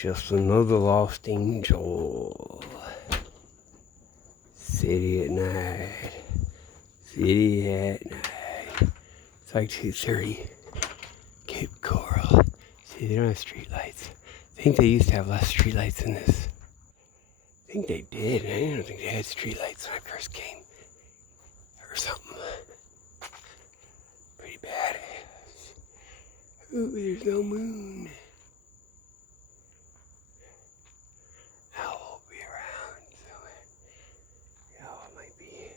Just another lost angel. City at night. City at night. It's like 2:30. Cape Coral. See, they don't have streetlights. I think they used to have less streetlights than this. I think they did. I don't think they had streetlights when I first came. Or something. Pretty bad. Ooh, there's no moon. Owl will be around somewhere. Owl might be.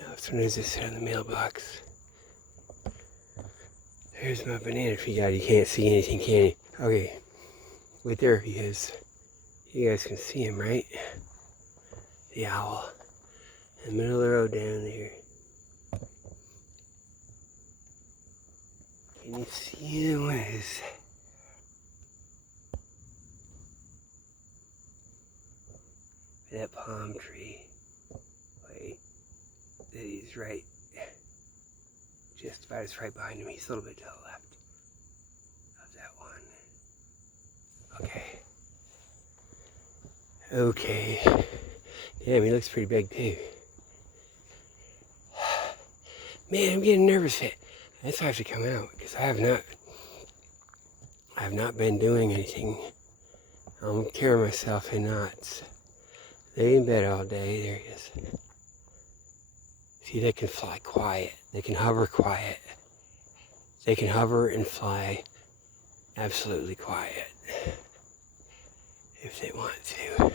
No, sometimes I sit on the mailbox. There's my banana tree guy. You can't see anything, can you? Okay. Wait, there he is. You guys can see him, right? The owl. In the middle of the road down there. Can you see him? What is that palm tree? Wait. He's right. Just about as right behind him. He's a little bit to the left of that one. Okay. Okay. Damn, he looks pretty big too. Man, I'm getting nervous. That's why I have to come out, because I have not been doing anything. I'm carrying myself in knots. They're in bed all day. There he is. See, they can fly quiet. They can hover quiet. They can hover and fly absolutely quiet if they want to.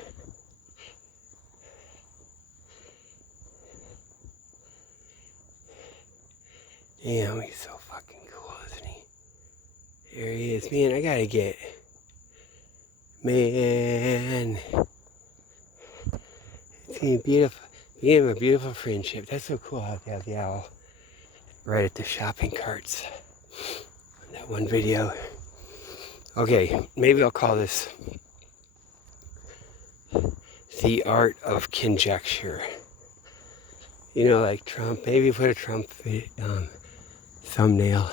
Damn, he's so fucking cool, isn't he? There he is. Man, I gotta get... Man. It's gonna be beautiful. Being a beautiful friendship. That's so cool how they have the owl right at the shopping carts. That one video. Okay, maybe I'll call this The Art of Conjecture. You know, like Trump. Maybe put a Trump thumbnail.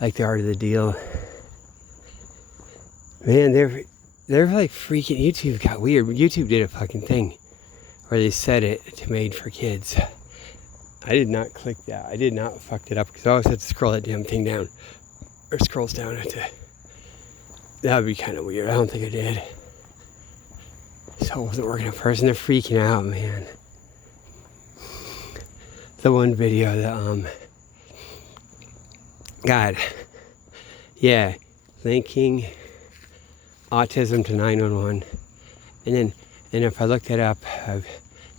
Like The Art of the Deal. Man, they're like freaking... YouTube got weird. YouTube did a fucking thing where they set it to made for kids. I did not click that. I did not fuck it up because I always had to scroll that damn thing down. Or scrolls down at the... That would be kind of weird. I don't think I did. So it wasn't working at first, and they're freaking out, man. The one video, God. Yeah. Linking autism to 911. And if I looked it up,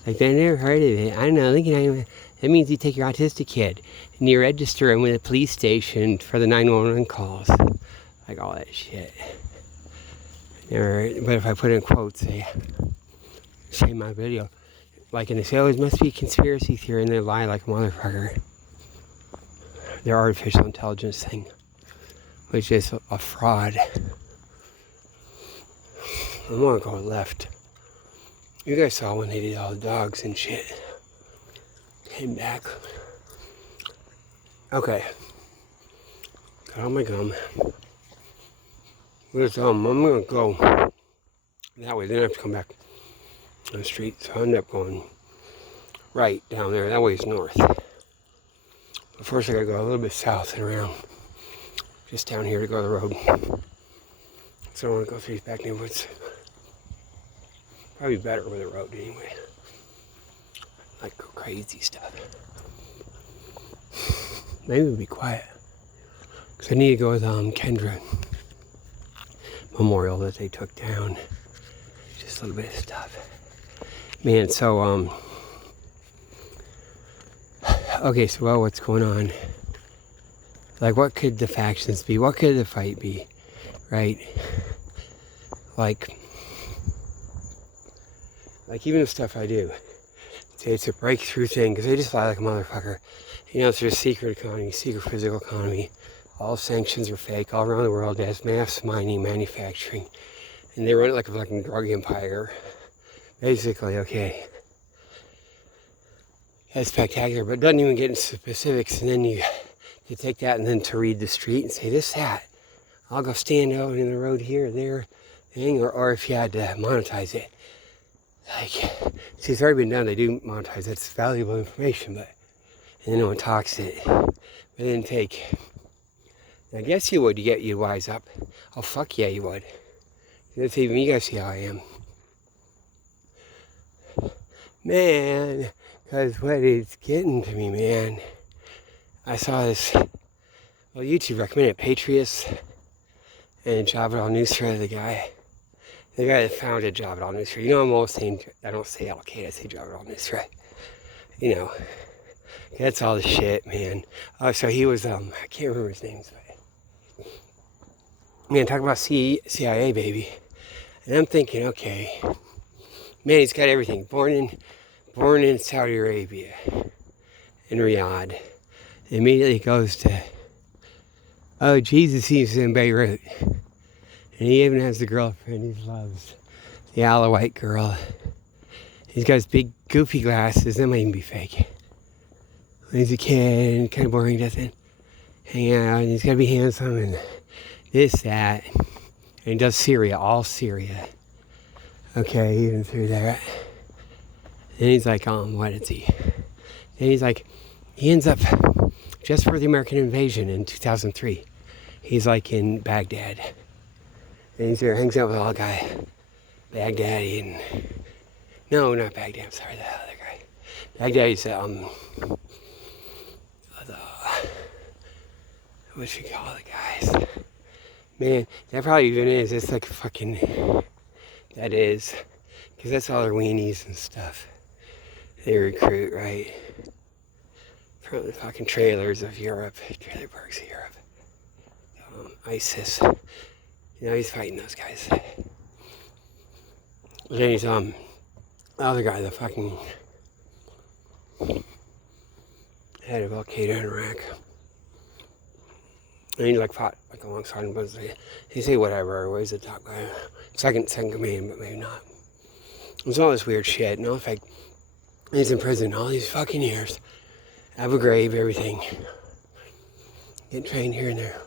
like, I never heard of it. I don't know, that means you take your autistic kid and you register him with a police station for the 911 calls. Like all that shit. But if I put in quotes, say my video, like, and they say, oh, it must be a conspiracy theory, and they lie like a motherfucker. Their artificial intelligence thing, which is a fraud. I'm gonna go left. You guys saw when they did all the dogs and shit. Came back. Okay. Got all my gum. I'm gonna go that way. Then I have to come back on the street. So I end up going right down there. That way is north. But first I gotta go a little bit south and around. Just down here to go to the road. So I don't want to go through these back neighborhoods. Probably better with the road anyway. Like crazy stuff. Maybe it'll be quiet. Because I need to go with Kendra Memorial that they took down. Just a little bit of stuff. Man, so, okay, so, well, what's going on? Like, what could the factions be? What could the fight be? Right? Like even the stuff I do. Say it's a breakthrough thing, because they just lie like a motherfucker. You know, it's a secret economy, secret physical economy. All sanctions are fake all around the world. There's mass mining, manufacturing. And they run it like a fucking drug empire. Basically, okay. That's spectacular, but it doesn't even get into specifics. And then you take that and then to read the street and say this, that. I'll go stand out in the road here or there thing, or if you had to monetize it. Like, see, it's already been done. They do monetize. That's valuable information, but and then no one talks it. But it didn't take. I guess you would. You'd wise up. Oh fuck yeah, you would. That's even you guys see how I am, man. Because what it's getting to me, man. I saw this. Well, YouTube recommended Patriots and Job at All News Thread. The guy that founded Job at All News Thread. You know, I'm always saying, I don't say Al-Qaeda, I say Job at All News Thread. You know, that's all the shit, man. Oh, so he was, I can't remember his name, but man, talk about CIA, baby. And I'm thinking, okay, man, he's got everything. Born in Saudi Arabia, in Riyadh. Immediately goes to, oh, Jesus, he's in Beirut. And he even has the girlfriend he loves, the Alawite girl. He's got his big goofy glasses, that might even be fake. When he's a kid and kind of boring, doesn't hang out, and he's got to be handsome and this, that. And he does Syria, all Syria. Okay, even through there. And he's like, what is he? And he's like, he ends up, just for the American invasion in 2003, he's like in Baghdad. And he's there, hangs out with all guy, Baghdadi, and, no, not Baghdad, I'm sorry, the other guy. Baghdadi's, what you call it, guys? Man, that probably even is, it's like fucking, that is, because that's all their weenies and stuff. They recruit, right? From the fucking trailers of Europe, trailer parks of Europe. ISIS. You know, he's fighting those guys. But then he's, the other guy, the fucking head of Al-Qaeda in Iraq. And he like fought like alongside him, but he say whatever, or he's a top guy. Second command, but maybe not. There's all this weird shit, and all the fact he's in prison all these fucking years. Abu Ghraib, everything. Getting trained here and there.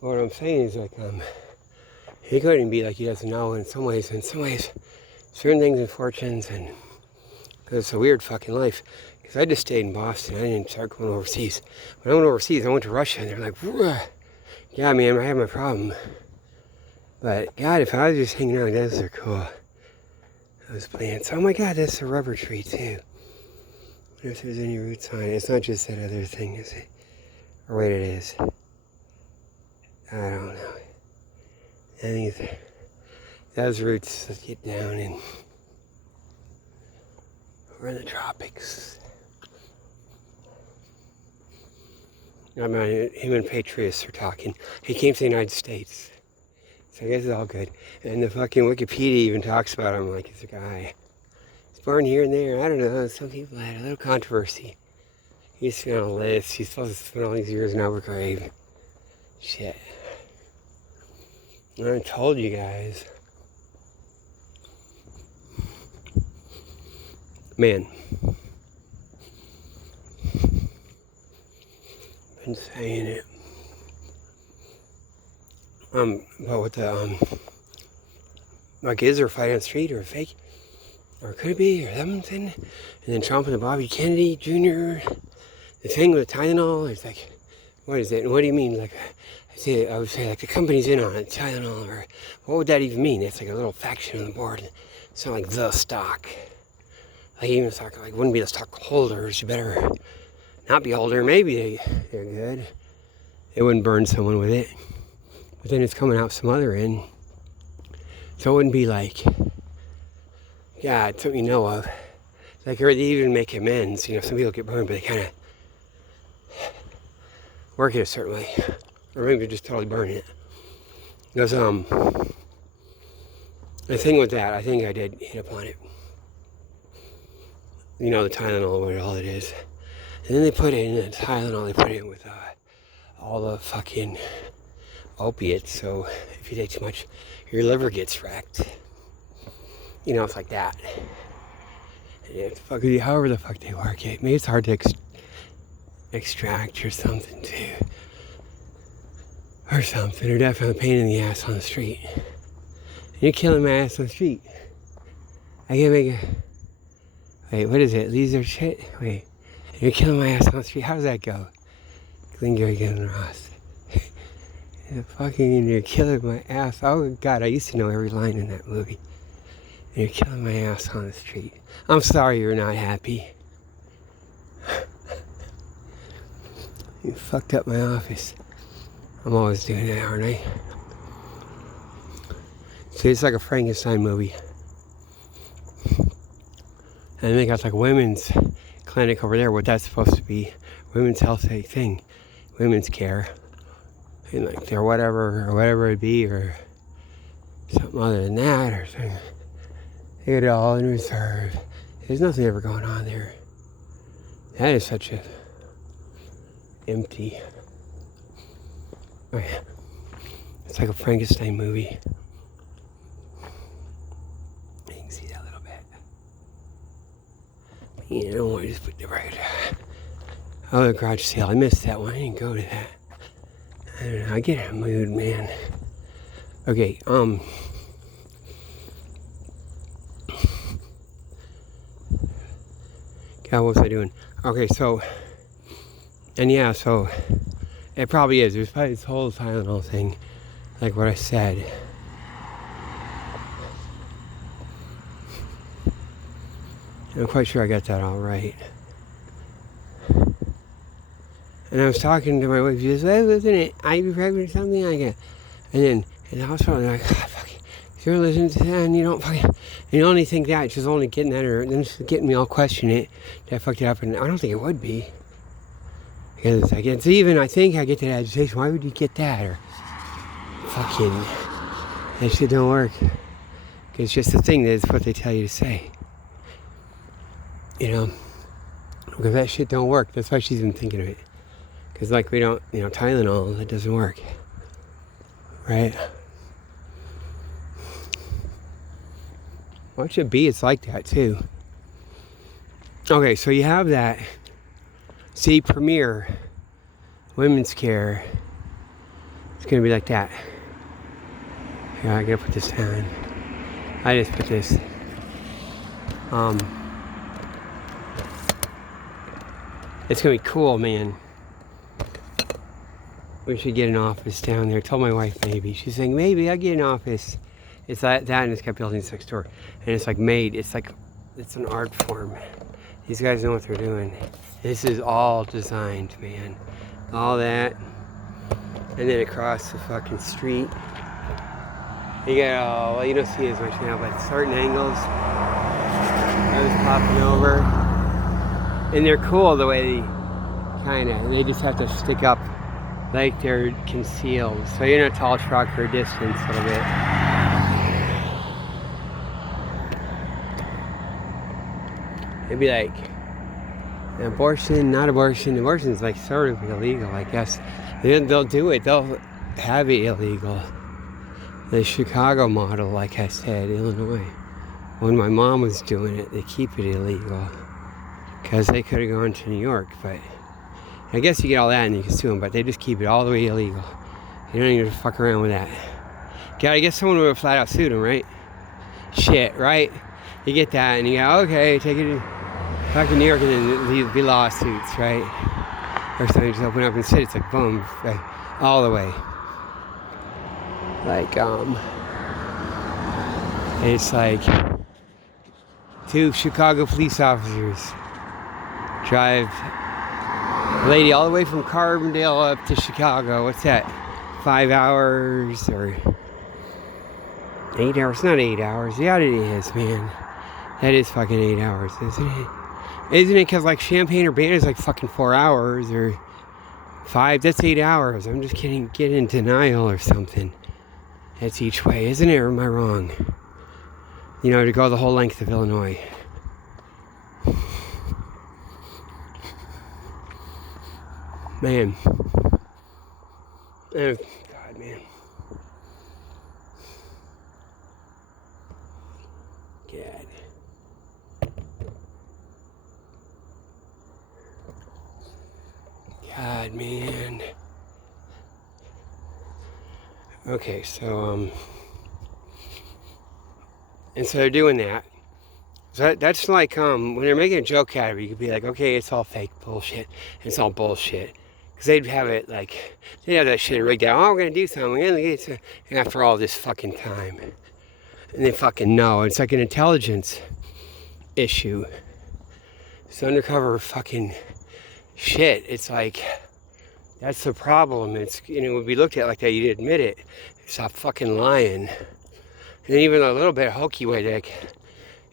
What I'm saying is like, he couldn't be like he doesn't know in some ways, certain things and fortunes, and because it's a weird fucking life. Because I just stayed in Boston, I didn't start going overseas. When I went overseas, I went to Russia, and they're like, whoa. Yeah, man, I have my problem. But God, if I was just hanging out like this, they're cool. Those plants. Oh my God, that's a rubber tree too. What if there's any roots on it? It's not just that other thing, is it? Or wait, it is. I don't know. I think it's, those roots get down and we're in the tropics. I mean, him and Patriots are talking. He came to the United States. So I guess it's all good. And the fucking Wikipedia even talks about him like he's a guy. He's born here and there. I don't know. Some people had a little controversy. He's been on a list. He's supposed to spend all these years in Abu Ghraib. Shit. I told you guys. Man. Been saying it. But with the, my kids are fighting on the street or fake, or could it be, or something, and then Trump and the Bobby Kennedy Jr., the thing with Tylenol, it's like, what is it, and what do you mean, like, I would say, like, the company's in on it, Tylenol, or, what would that even mean? It's like a little faction on the board, it's not like the stock, like, even stock, like, wouldn't be the stockholders, you better not be holder, maybe they're good, they wouldn't burn someone with it. But then it's coming out some other end. So it wouldn't be like, yeah, it's something you know of. Like, or they even make amends. You know, some people get burned, but they kind of work it a certain way. Or maybe they're just totally burning it. Because, the thing with that, I think I did hit upon it. You know, the Tylenol, what all it is. And then they put it in the Tylenol, they put it in with all the fucking opiates, so if you take too much, your liver gets wrecked. You know, it's like that. And however the fuck they work it. Maybe it's hard to extract or something too. or something, or definitely a pain in the ass on the street. And you're killing my ass on the street. I can't make a... Wait, what is it? These are shit? Wait. You're killing my ass on the street. How does that go? Glengarry Glen Ross. Fucking, you're killing my ass. Oh God, I used to know every line in that movie. And you're killing my ass on the street. I'm sorry you're not happy. You fucked up my office. I'm always doing that, aren't I? See, it's like a Frankenstein movie. And they got like a women's clinic over there, what that's supposed to be. Women's health thing. Women's care. And like they're whatever it be, or something other than that, or something. They get it all in reserve. There's nothing ever going on there. That is such a empty. Oh yeah. It's like a Frankenstein movie. You can see that a little bit. Yeah, I don't want to just put the right. Oh, the garage sale. I missed that one. I didn't go to that. I don't know. I get in a mood, man. Okay, God, what was I doing? Okay, so, and yeah, so, it probably is. There's probably this whole Tylenol thing, like what I said. I'm quite sure I got that all right. And I was talking to my wife, she says, well, isn't it ibuprofen or something like that? And then in the hospital, they're like, God, fuck, you're listening to that and you don't fucking, and you only think that, she's only getting that, or then she's getting me all question it, that I fucked it up, and I don't think it would be. Because I get, even, I think I get that agitation, why would you get that, or fucking, that shit don't work. Because it's just the thing, that's what they tell you to say. You know, because that shit don't work, that's why she's even thinking of it. Because like we don't, Tylenol, it doesn't work. Right? Well, it should be, it's like that too. Okay, so you have that. See, Premier, Women's Care. It's gonna be like that. Yeah, I gotta put this down. I just put this. It's gonna be cool, man. We should get an office down there. I told my wife maybe. She's saying, maybe I'll get an office. It's like that, and it's got buildings next door. And it's like made, it's an art form. These guys know what they're doing. This is all designed, man. All that. And then across the fucking street. You got, well, you don't see as much now, but certain angles. Those popping over. And they're cool the way they just have to stick up like they're concealed. So you're in a tall truck for a distance a little bit. It'd be like abortion, not abortion. Abortion is like sort of illegal, I guess. They'll do it. They'll have it illegal. The Chicago model, like I said, Illinois. When my mom was doing it, they keep it illegal. Because they could have gone to New York, but I guess you get all that and you can sue them, but they just keep it all the way illegal. You don't even fuck around with that. God, I guess someone would have flat out sued them, right? Shit, right? You get that and you go, okay, take it back to New York, and then there'd be lawsuits, right? Or something, just open up and sit, it's like boom, right? All the way. Like, it's like 2 Chicago police officers drive a lady all the way from Carbondale up to Chicago. What's that? 5 hours or 8 hours? Not 8 hours. Yeah, it is, man. That is fucking 8 hours, isn't it? Isn't it? Because like Champaign Urbana is like fucking 4 hours or 5. That's 8 hours. I'm just kidding. Get in denial or something. That's each way, isn't it? Or am I wrong? To go the whole length of Illinois. Man. Oh, God, man. God. God, man. Okay, so, and so they're doing that. So that's like, when they're making a joke out of it, you could be like, okay, it's all fake bullshit. It's all bullshit. Because they'd have it like, they'd have that shit rigged out. Oh, we're going to do something. And after all this fucking time. And they fucking know. It's like an intelligence issue. It's undercover fucking shit. It's like, that's the problem. It's, it would be looked at like that. You'd admit it. Stop fucking lying. And even a little bit hokey way, like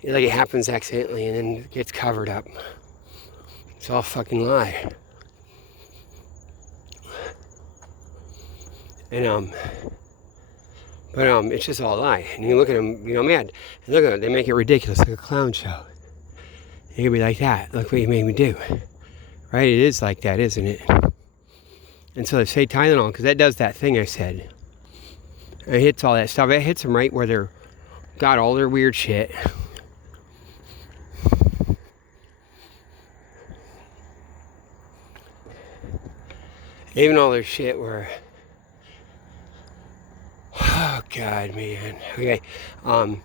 it happens accidentally and then it gets covered up. It's all fucking lie. And but it's just all a lie. And you look at them, mad. And look at them, they make it ridiculous, like a clown show. You can be like that. Look what you made me do. Right? It is like that, isn't it? And so they say Tylenol, because that does that thing I said. It hits all that stuff. It hits them right where they're got all their weird shit. Even all their shit where, oh God, man. Okay, then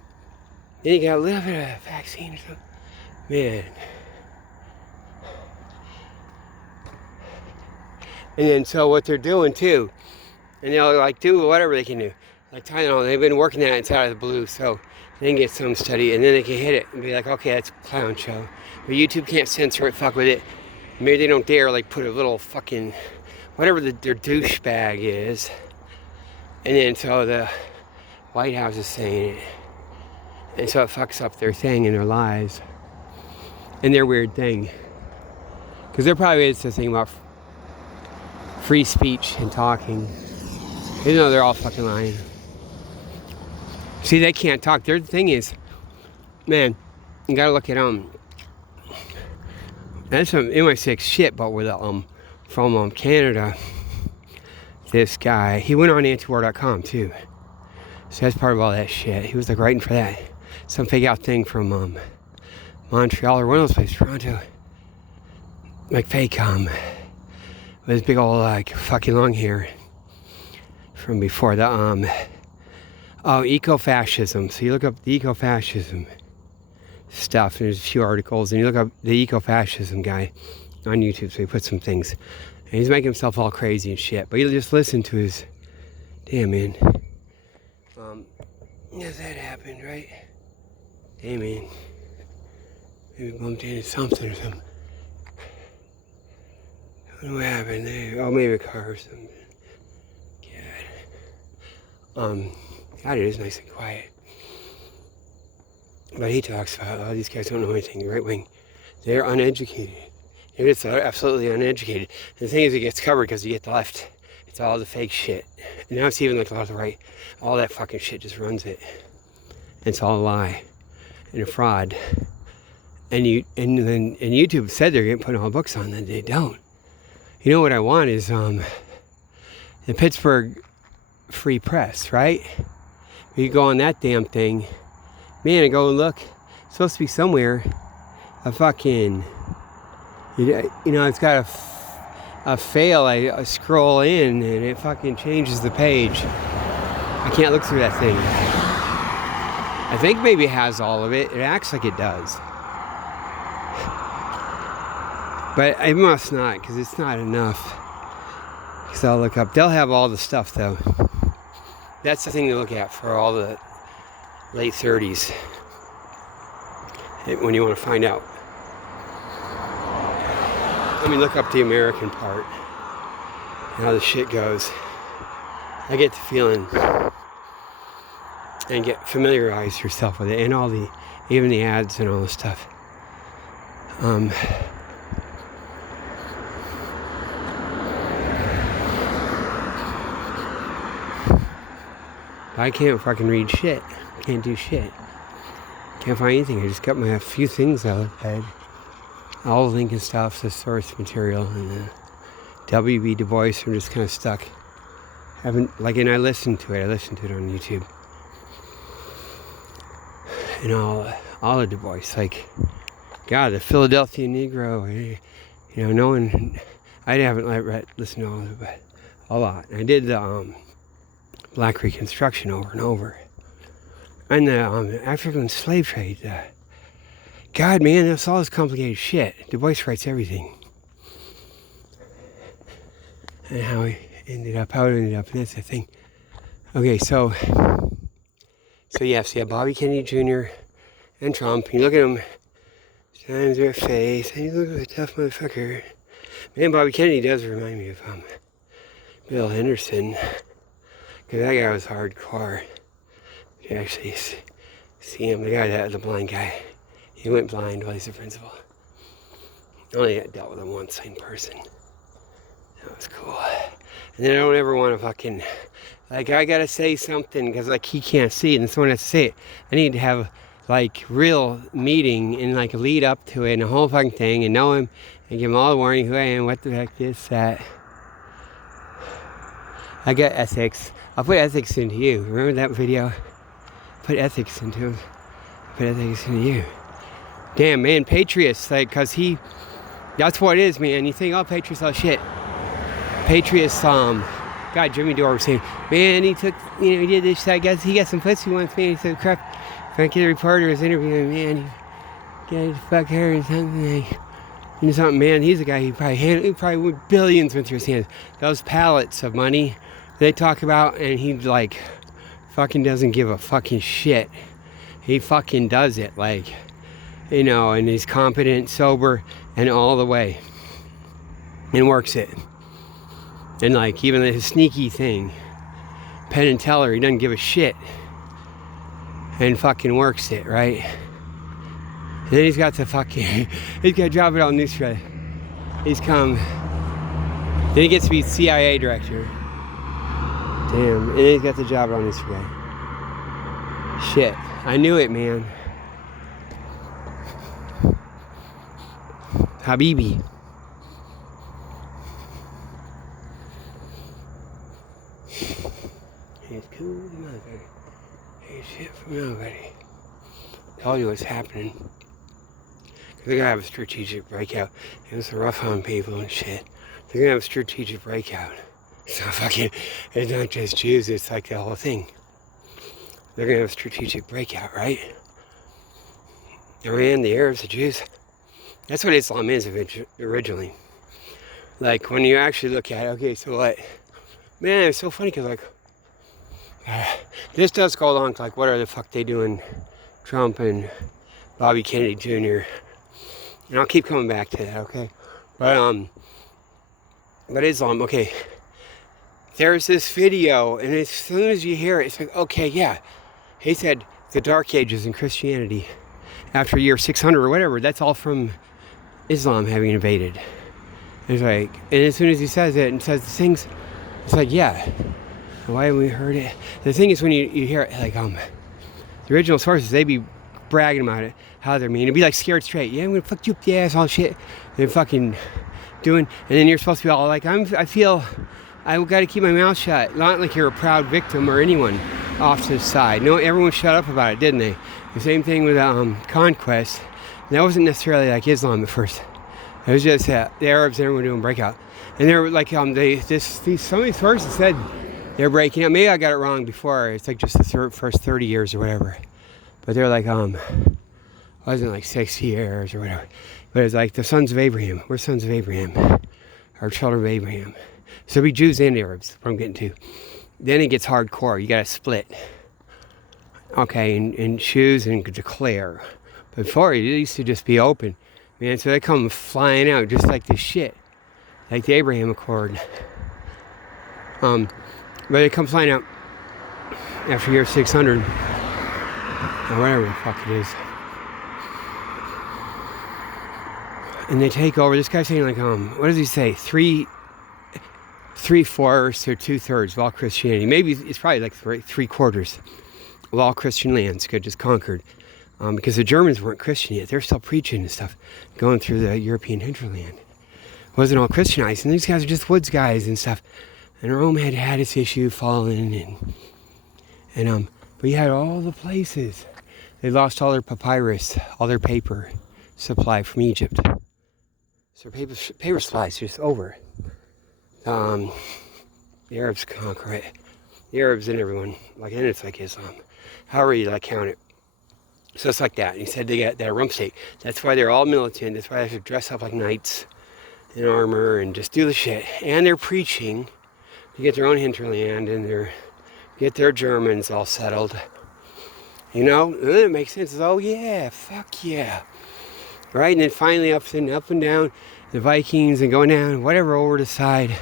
you got a little bit of a vaccine or something, man. And then so what they're doing too, and they'll like do whatever they can do. Like Tylenol, they've been working that inside of the blue, so they can get some study, and then they can hit it and be like, okay, that's a clown show. But YouTube can't censor it, fuck with it. Maybe they don't dare like put a little fucking whatever their douchebag is. And then so the White House is saying it. And so it fucks up their thing and their lives. And their weird thing. Because there probably is this thing about free speech and talking. Even though they're all fucking lying. See, they can't talk. Their thing is, man, you gotta look at that's some MI6 shit, but with from Canada. This guy, he went on antiwar.com too. So that's part of all that shit. He was like writing for that. Some fake out thing from Montreal or one of those places, Toronto. Like fake with his big old like fucking long hair from before the eco-fascism. So you look up the eco-fascism stuff, and there's a few articles, and you look up the eco-fascism guy on YouTube, so he put some things. And he's making himself all crazy and shit. But you just listen to his... Damn, man. Yes, that happened, right? Damn, man. Maybe bumped into something or something. What happened there? Oh, maybe a car or something. God. God, it is nice and quiet. But he talks about, oh, these guys don't know anything. The right wing. They're uneducated. It's absolutely uneducated. And the thing is, it gets covered because you get the left. It's all the fake shit. And now it's even like a lot of the right. All that fucking shit just runs it. It's all a lie and a fraud. And YouTube said they're going to put all books on, and they don't. You know what I want is the Pittsburgh Free Press, right? You go on that damn thing, man, and go look. It's supposed to be somewhere a fucking. It's got a fail. I scroll in and it fucking changes the page. I can't look through that thing. I think maybe it has all of it. It acts like it does. But it must not, because it's not enough. Because I'll look up. They'll have all the stuff, though. That's the thing to look at for all the late 30s. When you want to find out. Let me look up the American part and how the shit goes. I get the feeling, and familiarize yourself with it, and even the ads and all the stuff. I can't fucking read shit. Can't do shit. Can't find anything. I just got a few things I looked at. All the Lincoln stuff, the source material, and the W.B. Du Bois. I'm just kind of stuck. And I listened to it. I listened to it on YouTube. And all of Du Bois, like, God, the Philadelphia Negro. No one. I haven't listened to all of it, but a lot. And I did the Black Reconstruction over and over. And the African slave trade. God, man, that's all this complicated shit. Du Bois writes everything. And how it ended up, and that's the thing. Okay, so yes, yeah, Bobby Kennedy Jr. and Trump. You look at them, times their face, and you look at a tough motherfucker. Man, Bobby Kennedy does remind me of Bill Henderson, because that guy was hardcore. You actually see him, the blind guy. He went blind while he's the principal. I only dealt with him once in person. That was cool. And then I don't ever want to fucking, like, I gotta say something because, like, he can't see it and someone has to say it. I need to have, like, real meeting and, like, lead up to it and the whole fucking thing and know him and give him all the warning who I am, what the heck this, that. I got ethics. I'll put ethics into you. Remember that video? Put ethics into him. Put ethics into you. Damn, man, Patriots, like, cause that's what it is, man. You think, oh, Patriots, oh shit. Patriots, God, Jimmy Dore was saying, man, he took, he did this, I guess he got some pussy once, man. He said, crap. Frankie the reporter was interviewing, man, he got his fuck hair and something, man. He's a guy who probably billions went through his hands. Those pallets of money they talk about, and he, like, fucking doesn't give a fucking shit. He fucking does it, like, and he's competent, sober, and all the way. And works it. And, like, even his sneaky thing, Penn and Teller, he doesn't give a shit. And fucking works it, right? And then he's got to drop it on Newsfred. Then he gets to be CIA director. Damn, and then he's got the job on Newsfred. Shit, I knew it, man. Habibi. It's cool as mother. Ain't shit from nobody. Told you what's happening. They're gonna have a strategic breakout. It's rough on people and shit. They're gonna have a strategic breakout. It's not just Jews, it's like the whole thing. They're gonna have a strategic breakout, right? Iran, the Arabs, the Jews. That's what Islam is originally. Like, when you actually look at it, okay, so what? Man, it's so funny because, like, this does go along to, like, what are the fuck they doing? Trump and Bobby Kennedy Jr. And I'll keep coming back to that, okay? But Islam, okay. There's this video, and as soon as you hear it, it's like, okay, yeah. He said the Dark Ages in Christianity after year 600 or whatever, that's all from Islam having invaded. It's like, and as soon as he says it and says the things, it's like, yeah. Why haven't we heard it? The thing is, when you hear it, like, the original sources, they be bragging about it, how they're mean. It'd be like Scared Straight. Yeah, I'm gonna fuck you up the ass, all shit. They're fucking doing, and then you're supposed to be all like, I feel I gotta keep my mouth shut. Not like you're a proud victim or anyone off to the side. No, everyone shut up about it, didn't they? The same thing with Conquest. And that wasn't necessarily like Islam at first. It was just the Arabs and everyone doing breakout. And they were like, some of these sources said they're breaking out. Maybe I got it wrong before. It's like just the first 30 years or whatever. But they're like, it wasn't like 60 years or whatever. But it's like the sons of Abraham. We're sons of Abraham. Our children of Abraham. So we Jews and Arabs, what I'm getting to. Then it gets hardcore. You got to split. Okay, and choose and declare. Before, it used to just be open. Man, so they come flying out just like this shit. Like the Abraham Accord. But they come flying out after year 600. Or whatever the fuck it is. And they take over. This guy's saying, like, what does he say? 3/4 or 2/3 of all Christianity. Maybe it's probably like 3/4 of all Christian lands got just conquered. Because the Germans weren't Christian yet. They're still preaching and stuff, going through the European hinterland. It wasn't all Christianized. And these guys are just woods guys and stuff. And Rome had its issue falling. But you had all the places. They lost all their papyrus, all their paper supply from Egypt. So paper supply is just over. The Arabs conquer it. the Arabs and everyone, like, and it's like Islam, however you like count it. So it's like that. And he said they got that rump state. That's why they're all militant. That's why they have to dress up like knights in armor and just do the shit. And they're preaching to get their own hinterland and get their Germans all settled. You know, it makes sense. It's, oh yeah, fuck yeah. Right? And then finally up and down, the Vikings and going down, whatever, over the side.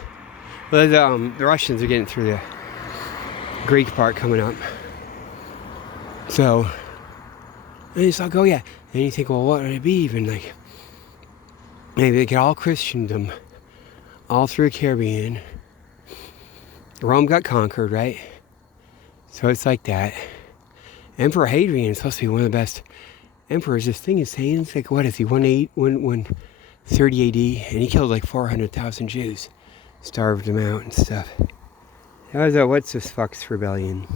Well, the Russians are getting through the Greek part coming up. So, and it's like, oh yeah. And you think, well, what would it be even? Like, maybe they get all Christendom, all through the Caribbean. Rome got conquered, right? So it's like that. Emperor Hadrian is supposed to be one of the best emperors. This thing is saying, it's like, what is he, 130 AD? And he killed like 400,000 Jews. Starved them out and stuff. That was a what's this fuck's rebellion.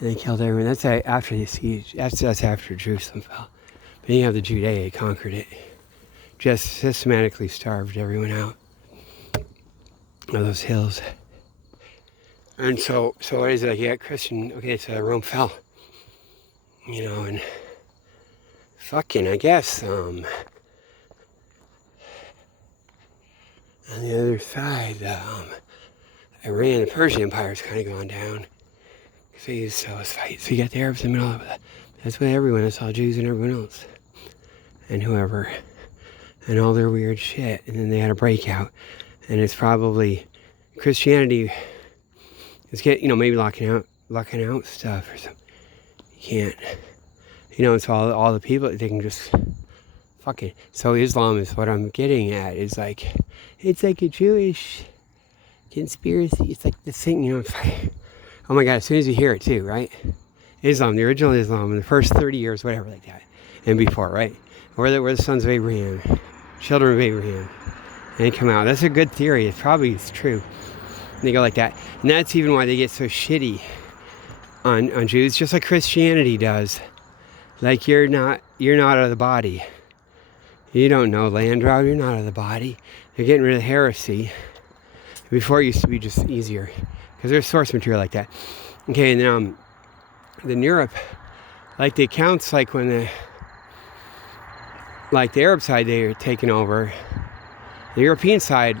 And they killed everyone. That's after the siege. That's after Jerusalem fell. But then you have the Judea, conquered it. Just systematically starved everyone out of those hills. And so what is it? Like, yeah, Christian, okay, so Rome fell. You know, and fucking, I guess, on the other side, Iran, the Persian Empire's kind of gone down. So they used to fight. So you got the Arabs in the middle of it. That's what everyone, that's all Jews and everyone else. And whoever. And all their weird shit. And then they had a breakout. And it's probably Christianity is getting, you know, maybe locking out stuff or something. You can't. You know, it's all the people, they can just fucking. So Islam is what I'm getting at. Is like, it's like a Jewish conspiracy. It's like this thing, you know, it's like, oh my God, as soon as you hear it too, right? Islam, the original Islam, in the first 30 years, whatever like that, and before, right? We're the sons of Abraham, children of Abraham. And they come out. That's a good theory. It's true. And they go like that. And that's even why they get so shitty on Jews, just like Christianity does. Like, you're not out of the body. You don't know Landau, you're not out of the body. They're getting rid of heresy. Before it used to be just easier. Because there's source material like that. Okay, and then in Europe, like the accounts, like when the Arab side, they are taking over. The European side,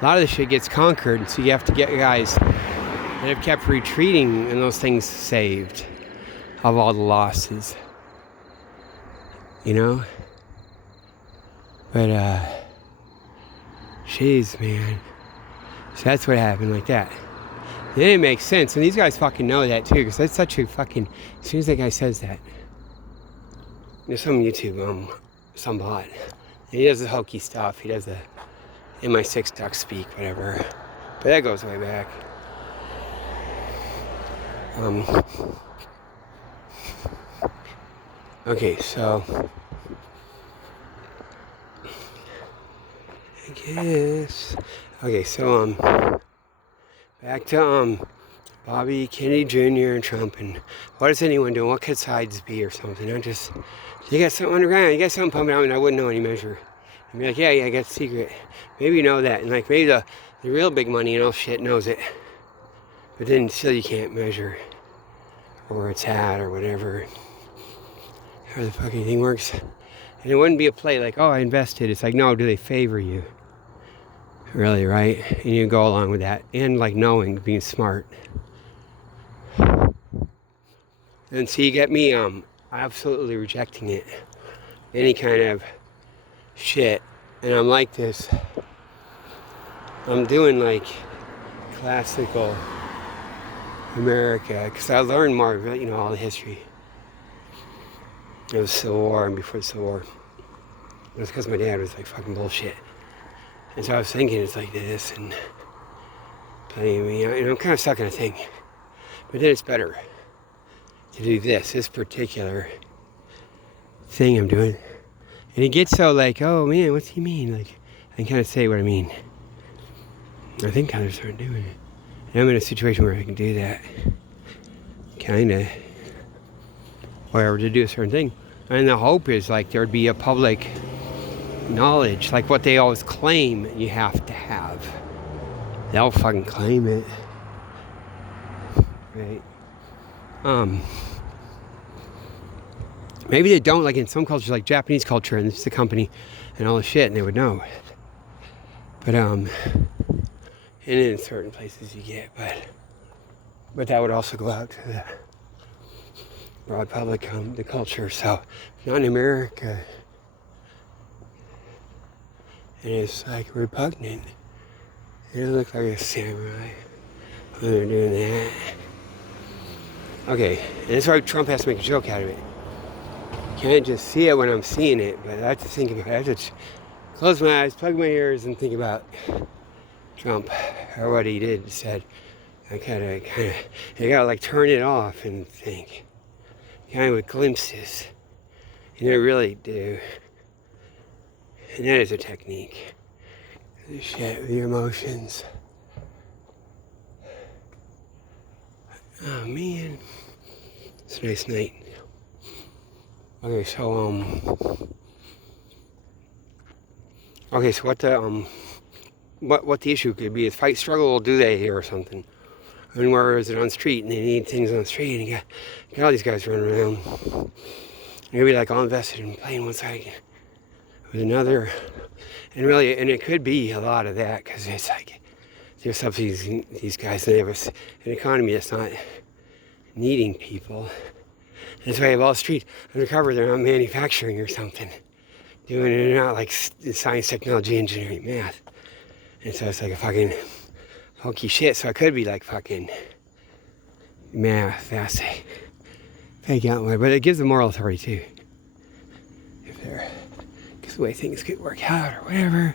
a lot of the shit gets conquered, so you have to get guys that have kept retreating and those things saved of all the losses. You know? But, jeez, man. So that's what happened like that. Then it makes sense, and these guys fucking know that too, because that's such a fucking, as soon as that guy says that, there's some YouTube, some bot, and he does the hokey stuff, he does the MI6 duck speak, whatever, but that goes way back. Okay, so, I guess, okay, so, back to, Bobby Kennedy Jr. and Trump, and what is anyone doing? What could sides be or something? I'm just, you got something underground, you got something pumping out, and I wouldn't know any measure. I'd be like, yeah, I got a secret. Maybe you know that, and like maybe the real big money and all shit knows it, but then still you can't measure where it's at or whatever, how the fucking thing works. And it wouldn't be a play like, oh, I invested. It's like, no, do they favor you? Really, right? And you go along with that, and like knowing, being smart. And so you get me absolutely rejecting it, any kind of shit. And I'm like this, I'm doing like classical America, because I learned more, you know, all the history of the Civil War and before the Civil War. It was because my dad was like fucking bullshit. And so I was thinking it's like this, and playing me, and I'm kind of stuck in a thing. But then it's better to do this particular thing I'm doing. And it gets so like, oh man, what's he mean? Like, I can kind of say what I mean. I think others aren't doing it. And I'm in a situation where I can do that. Kind of. Whatever, to do a certain thing. And the hope is like there'd be a public knowledge, like what they always claim you have to have. they'll fucking claim it. Right? Maybe they don't, like in some cultures, like Japanese culture, and it's a company and all the shit, and they would know. But and in certain places you get, but that would also go out to the broad public, the culture. So not in America, and it's like repugnant. It looked like a samurai when they're doing that. Okay, and that's why Trump has to make a joke out of it. Can't just see it when I'm seeing it, but I have to think about it. I have to close my eyes, plug my ears, and think about Trump or what he did, said. I kind of, you gotta like turn it off and think, kind of with glimpses. You know, really do. And that is a technique. The shit with your emotions. Oh man, it's a nice night. Okay, so okay, so what the issue could be is fight, struggle, or do they here or something? I mean, where is it on the street and they need things on the street and you got all these guys running around. Maybe like all invested in playing one side with another, and really, and it could be a lot of that because it's like they're subsidizing these guys and they have an economy that's not needing people. That's why you have Wall Street undercover, they're not manufacturing or something. Doing it, they're not like science, technology, engineering, math. And so it's like a fucking hokey shit. So it could be like fucking math, that's it. Fake out, but it gives them moral authority too. If they're, because the way things could work out or whatever.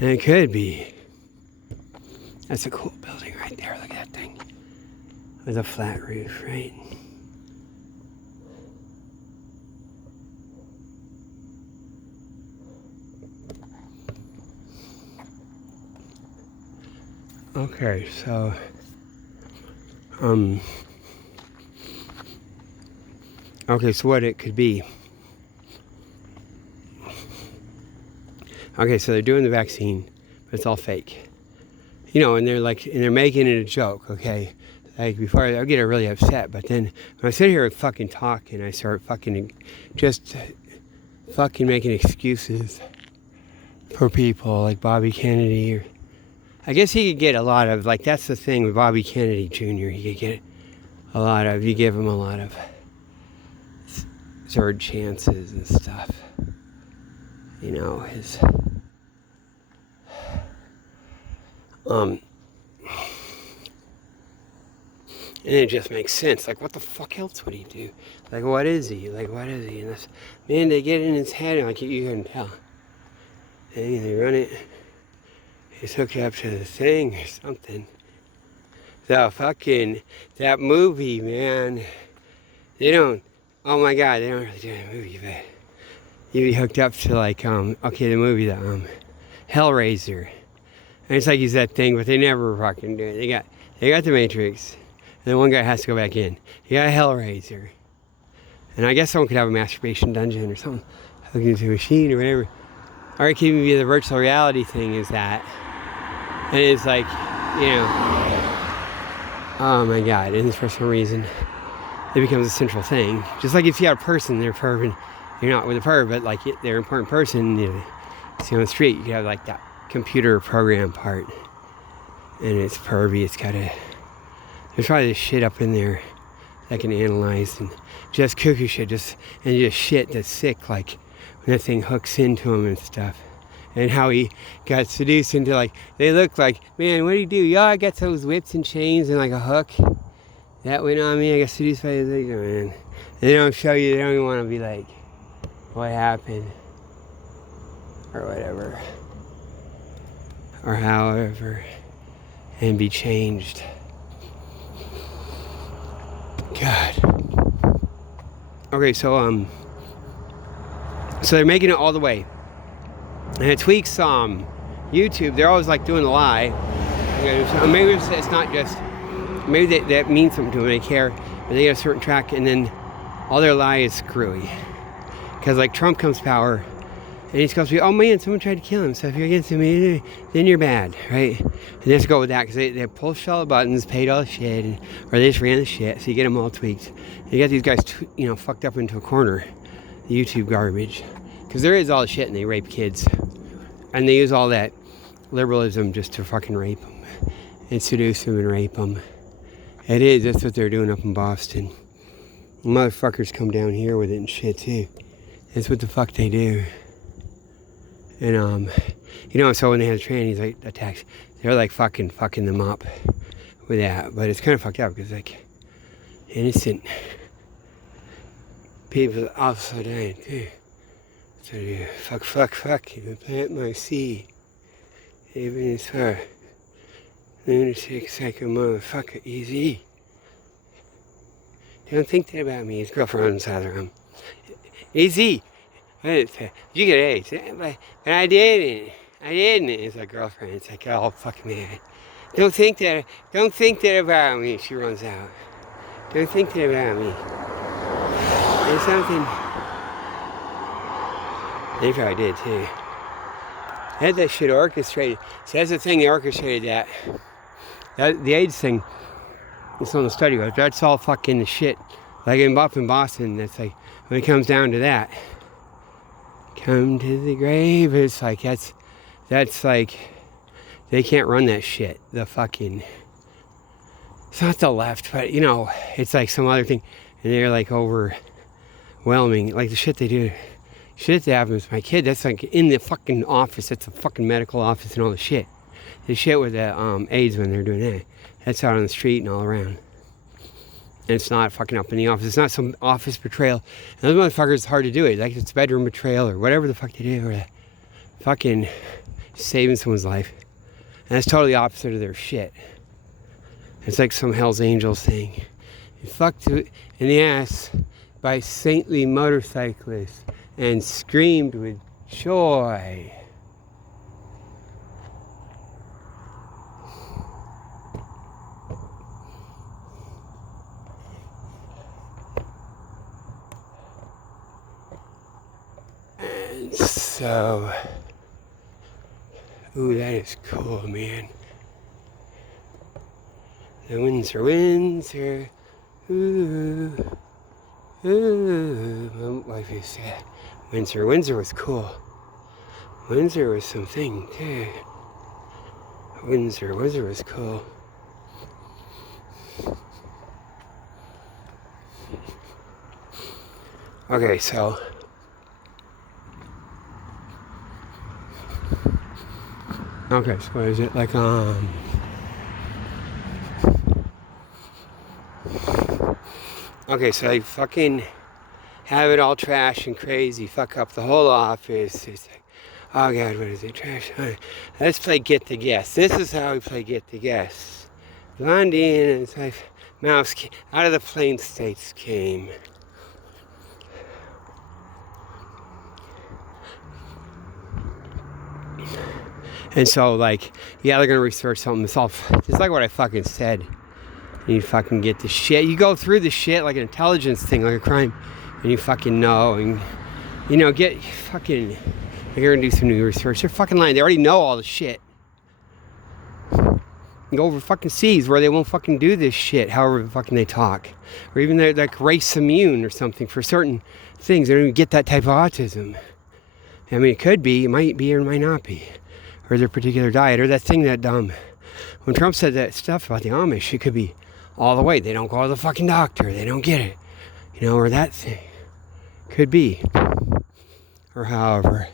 And it could be. That's a cool building right there, look at that thing. With a flat roof, right? Okay, so okay, so what it could be. Okay, so they're doing the vaccine, but it's all fake. You know, and they're making it a joke, okay? Like before I get really upset, but then when I sit here and fucking talk and I start fucking making excuses for people like Bobby Kennedy or I guess he could get a lot of, like, that's the thing with Bobby Kennedy Jr. He could get a lot of, you give him a lot of third chances and stuff. You know, his, and it just makes sense. Like, what the fuck else would he do? Like, what is he? Like, what is he? And that's, man, they get in his head, like, you couldn't tell. And they run it. He's hooked up to the thing or something. The fucking, that movie, man. They don't, oh my God, they don't really do a movie, but you be hooked up to like, okay, the movie, the Hellraiser. And it's like he's that thing, but they never fucking do it. They got the Matrix, and then one guy has to go back in. You got a Hellraiser. And I guess someone could have a masturbation dungeon or something, hooked into a machine or whatever. Or it could even be the virtual reality thing is that. And it's like, you know, oh my God, and for some reason, it becomes a central thing. Just like if you have a person, they're perv, and you're not with a perv, but like they're an important person, you see on the street, you have like that computer program part. And it's pervy, it's gotta, there's probably this shit up in there that can analyze, and just cuckoo shit, and just shit that's sick, like when that thing hooks into him and stuff. And how he got seduced into, like, they look like, man, what do you do? Yeah, I got those whips and chains and like a hook. That went on me, I got seduced by the thing, man. They don't show you, they don't even want to be like, what happened? Or whatever. Or however. And be changed. God. Okay, so they're making it all the way. And it tweaks YouTube. They're always like doing a lie. So maybe it's not just, maybe that means something to them. They care, but they get a certain track, and then all their lie is screwy. Because like Trump comes to power, And he's supposed to be, oh man, someone tried to kill him. So if you're against him, then you're bad, right? And let's go with that because they pushed all the buttons, paid all the shit, or they just ran the shit. So you get them all tweaked. And you got these guys, fucked up into a corner. The YouTube garbage, because there is all the shit, and they rape kids, and they use all that liberalism just to fucking rape them, and seduce them and rape them. It is. That's what they're doing up in Boston. Motherfuckers come down here with it and shit too. That's what the fuck they do. And so when they have trannies like attacks, they're like fucking them up with that. But it's kind of fucked up because like innocent people also dying too. So you fuck, you plant my seed. Even as far lunatic psycho motherfucker, easy. Don't think that about me. His girlfriend on the side of him. Easy. You get AIDS. But I didn't. It's a girlfriend. It's like, oh, fuck me. Don't think that about me. She runs out. Don't think that about me. There's something. They probably did too. They had that shit orchestrated. So that's the thing, they orchestrated that. The AIDS thing, it's on the study web. That's all fucking shit. Like up in Boston, that's like, when it comes down to that, come to the grave, it's like, that's like, they can't run that shit. The fucking, it's not the left, but it's like some other thing. And they're like overwhelming, like the shit they do. Shit that happens to my kid, that's like in the fucking office. That's a fucking medical office and all the shit. The shit with the AIDS when they're doing that. That's out on the street and all around. And it's not fucking up in the office. It's not some office betrayal. And those motherfuckers, it's hard to do it. Like it's bedroom betrayal or whatever the fuck they do. Or fucking saving someone's life. And that's totally opposite of their shit. It's like some Hell's Angels thing. You fucked in the ass by saintly motorcyclists. And screamed with joy. And so, ooh, that is cool, man. The Windsor, ooh. My wife used to say Windsor was cool. Windsor was something too. Windsor was cool. Okay, so what is it like? Okay, so I fucking have it all trash and crazy, fuck up the whole office. It's like, oh God, what is it, trash? Let's play Get the Guess. This is how we play Get the Guess. Blondie and his wife, Mouse, out of the plain states came. And so, like, yeah, they're gonna research something. It's like what I fucking said. You fucking get the shit. You go through the shit like an intelligence thing, like a crime, and you fucking know, and get fucking. They're gonna do some new research. They're fucking lying. They already know all the shit. You go over fucking seas where they won't fucking do this shit. However fucking they talk, or even they're like race immune or something for certain things. They don't even get that type of autism. I mean, it could be, it might be, or it might not be, or their particular diet, or that thing that when Trump said that stuff about the Amish, it could be all the way. They don't go to the fucking doctor. They don't get it. Or that thing. Could be. Or however,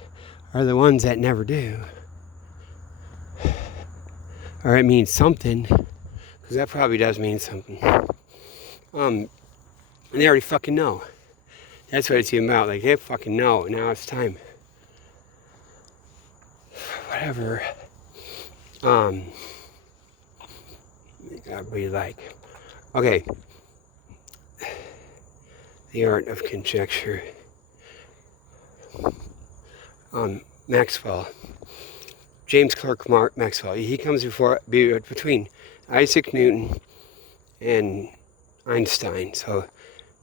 are the ones that never do. Or it means something. Because that probably does mean something. And they already fucking know. That's what it's about. Like, they fucking know. Now it's time. Whatever. You gotta be like, okay. The Art of Conjecture. Maxwell. James Clerk Maxwell. He comes between Isaac Newton and Einstein. So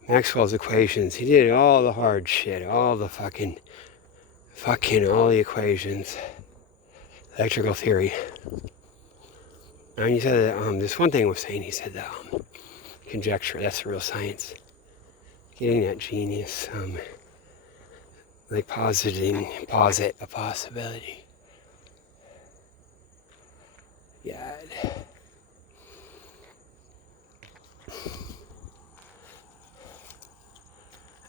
Maxwell's equations. He did all the hard shit, all the fucking fucking all the equations, electrical theory. And he said that this one thing was saying, he said that conjecture, that's the real science. Getting that genius, like posit a possibility. God.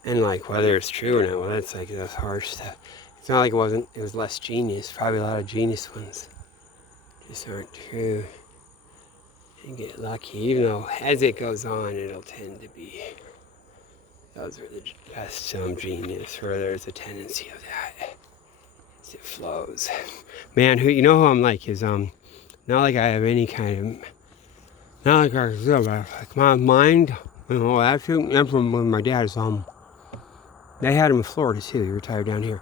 And like whether it's true or not, well, that's harsh stuff. It's not like it was less genius. Probably a lot of genius ones just aren't true. And get lucky, even though as it goes on, it'll tend to be, those are the best genius, or there's a tendency of that as it flows. Man, who who I'm like is not like I have any kind of, not like I can but like my mind, absolute emblem with my dad is they had him in Florida too. He retired down here.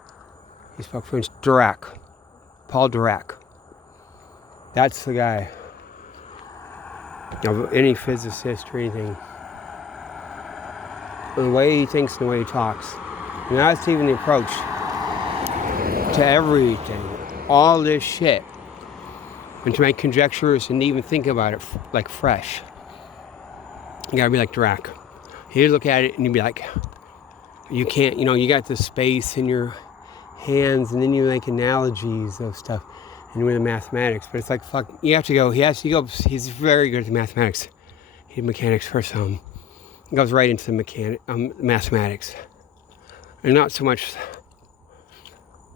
He spoke French. Paul Dirac. That's the guy. Of any physicist or anything. The way he thinks and the way he talks. And that's even the approach to everything. All this shit. And to make conjectures and even think about it like fresh. You gotta be like Dirac. He'd look at it and you'd be like, you can't, you got the space in your hands and then you make analogies of stuff and with the mathematics, but it's like, fuck, you have to go, he's very good at the mathematics. He did mechanics first, he goes right into the mathematics. And not so much,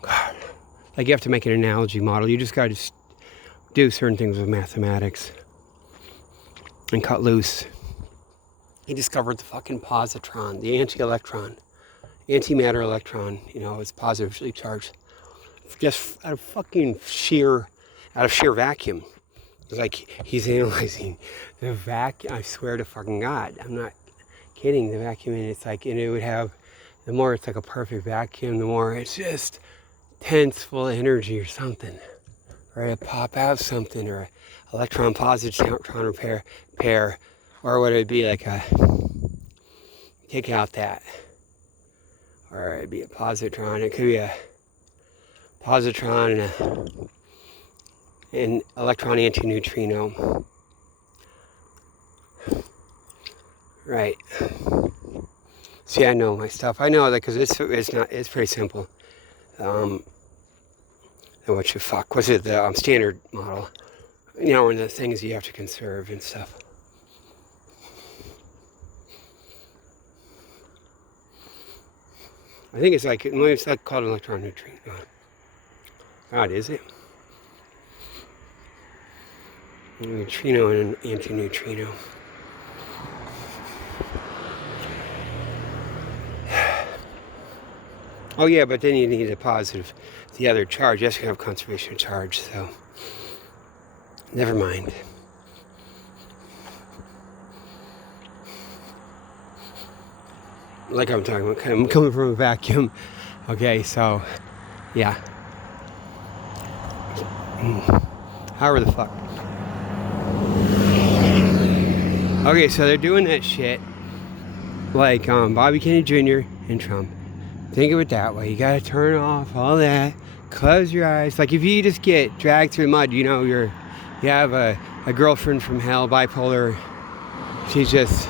God, like you have to make an analogy model. You just gotta do certain things with mathematics and cut loose. He discovered the fucking positron, the anti-electron. Antimatter electron, is positively charged. Just out of sheer vacuum. It's like he's analyzing the vacuum. I swear to fucking God, I'm not kidding. The vacuum, and it's like, and it would have, the more it's like a perfect vacuum, the more it's just tense, full of energy or something. Or it pop out something, or electron positron pair, or what it would be like take out that. Or it'd be a positron. It could be a positron and an electron antineutrino. Right. See, I know my stuff. I know that because it's pretty simple. What's it? The standard model. And the things you have to conserve and stuff. I think it's like called an electron neutrino. God, is it? A neutrino and an antineutrino. Oh yeah, but then you need the other charge. Yes, you have conservation charge, so never mind. Like I'm talking about, I'm coming from a vacuum. Okay, so, yeah. However the fuck. Okay, so they're doing that shit. Like Bobby Kennedy Jr. and Trump. Think of it that way. You gotta turn off all that. Close your eyes. Like if you just get dragged through the mud, you have a girlfriend from hell, bipolar. She's just,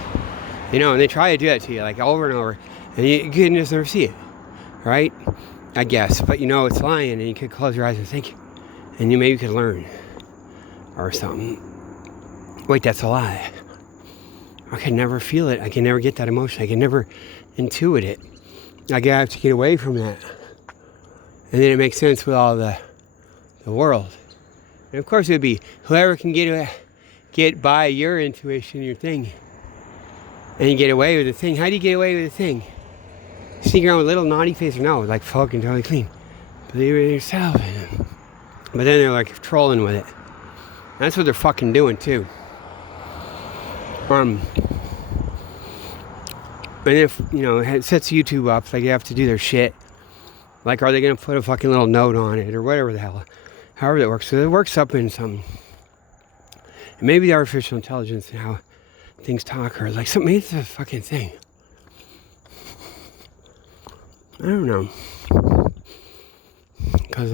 and they try to do that to you, like over and over, and you can just never see it, right? I guess, but it's lying, and you could close your eyes and think, and you maybe could learn, or something. Wait, that's a lie. I can never feel it. I can never get that emotion. I can never intuit it. I have to get away from that, and then it makes sense with all the world. And of course, it would be whoever can get by your intuition, your thing. And you get away with the thing. How do you get away with the thing? Sneak around with a little naughty face or no? Like fucking totally clean. Believe it in yourself. But then they're like trolling with it. That's what they're fucking doing too. And if, it sets YouTube up, like you have to do their shit. Like, are they going to put a fucking little note on it or whatever the hell? However that works. So it works up in some, maybe the artificial intelligence and how things talk, or like something, it's a fucking thing. I don't know. Cause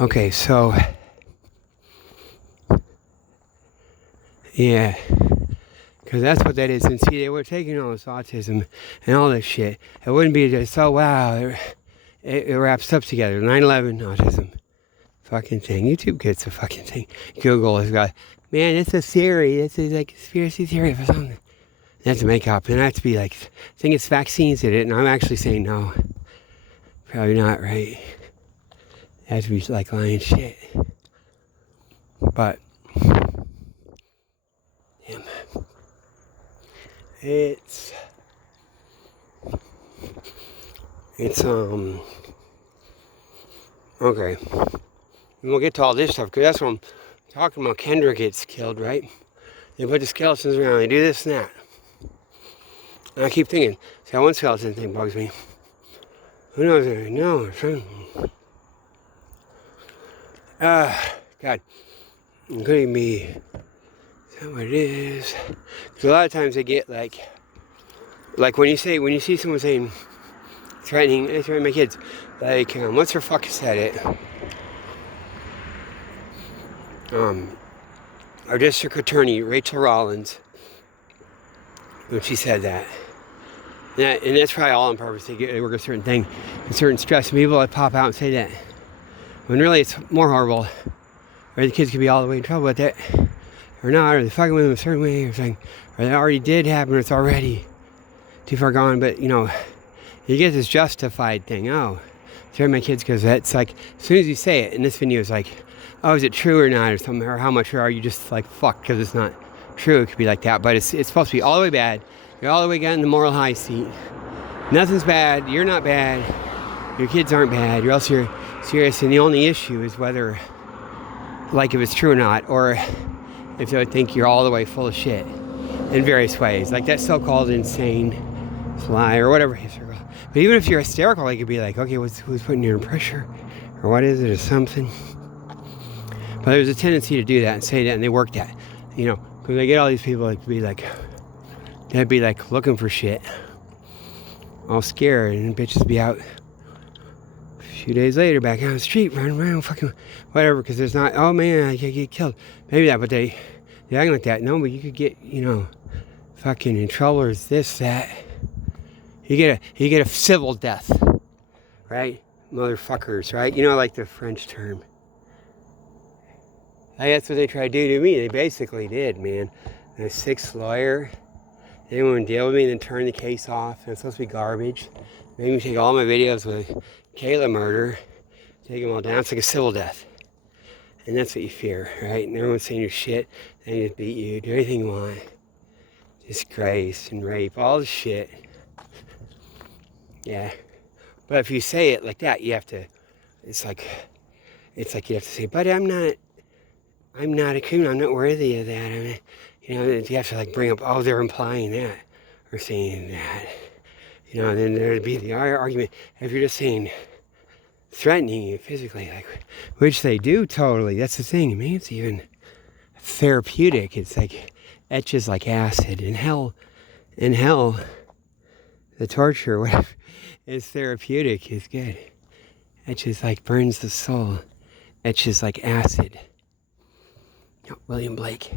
okay, so yeah, because that's what that is. And see, they were taking all this autism and all this shit. It wouldn't be just, oh wow, it wraps up together. 9/11 autism, fucking thing. YouTube gets a fucking thing. Google has got, man, it's a theory. It's a like conspiracy theory for something. That's a make up. And I have to be like, I think it's vaccines did it, and I'm actually saying no. Probably not, right? It has to be like lying shit. But damn. It's okay. And we'll get to all this stuff, because that's what I'm talking about. Kendra gets killed, right? They put the skeletons around, they do this and that. And I keep thinking, see, that one skeleton thing bugs me. Who knows? No, God. It could even be, is that what it is? Because a lot of times they get like when you see someone saying, threatening my kids, like, what's her fuck said it? Our district attorney, Rachel Rollins, when she said that. And that's probably all on purpose. They work a certain thing, a certain stress. And people that pop out and say that, when really it's more horrible. Or the kids could be all the way in trouble with it, or not, or they're fucking with them a certain way, or something, or that already did happen, or it's already too far gone. But you get this justified thing. Oh, threaten my kids, because that's like, as soon as you say it, and this video is like, oh, is it true or not, or something, or how much are you just like fucked because it's not true? It could be like that, but it's supposed to be all the way bad. You're all the way getting the moral high seat. Nothing's bad. You're not bad. Your kids aren't bad. Or else you're serious. And the only issue is whether, like, if it's true or not, or if they would think you're all the way full of shit in various ways, like that so-called insane lie or whatever. But even if you're hysterical, they could be like, okay, who's putting you under pressure, or what is it, or something. But there's a tendency to do that and say that, and they work that, because they get all these people like to be like, they'd be like looking for shit, all scared, and bitches be out a few days later back on the street running around fucking whatever, because there's not, oh man, I could get killed, maybe that, but they act like that. No, but you could get fucking in trouble, or this, that. You get a civil death, right? Motherfuckers, right? Like the French term. That's what they tried to do to me. They basically did, man. And a 6th lawyer, they didn't want to deal with me, and then turn the case off. And it's supposed to be garbage. Made me take all my videos with Kayla murder, take them all down. It's like a civil death. And that's what you fear, right? And everyone's saying your shit, and they just beat you, do anything you want. Disgrace and rape, all the shit. Yeah. But if you say it like that, you have to, it's like you have to say, but I'm not a criminal, I'm not worthy of that. You have to like bring up, oh, they're implying that, or saying that. And then there'd be the argument, if you're just saying, threatening you physically, like, which they do totally, that's the thing, man, it's even therapeutic. It's like, etches like acid. In hell, the torture, whatever, is therapeutic, is good. Etches like burns the soul. Etches like acid. William Blake.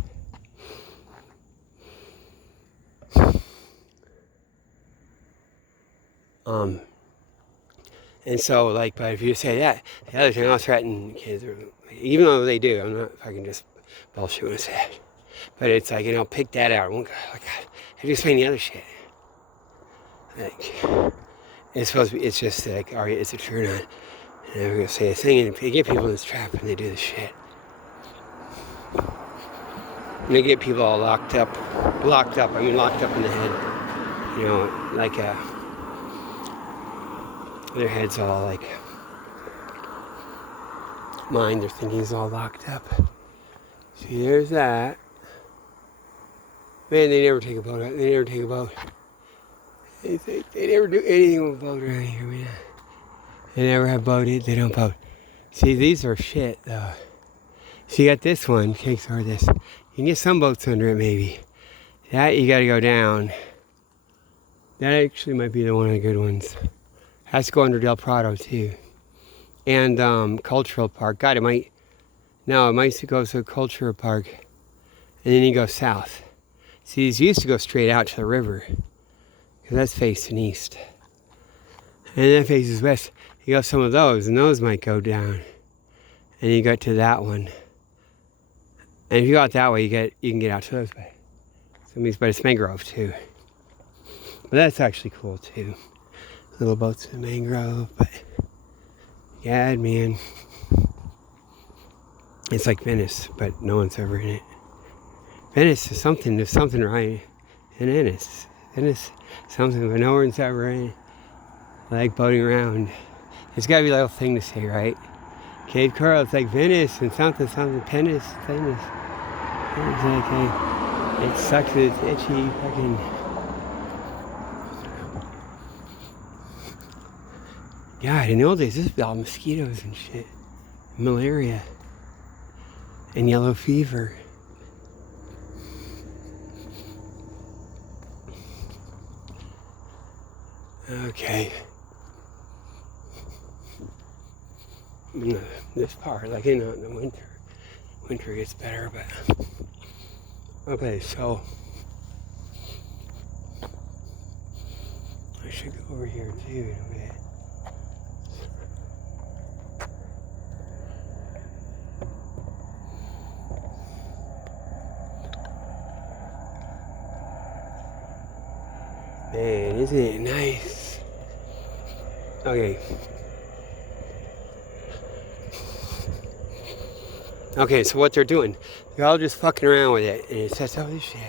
And so, like, but if you say that, the other thing, I'll threaten kids, or, even though they do, I'm not fucking just bullshit when I say it. But it's like, pick that out. Oh, God, how do you explain the other shit? Like, it's supposed to be, it's just like, is it true or not? And I'm going to say a thing, and you get people in this trap, and they do this shit. And they get people all locked up in the head. Like, their head's all like, their thinking's all locked up. See, there's that. Man, they never take a boat out. They never take a boat. They never do anything with a boat around here, man. They never have boated. They don't boat. See, these are shit, though. So you got this one, cakes or this. You can get some boats under it, maybe. That you got to go down. That actually might be one of the good ones. Has to go under Del Prado too. And Cultural Park. God, it might go to Cultural Park. And then you go south. See, these used to go straight out to the river. Because that's facing east. And that faces west. You got some of those, and those might go down. And you get to that one. And if you go out that way, you can get out to those way. Some of these, but it's mangrove too. But that's actually cool too. Little boats in mangrove, but yeah, man. It's like Venice, but no one's ever in it. Venice is something, there's something right in Venice. Venice, something, but no one's ever in it. I like boating around. There's gotta be a little thing to say, right? Cape Coral, it's like Venice and something, Venice. It's like, it sucks, it's itchy, fucking. God, in the old days, this was all mosquitoes and shit. Malaria. And yellow fever. Okay. This part, like in the winter gets better, but okay, so I should go over here too in a bit. Man, isn't it nice? Okay. Okay, so what they're doing, they're all just fucking around with it, and it says, oh, this shit.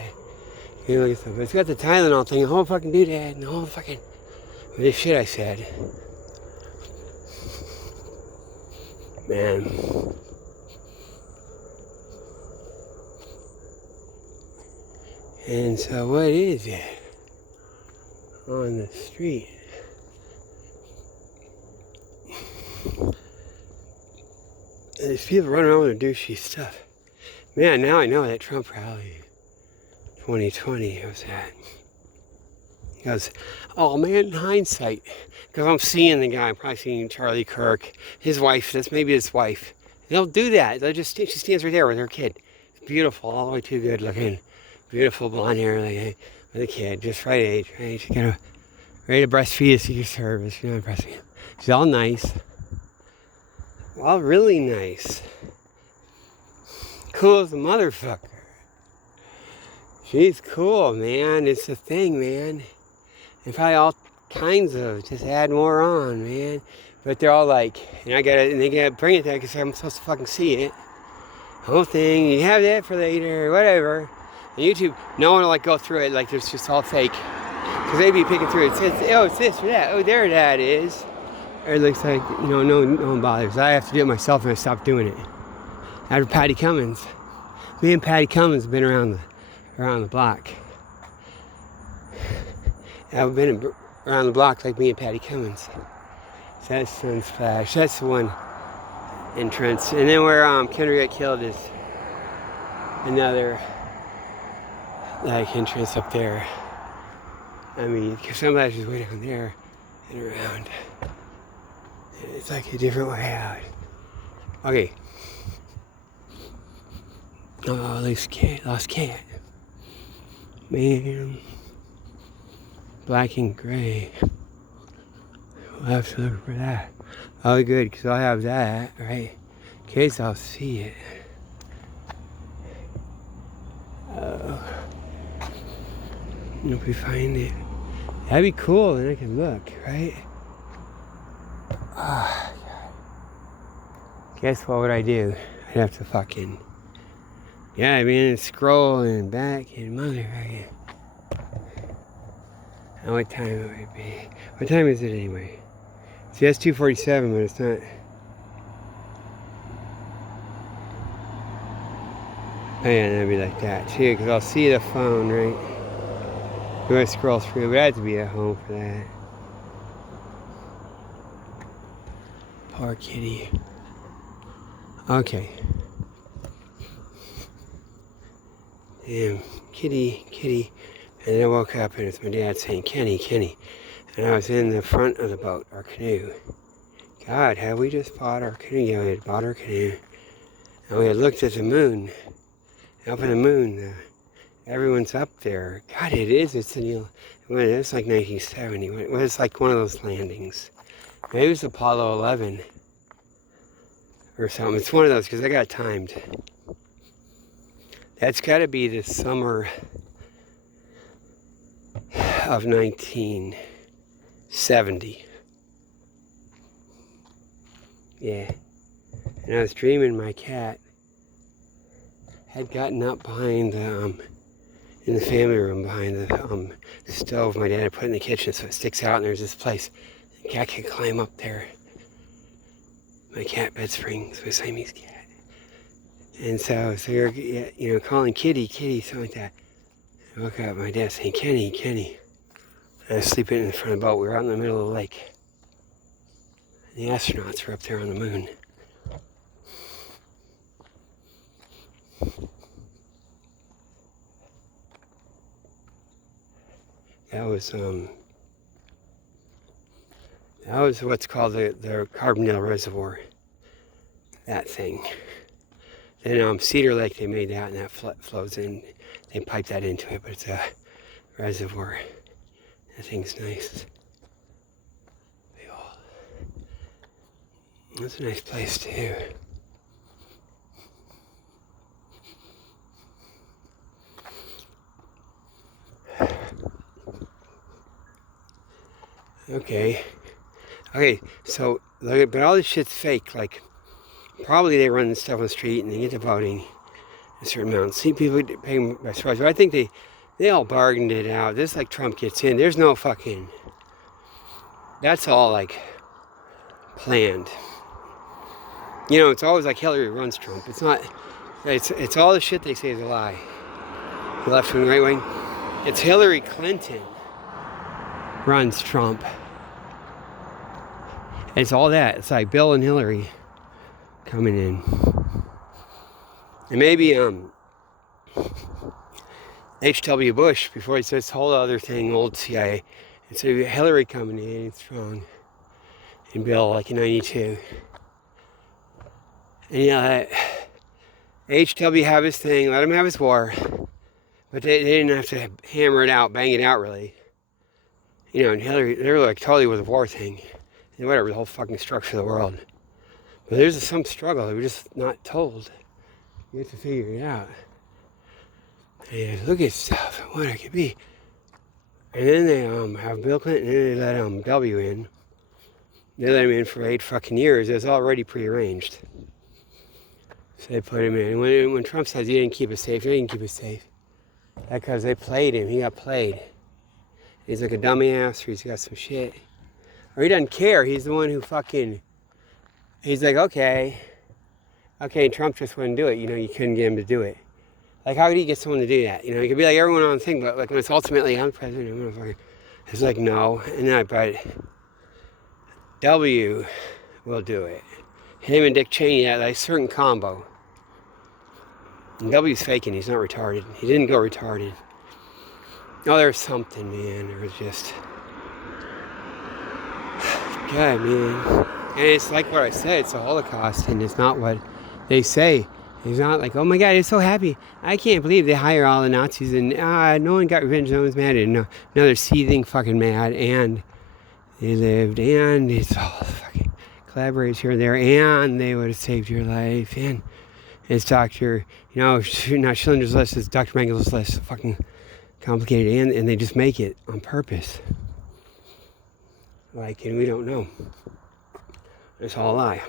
You look at stuff. It's got the Tylenol thing, the whole fucking doodad, and the whole fucking, this shit I said. Man. And so what is it on the street? And there's people running around with their douchey stuff. Man, now I know that Trump rally 2020 was at. He goes, oh man, in hindsight. Because I'm seeing the guy, I'm probably seeing Charlie Kirk, his wife, that's maybe his wife. They'll do that. She stands right there with her kid. Beautiful, all the way too good looking. Beautiful blonde hair, like, with a kid, just right age, right? She's kind of ready to breastfeed a Secret Service. She's not breastfeeding. She's all nice. All really nice. Cool as a motherfucker. She's cool, man. It's a thing, man. And probably all kinds of, just add more on, man. But they're all like, and they gotta bring it there because I'm supposed to fucking see it. Whole thing, you have that for later, whatever. On YouTube, no one will like go through it like it's just all fake. Because they'd be picking through it. It says, oh, it's this or that. Oh, there that is. Or it looks like, no one bothers. I have to do it myself and I stopped doing it. After Patty Cummins. Me and Patty Cummins have been around the block. I've been around the block like me and Patty Cummins. So that's Sunsplash. That's the one entrance. And then where Kendra got killed is another like entrance up there. I mean, Sunsplash is way down there and around. It's like a different way out. Okay. Oh, lost cat. Man. Black and gray. We'll have to look for that. Oh, good, because I'll have that, right? In case I'll see it. Oh. If we find it. That'd be cool, then I can look, right? Oh, God. Guess what would I do? I'd have to fucking... Yeah, I mean, scroll and back and motherfucking... And what time would it be? What time is it anyway? See, that's 2:47, but it's not... Oh yeah, that'd be like that too, because I'll see the phone, right? I'm going to scroll through, but I have to be at home for that. Poor kitty. Okay. Damn, kitty. And then I woke up and it's my dad saying, Kenny. And I was in the front of the boat, our canoe. God, had we just bought our canoe? Yeah, we had bought our canoe. And we had looked at the moon. Up in the moon, everyone's up there. God, it is. It's like 1970. It was like one of those landings. Maybe it was Apollo 11 or something. It's one of those because I got timed. That's got to be the summer of 1970. Yeah. And I was dreaming my cat had gotten up behind the, in the family room behind the stove my dad had put in the kitchen, so it sticks out and there's this place. The cat can climb up there. My cat, Bed Springs, my Siamese cat. And so you're calling Kitty, Kitty, something like that. I woke up, my dad saying, Kenny, Kenny. I was sleeping in front of the boat. We were out in the middle of the lake. And the astronauts were up there on the moon. That was what's called the Carbondale Reservoir. That thing. Then Cedar Lake, they made that, and that flows in. They pipe that into it, but it's a reservoir. That thing's nice. That's a nice place too. Okay, so look, but all this shit's fake. Like, probably they run stuff on the street and they get the voting a certain amount. See, people paying by surprise. But I think they all bargained it out. This like Trump gets in. There's no fucking. That's all like planned. You know, it's always like Hillary runs Trump. It's not. It's all the shit they say is a lie. The left wing, right wing. It's Hillary Clinton runs Trump. It's all that. It's like Bill and Hillary coming in. And maybe H.W. Bush, before he said this whole other thing, old CIA. And so Hillary coming in strong. And Bill like in 92. And H.W. have his thing, let him have his war. But they didn't have to hammer it out, bang it out really. You know, and Hillary, they were like totally with the war thing. And whatever, the whole fucking structure of the world. But there's some struggle that we're just not told. You have to figure it out. And look at stuff, what it could be. And then they have Bill Clinton, and then they let W in. They let him in for 8 fucking years. It was already prearranged. So they put him in. When Trump says he didn't keep us safe, they didn't keep us safe. That's because they played him. He got played. He's like a dumbass, or he's got some shit. Or he doesn't care. He's the one who fucking... He's like, okay, and Trump just wouldn't do it. You know, you couldn't get him to do it. Like, how could he get someone to do that? You know, he could be like everyone on the thing, but like when it's ultimately, I'm president, I'm motherfucker. It's like, no. And then but W will do it. Him and Dick Cheney had like a certain combo. And W's faking, he's not retarded. He didn't go retarded. Oh, there's something, man. There was just... God, man. And it's like what I said, it's the Holocaust, and it's not what they say. It's not like, oh my God, it's so happy. I can't believe they hire all the Nazis, and no one got revenge, no one's mad, and now they're seething fucking mad, and they lived, and it's all fucking collaborators here and there, and they would have saved your life, and it's Dr., you know, not Schindler's List, it's Dr. Mengel's List, fucking complicated, and they just make it on purpose. Like, and we don't know. It's all a lie.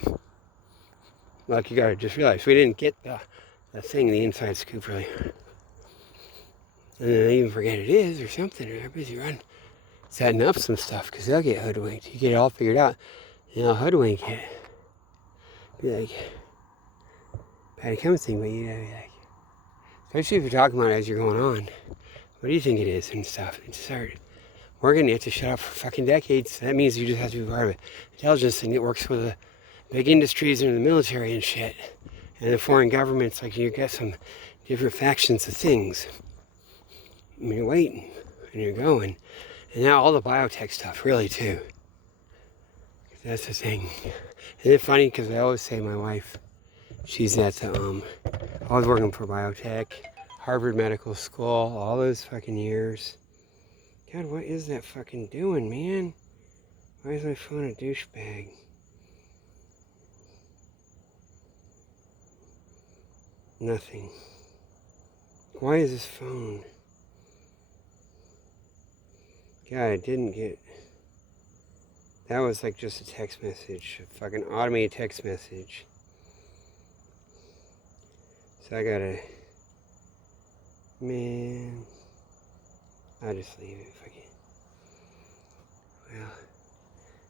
Like, you gotta just realize, we didn't get the thing, the inside scoop, really. And then they even forget it is, or something, or they're busy running, setting up some stuff, because they'll get hoodwinked. You get it all figured out, and they'll hoodwink it. Be like, Patty Cummins thing, but you know, be like, especially if you're talking about it as you're going on, what do you think it is, and stuff, and start working. You have to shut up for fucking decades. That means you just have to be part of it. Intelligence thing that works with the big industries and the military and shit. And the foreign governments, like you get some different factions of things. And you're waiting, and you're going. And now all the biotech stuff, really, too. That's the thing. Isn't it funny? Because I always say my wife, she's at the, I was working for biotech, Harvard Medical School, all those fucking years. God, what is that fucking doing, man? Why is my phone a douchebag? Nothing. Why is this phone? God, I didn't get... That was like just a text message. A fucking automated text message. So I gotta... Man... I'll just leave it if I can. Well...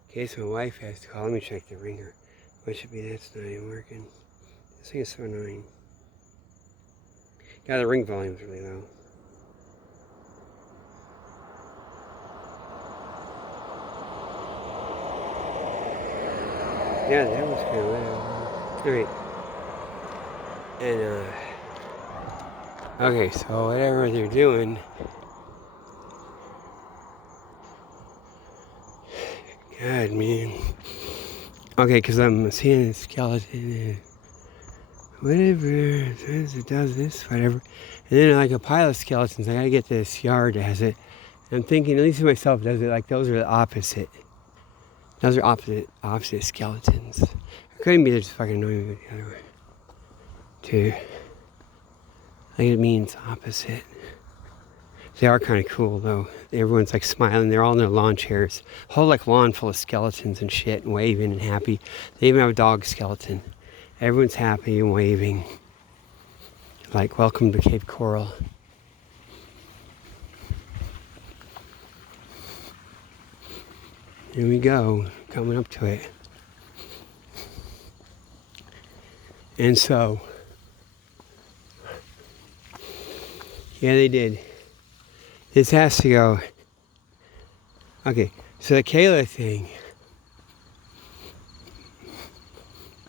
In case my wife has to call, let me check the ringer. What should be that's not even working. This thing is so annoying. Yeah, the ring volume's really low. Yeah, that was kind of loud. Alright. And, okay, so whatever they're doing. God, man. Okay, because I'm seeing a skeleton. Whatever. It does this, whatever. And then, like, a pile of skeletons. I gotta get this yard that has it. And I'm thinking, at least to myself, does it like those are the opposite. Those are opposite skeletons. It couldn't be just fucking annoying with the other one. Too. Like it means opposite. They are kind of cool though. Everyone's like smiling. They're all in their lawn chairs. Whole like lawn full of skeletons and shit and waving and happy. They even have a dog skeleton. Everyone's happy and waving. Like welcome to Cape Coral. Here we go, coming up to it. And so, yeah, they did. This has to go. Okay, so the Kayla thing.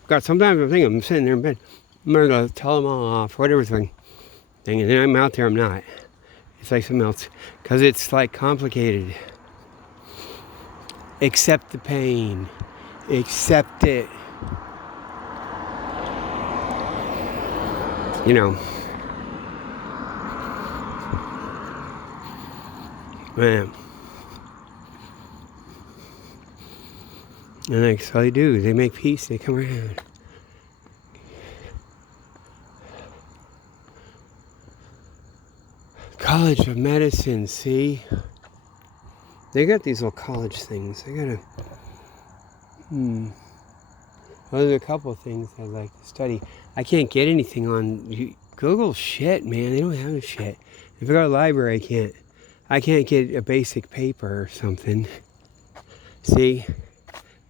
God, sometimes I'm thinking, I'm sitting there in bed. I'm gonna go tell them all off, whatever thing. And then I'm out there, I'm not. It's like something else. Because it's like complicated. Accept the pain. Accept it. You know. Man. And that's all they do. They make peace. They come around. College of Medicine, see? They got these little college things. They got a... Well, there's a couple of things I'd like to study. I can't get anything on Google shit, man. They don't have a shit. If I go to the library, I can't get a basic paper or something. See?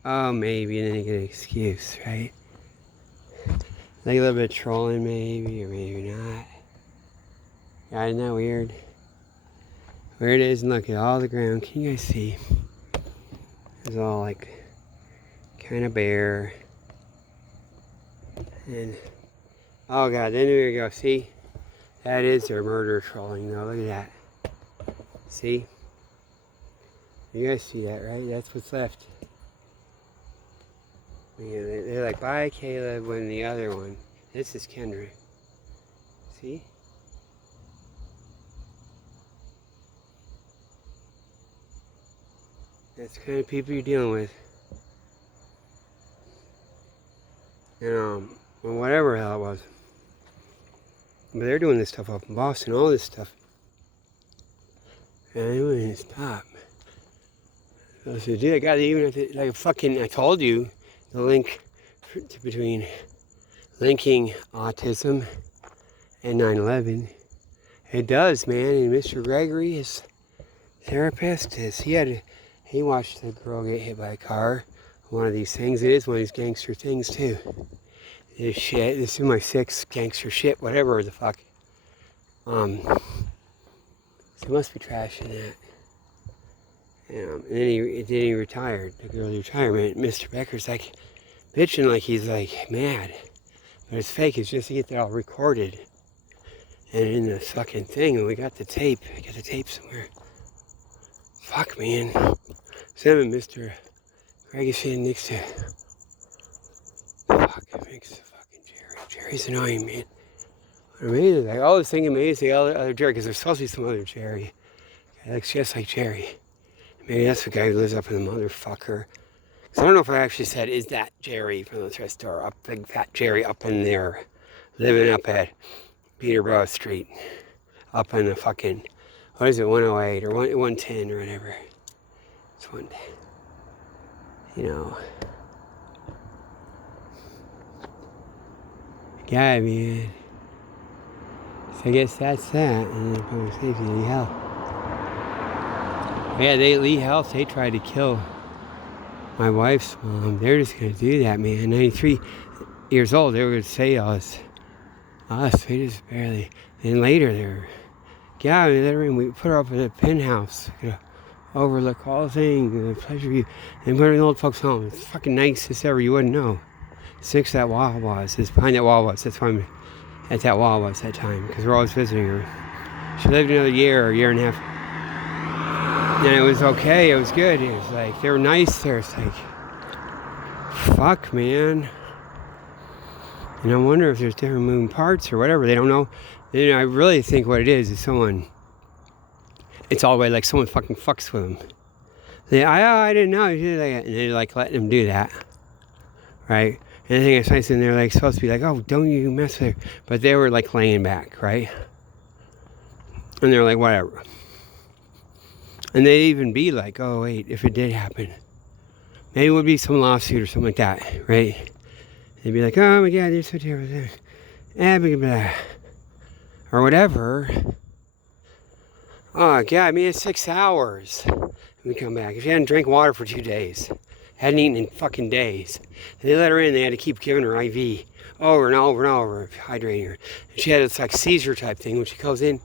Oh, maybe, and then you get an excuse, right? Like a little bit of trolling, maybe, or maybe not. Yeah, isn't that weird? Where it is, and look at all the ground. Can you guys see? It's all like kind of bare. And oh god, then there you go. See? That is their murder trolling though. Look at that. See? You guys see that, right? That's what's left. Yeah, they're like, bye Caleb, when the other one. This is Kendra. See? That's the kind of people you're dealing with. And, well, whatever the hell it was. But they're doing this stuff up in Boston, all this stuff. And they wouldn't stop. So, dude, I got even, like, fucking, I told you, the link between linking autism and 9/11. It does, man. And Mr. Gregory, his therapist, he watched the girl get hit by a car. One of these things. It is one of these gangster things too. This shit. This is my 6 gangster shit. Whatever the fuck. So he must be trashing that. And then he retired. Took early retirement. Mr. Becker's like bitching like he's like mad. But it's fake. It's just to get that all recorded. And in the fucking thing, and we got the tape. I got the tape somewhere. Fuck, man. Sam and Mr. Greg is sitting next to. Fuck, it makes the fucking Jerry. Jerry's annoying, man. Amazing. I always think amazing other Jerry, because there's supposed to be some other Jerry. That looks just like Jerry. Maybe that's the guy who lives up in the motherfucker. Because I don't know if I actually said, is that Jerry from the thrift store? Up, big fat Jerry up in there. Living up at Peterborough Street. Up in the fucking, what is it, 108 or 110 or whatever. It's 110. You know. Yeah, man. So I guess that's that. And then public safety, Lee Health. Yeah, Lee Health, they tried to kill my wife's mom. They're just going to do that, man. 93 years old, they were going to say us, they just barely. And later, yeah, we put her up in a penthouse. Overlook all things, pleasure you. And put her in the old folks' home. It's fucking nicest ever, you wouldn't know. It's next to that Wawa's. It's behind that Wawa's. That's why I'm at that Wawa's that time, because we're always visiting her. She lived another year or year and a half. And it was okay. It was good. It was like, they were nice there. It's like, fuck, man. And I wonder if there's different moving parts or whatever. They don't know. And I really think what it is someone, it's all the way like someone fucking fucks with them. I didn't know. And they're like letting them do that. Right? And I think it's nice, and they're like supposed to be like, oh, don't you mess with her. But they were like laying back, right? And they're like, whatever. And they'd even be like, oh, wait, if it did happen, maybe it would be some lawsuit or something like that, right? They'd be like, oh my God, you're so terrible. Blah, blah, blah. Or whatever. Oh, God, I mean, it's 6 hours when we come back. If you hadn't drank water for 2 days, hadn't eaten in fucking days, and they let her in, they had to keep giving her IV over and over and over, hydrating her. And she had this like seizure type thing when she goes in.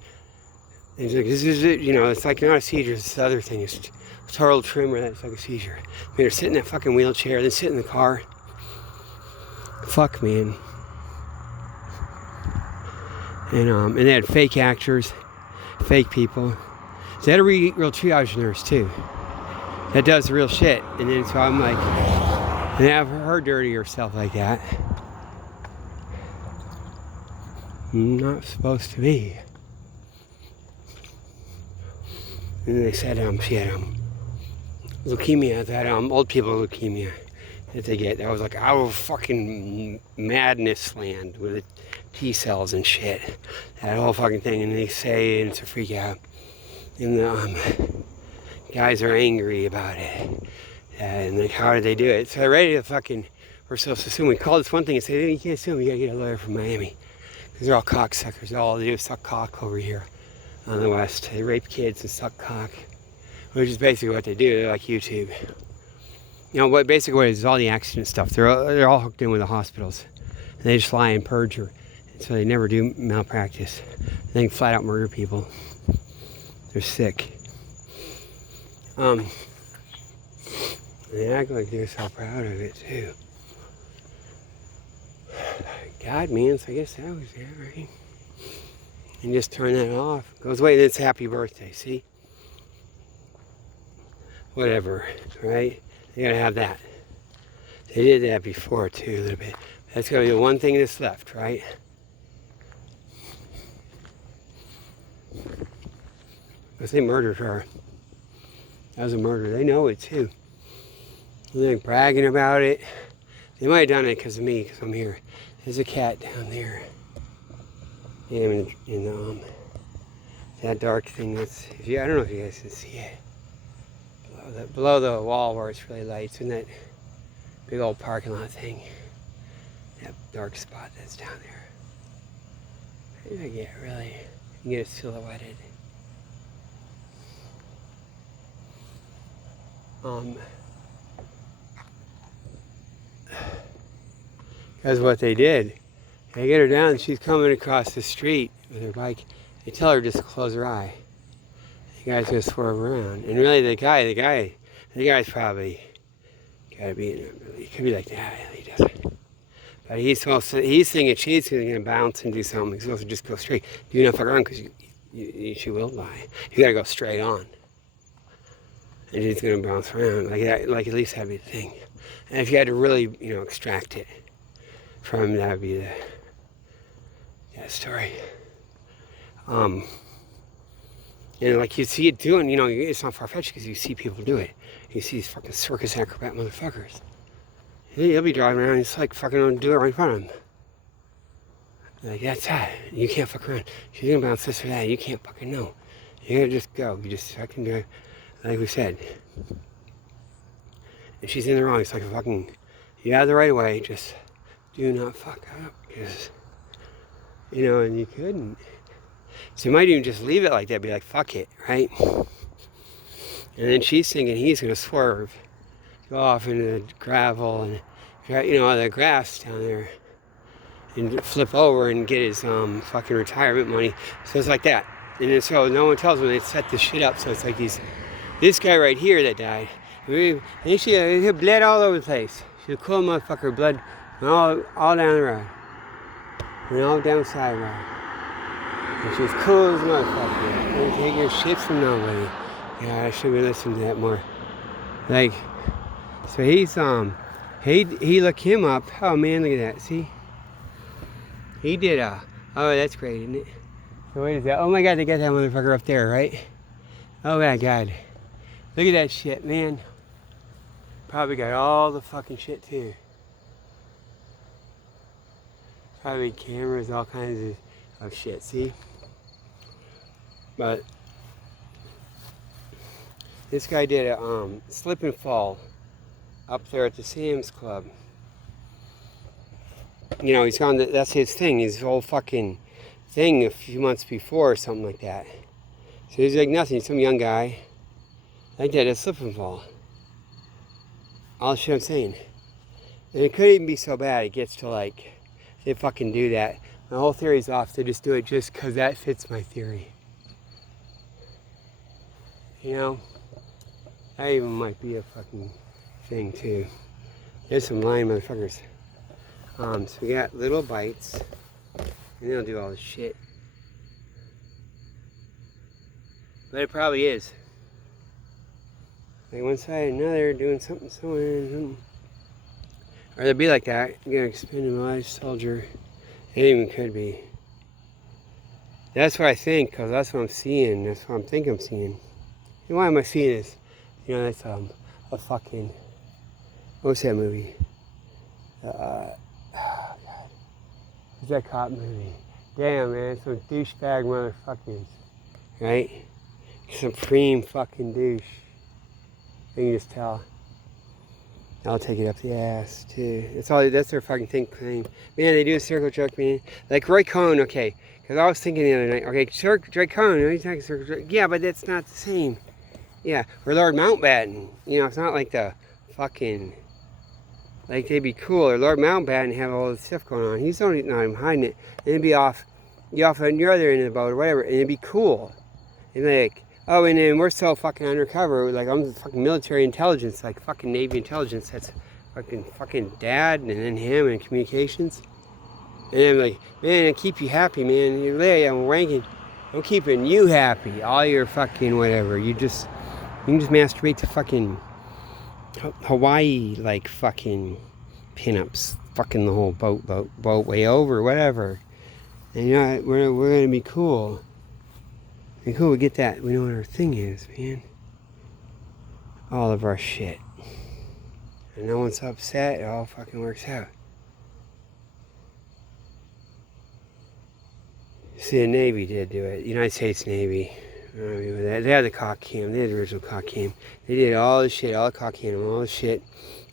And it's like, this is it, you know, it's like not a seizure, it's this other thing. It's total tremor, that's like a seizure. Made her sit in that fucking wheelchair, then sit in the car. Fuck, man. And they had fake actors, fake people. So they had a real triage nurse too. That does the real shit. And then so I'm like, and have her dirty herself like that. Not supposed to be. And they said she had leukemia, that old people leukemia that they get. That was like out of fucking madness land with the T cells and shit. That whole fucking thing. And they say it's a freak out. And the guys are angry about it. And like, how did they do it? So they're ready to fucking, we're supposed to assume. We call this one thing and say, you can't sue them, you gotta get a lawyer from Miami. Because they're all cocksuckers. All they do is suck cock over here on the West. They rape kids and suck cock. Which is basically what they do. They're like YouTube. You know, what basically what it is all the accident stuff. They're all hooked in with the hospitals. And they just lie and perjure. And so they never do malpractice. They flat out murder people. They're sick. They act like they're so proud of it too. God, man, so I guess that was it, right? And just turn that off. Goes away, and it's happy birthday, see? Whatever, right? You gotta have that. They did that before too, a little bit. That's gonna be the one thing that's left, right? Because they murdered her. That was a murder. They know it too. They're like bragging about it. They might have done it because of me, because I'm here. There's a cat down there. In that dark thing that's, I don't know if you guys can see it. Below the wall where it's really light. It's in that big old parking lot thing. That dark spot that's down there. Maybe I get really, you can get it silhouetted. That's what they did. They get her down and she's coming across the street with her bike. They tell her just to close her eye. The guy's gonna swerve around. And really the guy's probably gotta be, he could be like that, he doesn't. But he's thinking she's gonna bounce and do something. He's supposed to just go straight. Do not fuck around because she will die. You gotta go straight on. and it's gonna bounce around like that. Like at least that'd be the thing. And if you had to really, extract it from, that'd be that story. And like you see it doing, it's not far-fetched because you see people do it. You see these fucking circus acrobat motherfuckers. He'll be driving around, it's like fucking do it right in front of him. Like, that's that. You can't fuck around. She's gonna bounce this or that. You can't fucking know. You gotta just go. You just fucking do it. Like we said. If she's in the wrong, it's like a fucking, you have the right way, just do not fuck up. Because, and you couldn't. So you might even just leave it like that, be like, fuck it, right? And then she's thinking he's gonna swerve, go off into the gravel and, the grass down there, and flip over and get his fucking retirement money. So it's like that. And then, so no one tells him they set this shit up. So it's like this guy right here that died. And he bled all over the place. She's a cool motherfucker, blood all down the road. And all down the side road. And she's cool as a motherfucker. Don't take your shit from nobody. Yeah, I should be listening to that more. Like, so he's he looked him up. Oh man, look at that. See? He did oh, that's great, isn't it? So what is that? Oh my God, they got that motherfucker up there, right? Oh my God. Look at that shit, man. Probably got all the fucking shit too. Probably cameras, all kinds of shit, see? But this guy did a slip and fall up there at the Sam's Club. He's gone, that's his thing, his whole fucking thing a few months before or something like that. So he's like nothing, some young guy like that, a slip and fall. All the shit I'm saying. And it could even be so bad, it gets to like, they fucking do that. My whole theory's off, they just do it just because that fits my theory. That even might be a fucking thing too. There's some lying motherfuckers. So we got little bites, and they'll do all this shit. But it probably is. Like one side or another, doing something, something. Or they'll be like that. You're gonna expend a life soldier. It even could be. That's what I think, because that's what I'm seeing. That's what I think I'm seeing. And why am I seeing this? That's a fucking, what's that movie? Oh God. What's that cop movie? Damn, man, some douchebag motherfuckers. Right? Supreme fucking douche. You can just tell. I'll take it up the ass, too. That's their fucking thing. Man, they do a circle jerk, man. Like Roy Cohn, okay. Because I was thinking the other night, okay, Roy Cohn, he's talking circle jerk. Yeah, but that's not the same. Yeah, or Lord Mountbatten. It's not like the fucking, like they'd be cool. Or Lord Mountbatten have all this stuff going on. He's not even hiding it. And it'd be off on your other end of the boat or whatever, and it'd be cool. And like, oh, and then we're so fucking undercover, like I'm fucking military intelligence, like fucking Navy intelligence, that's fucking dad, and then him, and communications. And I'm like, man, I keep you happy, man. I'm ranking, I'm keeping you happy, all your fucking whatever. You can just masturbate to fucking Hawaii, like fucking pinups, fucking the whole boat way over, whatever. And we're gonna be cool. And cool, we get that. We know what our thing is, man. All of our shit. And no one's upset. It all fucking works out. See, the Navy did do it. United States Navy. They had the cock cam. They had the original cock cam. They did all the shit, all the cock cam, all the shit.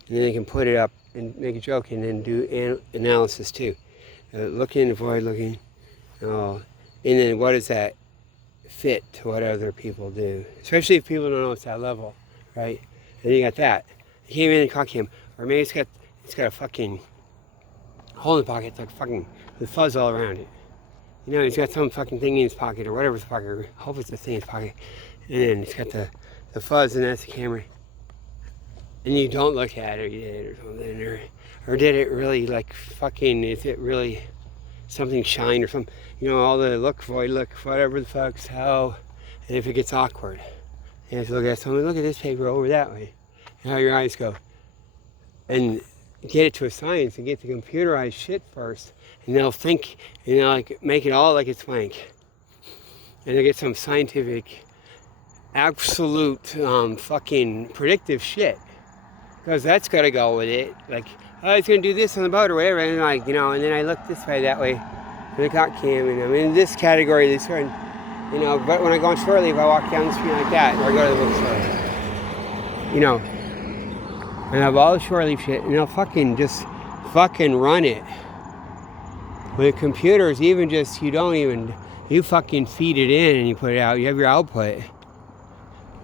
And then they can put it up and make a joke and then do analysis too. Looking, avoid looking. And then what does that fit to what other people do? Especially if people don't know it's that level, right? And you got that. It came in and cock him. Or maybe it's got a fucking hole in the pocket, like fucking with fuzz all around it. He's got some fucking thing in his pocket or whatever his pocket. I hope it's the thing in his pocket. And then it's got the fuzz, and that's the camera. And you don't look at it, or you did, or something, or did it really like fucking? Is it really something shine or something? All the look, void look, whatever the fuck's how. And if it gets awkward, You have to look at something, look at this paper over that way. And how your eyes go. And get it to a science and get the computerized shit first. And they'll think, like make it all like it's blank. And they'll get some scientific, absolute fucking predictive shit. Because that's got to go with it. Like, oh, it's going to do this on the boat or whatever. And like, and then I look this way, that way. For the cock cam. And I'm in this category, this one. But when I go on shore leave, I walk down the street like that. Or I go to the bookstore. And I have all the shore leave shit. And they'll fucking just fucking run it. With computers, even just, you fucking feed it in and you put it out. You have your output.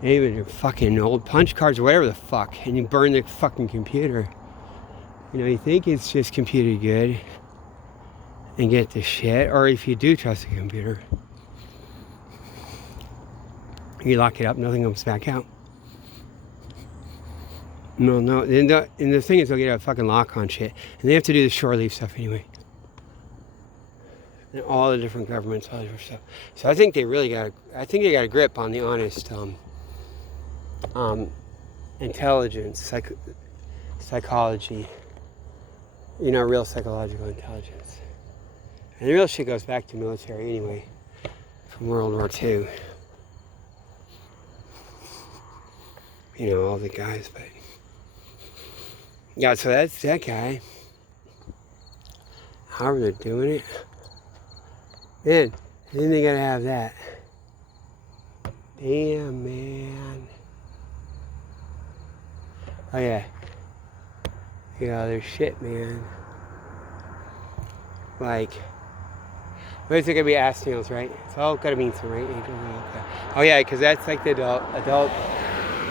Even your fucking old punch cards or whatever the fuck, and you burn the fucking computer. You think it's just computer good and get the shit, or if you do trust the computer, you lock it up, nothing comes back out. No. And the thing is, they'll get a fucking lock on shit, and they have to do the shore leave stuff anyway. And all the different governments, all the different stuff. So I think they got a grip on the honest. Intelligence, psychology, real psychological intelligence. And the real shit goes back to military anyway, from World War II. All the guys, but yeah, so that's that guy. However they're doing it. Man, then they gotta have that. Damn, man. Oh yeah. There's shit, man. Like, what is it gonna be? Ass nails, right? It's all gotta mean some, right? Okay. Oh yeah, because that's like the adult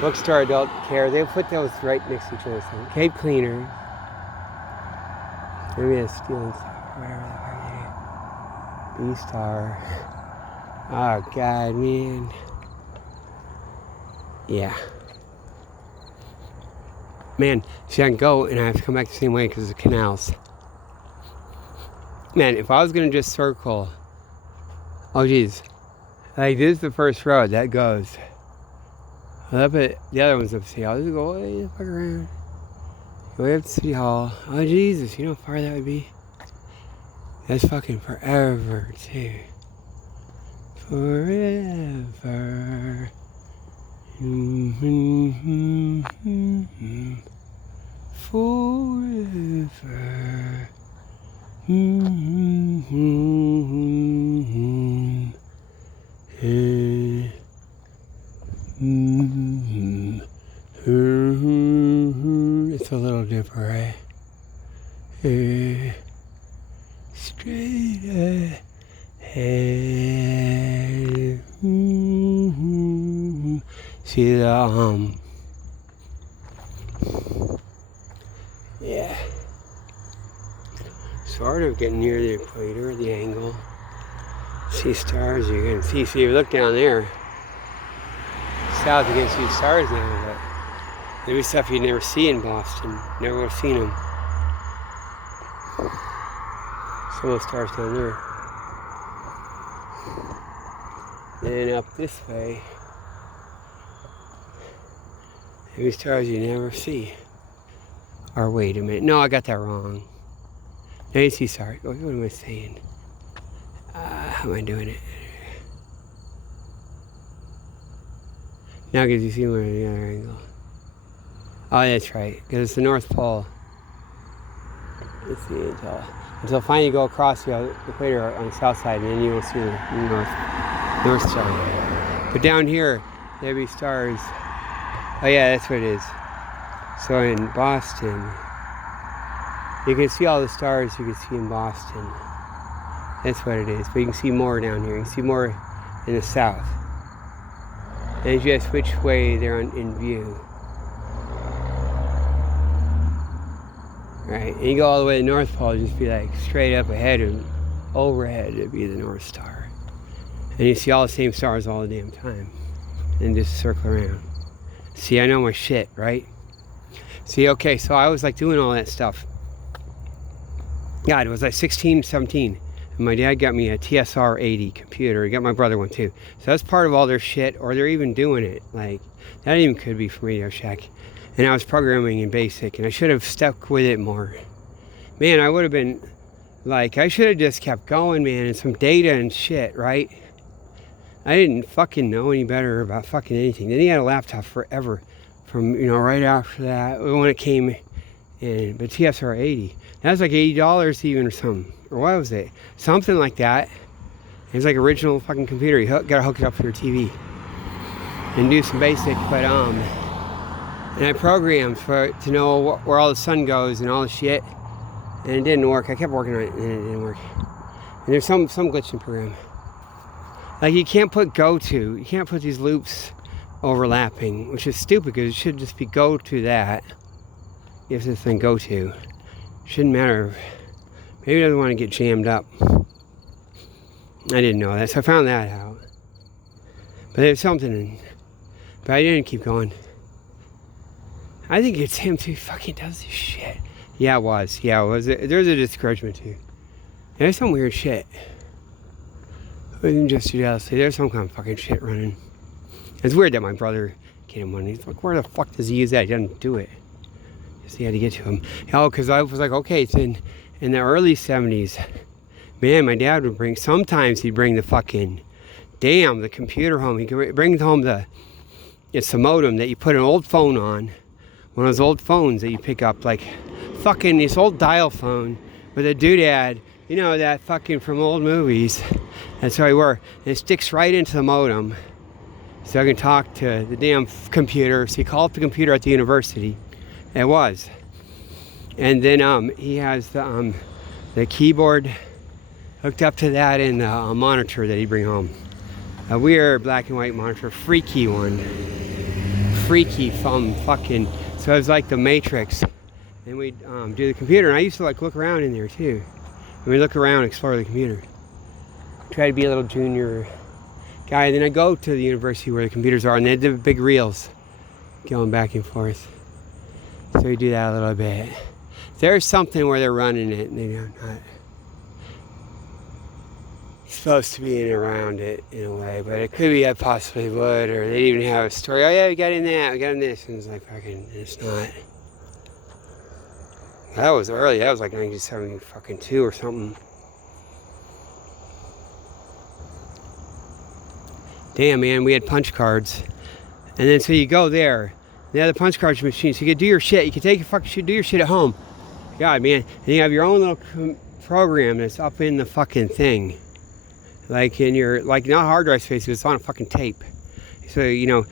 bookstore, adult care. They put those right next to each other. So, Cape Cleaner. Maybe a Stealing Star, whatever the fuck it is. B-Star. Oh god, man. Yeah. Man, see, I can go and I have to come back the same way because of the canals. Man, if I was going to just circle, oh geez, like this is the first road that goes up at the other one's up to City Hall. Just go way the fuck around, go way up to City Hall. Oh Jesus, you know how far that would be? That's fucking forever too. Forever. Forever. It's a little different, right? Straight ahead. See the yeah. Sort of getting near the equator, the angle. See stars, you can see. See, if you look down there, south, you can see stars now, but there'll be stuff you'd never see in Boston. Never would have seen them. Some of those stars down there. Then up this way, there'll be stars you never see. Or wait a minute, no, I got that wrong. Now you see, sorry, what am I saying? How am I doing it? Now because you see more of the other angle. Oh, that's right, because it's the North Pole. Let's see, until finally you go across the equator on the south side, and then you will see the North Star. But down here, there'll be stars. Oh yeah, that's what it is. So in Boston, you can see all the stars you can see in Boston. That's what it is. But you can see more down here. You can see more in the south. And just which way they're in view. Right, and you go all the way to the North Pole, just be like straight up ahead and overhead, it'd be the North Star. And you see all the same stars all the damn time. And just circle around. See, I know my shit, right? See, okay, so I was like doing all that stuff. God, it was like 16, 17. And my dad got me a TSR 80 computer. He got my brother one too. So that's part of all their shit, or they're even doing it. Like, that even could be from Radio Shack. And I was programming in BASIC, and I should have stuck with it more. Man, I would have been, like, I should have just kept going, man, and some data and shit, right? I didn't fucking know any better about fucking anything. Then he had a laptop forever from, right after that, when it came in. But TSR 80, that was like $80 even or something. Or what was it? Something like that. It was like original fucking computer. You gotta hook it up to your TV and do some basic, but and I programmed to know where all the sun goes and all the shit, and it didn't work. I kept working on it, and it didn't work. And there's some glitch in the program. Like, you can't put you can't put these loops overlapping, which is stupid because it should just be go to that. If this thing go to, shouldn't matter. Maybe it doesn't want to get jammed up. I didn't know that, so I found that out. But there's something, but I didn't keep going. I think it's him too. He fucking does this shit. Yeah, it was. There's a discouragement too. There's some weird shit. It wasn't just jealousy. There's some kind of fucking shit running. It's weird that my brother get him one. He's like, where the fuck does he use that? He doesn't do it. Just he had to get to him. Because I was like, okay, it's in the early 70s. Man, my dad would sometimes he'd bring the fucking, the computer home. He could bring home it's the modem that you put an old phone on. One of those old phones that you pick up, like fucking this old dial phone with a doodad, that fucking from old movies. That's how he were. And it sticks right into the modem. So I can talk to the damn computer. So you call up the computer at the university. It was. And then he has the keyboard hooked up to that and the monitor that he'd bring home. A weird black and white monitor, freaky one. Freaky from fucking, so it was like the Matrix. And we'd do the computer, and I used to like look around in there too. And we'd look around, explore the computer. Try to be a little junior guy. And then I go to the university where the computers are, and they had the big reels going back and forth. So we do that a little bit. There's something where they're running it, and they're not supposed to be in around it in a way, but it could be I possibly would, or they even have a story. Oh yeah, we got in that, we got in this, and it's like fucking, it's not. That was early. That was like 1972 or something. Damn, man, we had punch cards, and then so you go there. They had the punch cards machine, so you could do your shit. You could take your fucking shit, do your shit at home. God, man, and you have your own little program that's up in the fucking thing. Like in your, like not hard drive space, it's on a fucking tape. So, you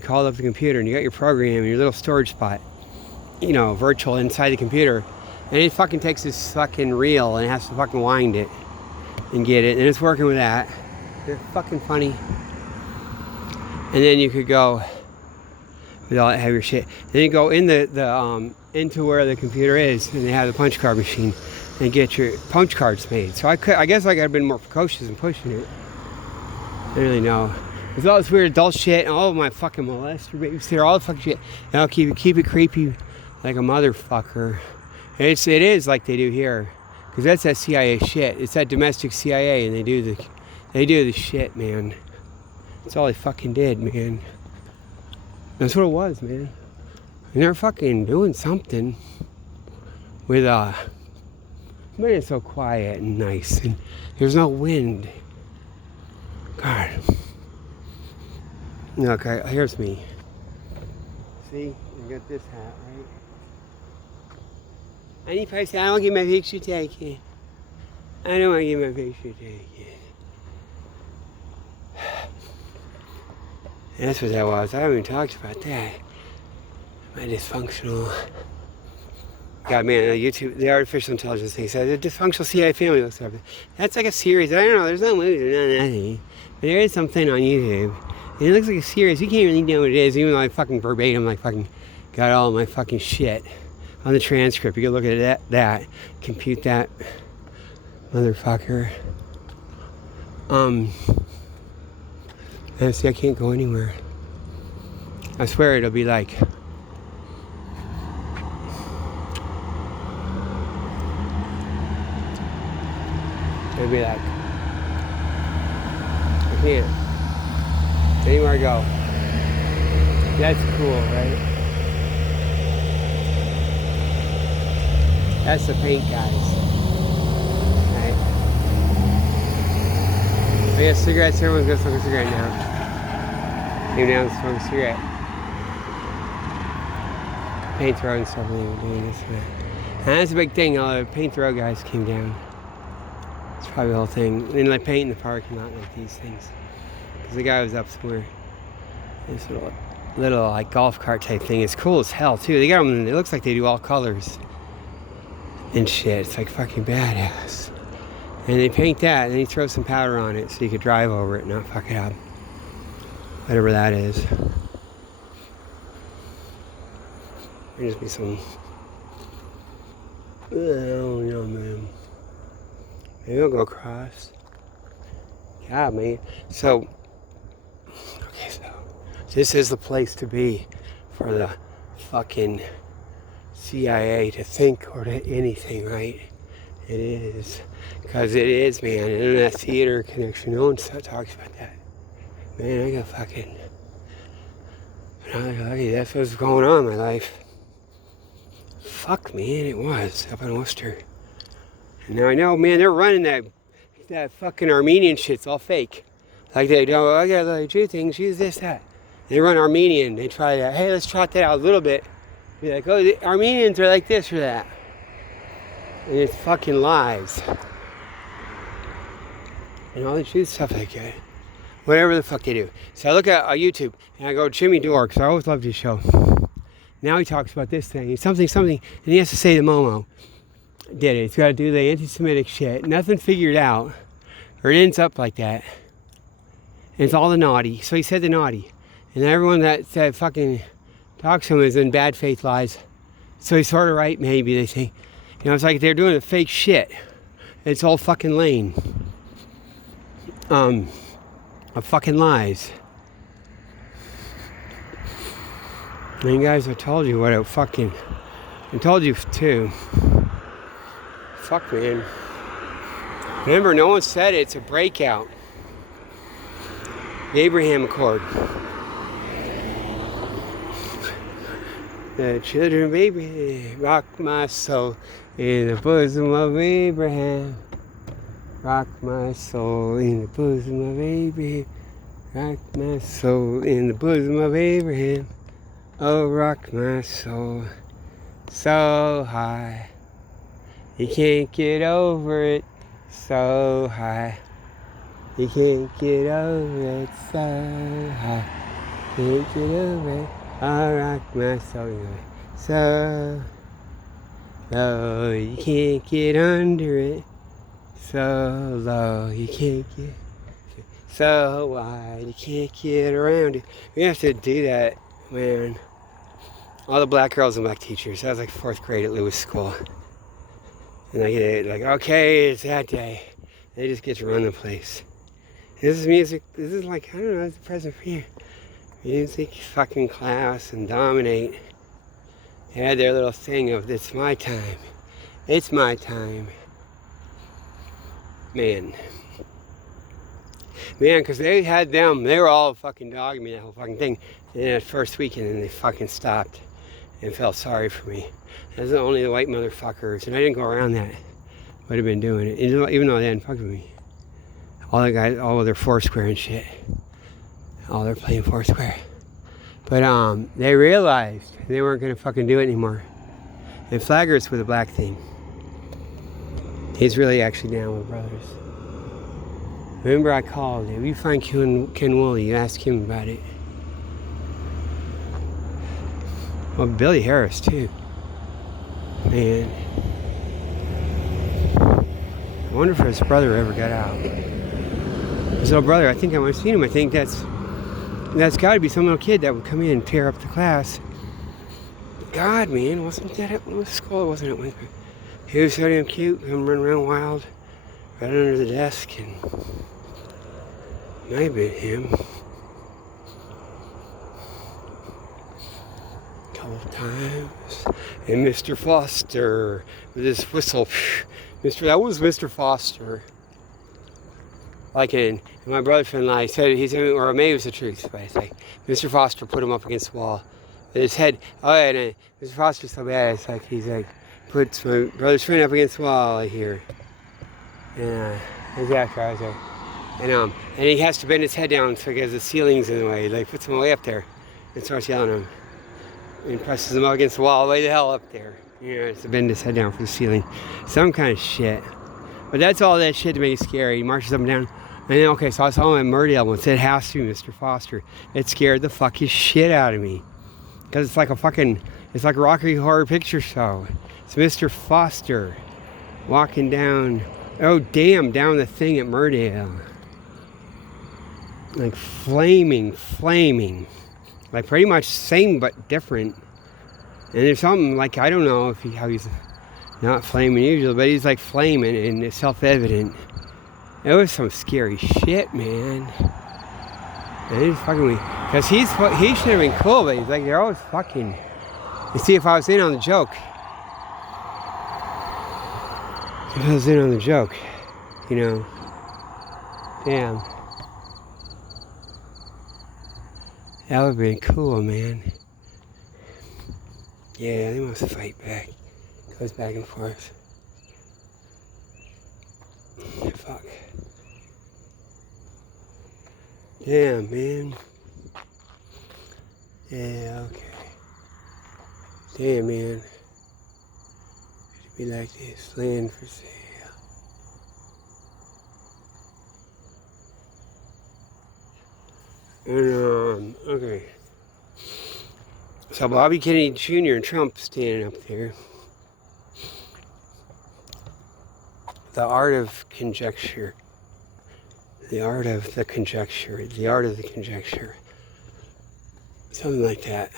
call up the computer and you got your program in your little storage spot, virtual inside the computer. And it fucking takes this fucking reel and it has to fucking wind it and get it. And it's working with that. They're fucking funny. And then you could go with all that, have your shit. Then you go in into where the computer is, and they have the punch card machine. And get your punch cards made. So I guess I could have been more precocious in pushing it. I don't really know. There's all this weird adult shit, and all of my fucking molester babysitter, all the fucking shit. And I'll keep it creepy like a motherfucker. It is like they do here. Because that's that CIA shit. It's that domestic CIA, and they do the shit, man. That's all they fucking did, man. That's what it was, man. And they're fucking doing something with but it's so quiet and nice, and there's no wind. God. Okay, here's me. See, I got this hat, right? Any person, I don't get my picture taken. I don't want to get my picture taken. That's what that was. I haven't even talked about that. My dysfunctional. God, man, YouTube, the artificial intelligence thing says a dysfunctional CIA family looks like that's like a series. I don't know, there's no movie, there's nothing. But there is something on YouTube. And it looks like a series. You can't really know what it is, even though I fucking verbatim, like fucking got all my fucking shit on the transcript. You can look at that, compute that, motherfucker. And see, I can't go anywhere. I swear it'll be like. And be like, I can't. Anywhere I go. That's cool, right? That's the paint guys. Right? We have cigarettes, everyone's gonna smoke a cigarette now. Came down and smoked a cigarette. Paint throw and stuff, we were doing this way. And that's a big thing, all the paint throw guys came down. It's probably the whole thing. And like paint in the parking lot like these things. Because the guy was up somewhere. This little like golf cart type thing. It's cool as hell too. They got them, it looks like they do all colors and shit. It's like fucking badass. And they paint that and then you throw some powder on it so you could drive over it and not fuck it up. Whatever that is. There'll just be some, I don't know, man. Maybe I'll go across. God, man. So, okay, so this is the place to be for the fucking CIA to think or to anything, right? It is. Because it is, man. And that theater connection, no one talks about that. Man, I got fucking, that's what's going on in my life. Fuck, man, it was up in Worcester. And now I know, man, they're running that fucking Armenian shit's all fake. Like they don't, I gotta like do things, use this, that. They run Armenian, they try that. Hey, let's trot that out a little bit. Be like, oh, the Armenians are like this or that. And it's fucking lies. And all they do stuff like that. Whatever the fuck they do. So I look at YouTube and I go, Jimmy Dore, because I always loved his show. Now he talks about this thing, something, and he has to say the Momo did it. He's got to do the anti-Semitic shit. Nothing figured out, or it ends up like that. And it's all the naughty. So he said the naughty. And everyone that fucking talks to him is in bad faith lies. So he's sort of right, maybe, they think. You know, it's like they're doing the fake shit. It's all fucking lame. Of fucking lies. And guys, I told you what I told you too. Fuck, man. Remember, no one said it's a breakout. The Abraham Accord. The children of Abraham rock my soul in the bosom of Abraham. Rock my soul in the bosom of Abraham. Rock my soul in the bosom of Abraham. Oh, rock my soul so high. You can't get over it so high. You can't get over it so high. Can't get over it. Oh, rock my soul so low. You can't get under it so low. You can't get so wide. You can't get around it. We have to do that, man. All the black girls and black teachers. I was like 4th grade at Lewis School. And I get like, okay, it's that day. They just get to run the place. This is music, this is like, I don't know, it's a present for you. Music fucking class and dominate. They had their little thing of, it's my time. It's my time. Man, because they had them, they were all fucking dogging me, that whole fucking thing. And that first weekend, and they fucking stopped and felt sorry for me. That's only the white motherfuckers, and I didn't go around that. Would have been doing it, even though they hadn't fucked with me. All the guys, all of their Foursquare and shit. All they're playing Foursquare. But they realized they weren't gonna fucking do it anymore. And Flagger's with a black theme. He's really actually down with brothers. Remember I called, if you find Ken Woolley, you ask him about it. Well, Billy Harris too. Man. I wonder if his brother ever got out. His little brother, I think I might have seen him. I think that's got to be some little kid that would come in and tear up the class. God, man, wasn't that at Lewis School? Wasn't it? He was so damn cute, him running around wild, right under the desk, and might have been him. A couple of times. And Mr. Foster with his whistle. That was Mr. Foster. Like and my brother friend and I said, he said, or maybe it was the truth, but I say, Mr. Foster put him up against the wall. And his head, oh yeah, and Mr. Foster's so bad, it's like, he's like, puts my brother's friend up against the wall, I hear. And exactly, I was there. And he has to bend his head down because the ceiling's in the way. Like puts him way up there and starts yelling at him. And presses him up against the wall, way the hell up there. You know, it's to bend his head down for the ceiling. Some kind of shit. But that's all that shit to make it scary. He marches up and down. And then, okay, so I saw him at Murdale once. It has to be Mr. Foster. It scared the fucking shit out of me. Because it's like it's like a Rocky Horror Picture Show. It's Mr. Foster walking down, oh damn, down the thing at Murdale. Like flaming. Like pretty much same but different. And there's something like, I don't know how he's not flaming usually, but he's like flaming and it's self-evident. It was some scary shit, man. And he's fucking me. Because he should have been cool, but he's like, they're always fucking. You see, if I was in on the joke. If I was in on the joke, you know. Damn. That would have been cool, man. Yeah, they must fight back. Goes back and forth. Fuck. Damn, man. Yeah, okay. Damn, man. It'd be like this. Land for sale. And, okay. So Bobby Kennedy Jr. and Trump standing up there. The Art of Conjecture. The Art of the Conjecture. The Art of the Conjecture. Something like that.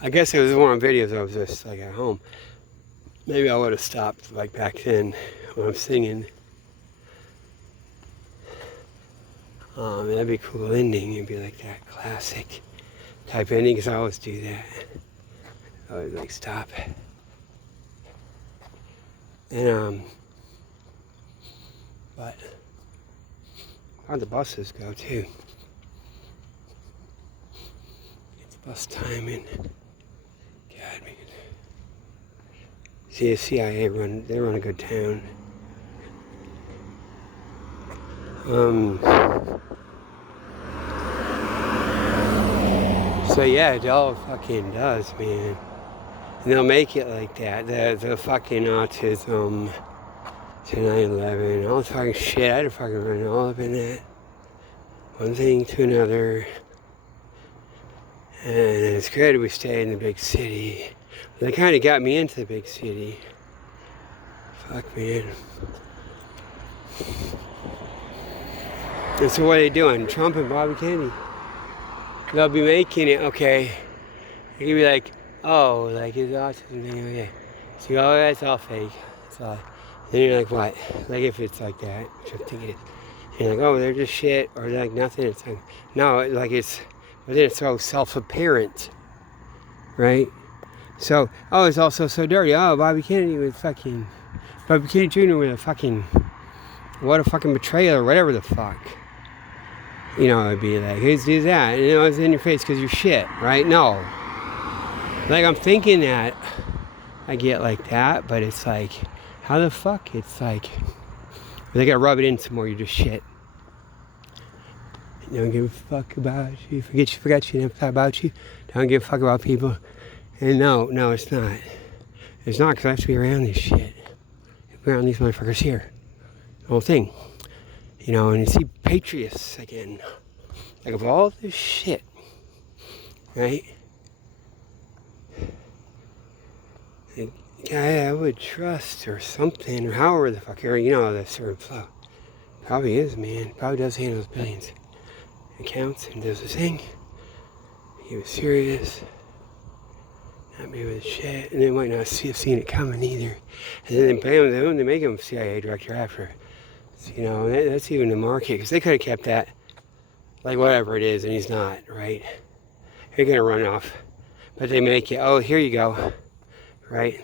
I guess it was one of the videos I was just like at home. Maybe I would have stopped like back then when I'm singing. That'd be a cool ending. It'd be like that classic type ending, because I always do that. I always like stop. And but how'd the buses go too? It's bus timing. God, man. See, the CIA they run a good town. So yeah, it all fucking does, man. And they'll make it like that. The fucking autism to 9/11, all the fucking shit. I had to fucking run all up in that. One thing to another. And it's good we stayed in the big city. They kind of got me into the big city. Fuck, man. And so what are they doing? Trump and Bobby Kennedy. They'll be making it, okay. They can be like, oh, like his autism thing, okay. So, oh, that's all fake. That's all. Then you're like, what? Like if it's like that, which I think it is. And you're like, oh, they're just shit, or they're like nothing. It's like, no, like it's, but then it's so self-apparent, right? So, oh, it's also so dirty. Oh, Bobby Kennedy Jr. with a fucking, what a fucking betrayal or whatever the fuck. You know, it'd be like, who's do that? And you know, it's in your face because you're shit, right? No. Like, I'm thinking that I get like that, but it's like, how the fuck? It's like, they gotta rub it in some more, you're just shit. Don't give a fuck about you. Forget you never thought about you. Don't give a fuck about people. And no, it's not. It's not, because I have to be around this shit. Around these motherfuckers here. The whole thing. You know, and you see patriots again. Like, of all this shit. Right? The guy I would trust or something, or however the fuck, or, you know, that certain flow. Probably is, man. Probably does handle his billions. Accounts and does his thing. He was serious. Not me with shit. And they might not have seen it coming either. And then bam, they make him CIA director after. So, you know, that's even the market. Because they could have kept that, like whatever it is, and he's not, right? You're going to run off. But they make it, oh, here you go. Right?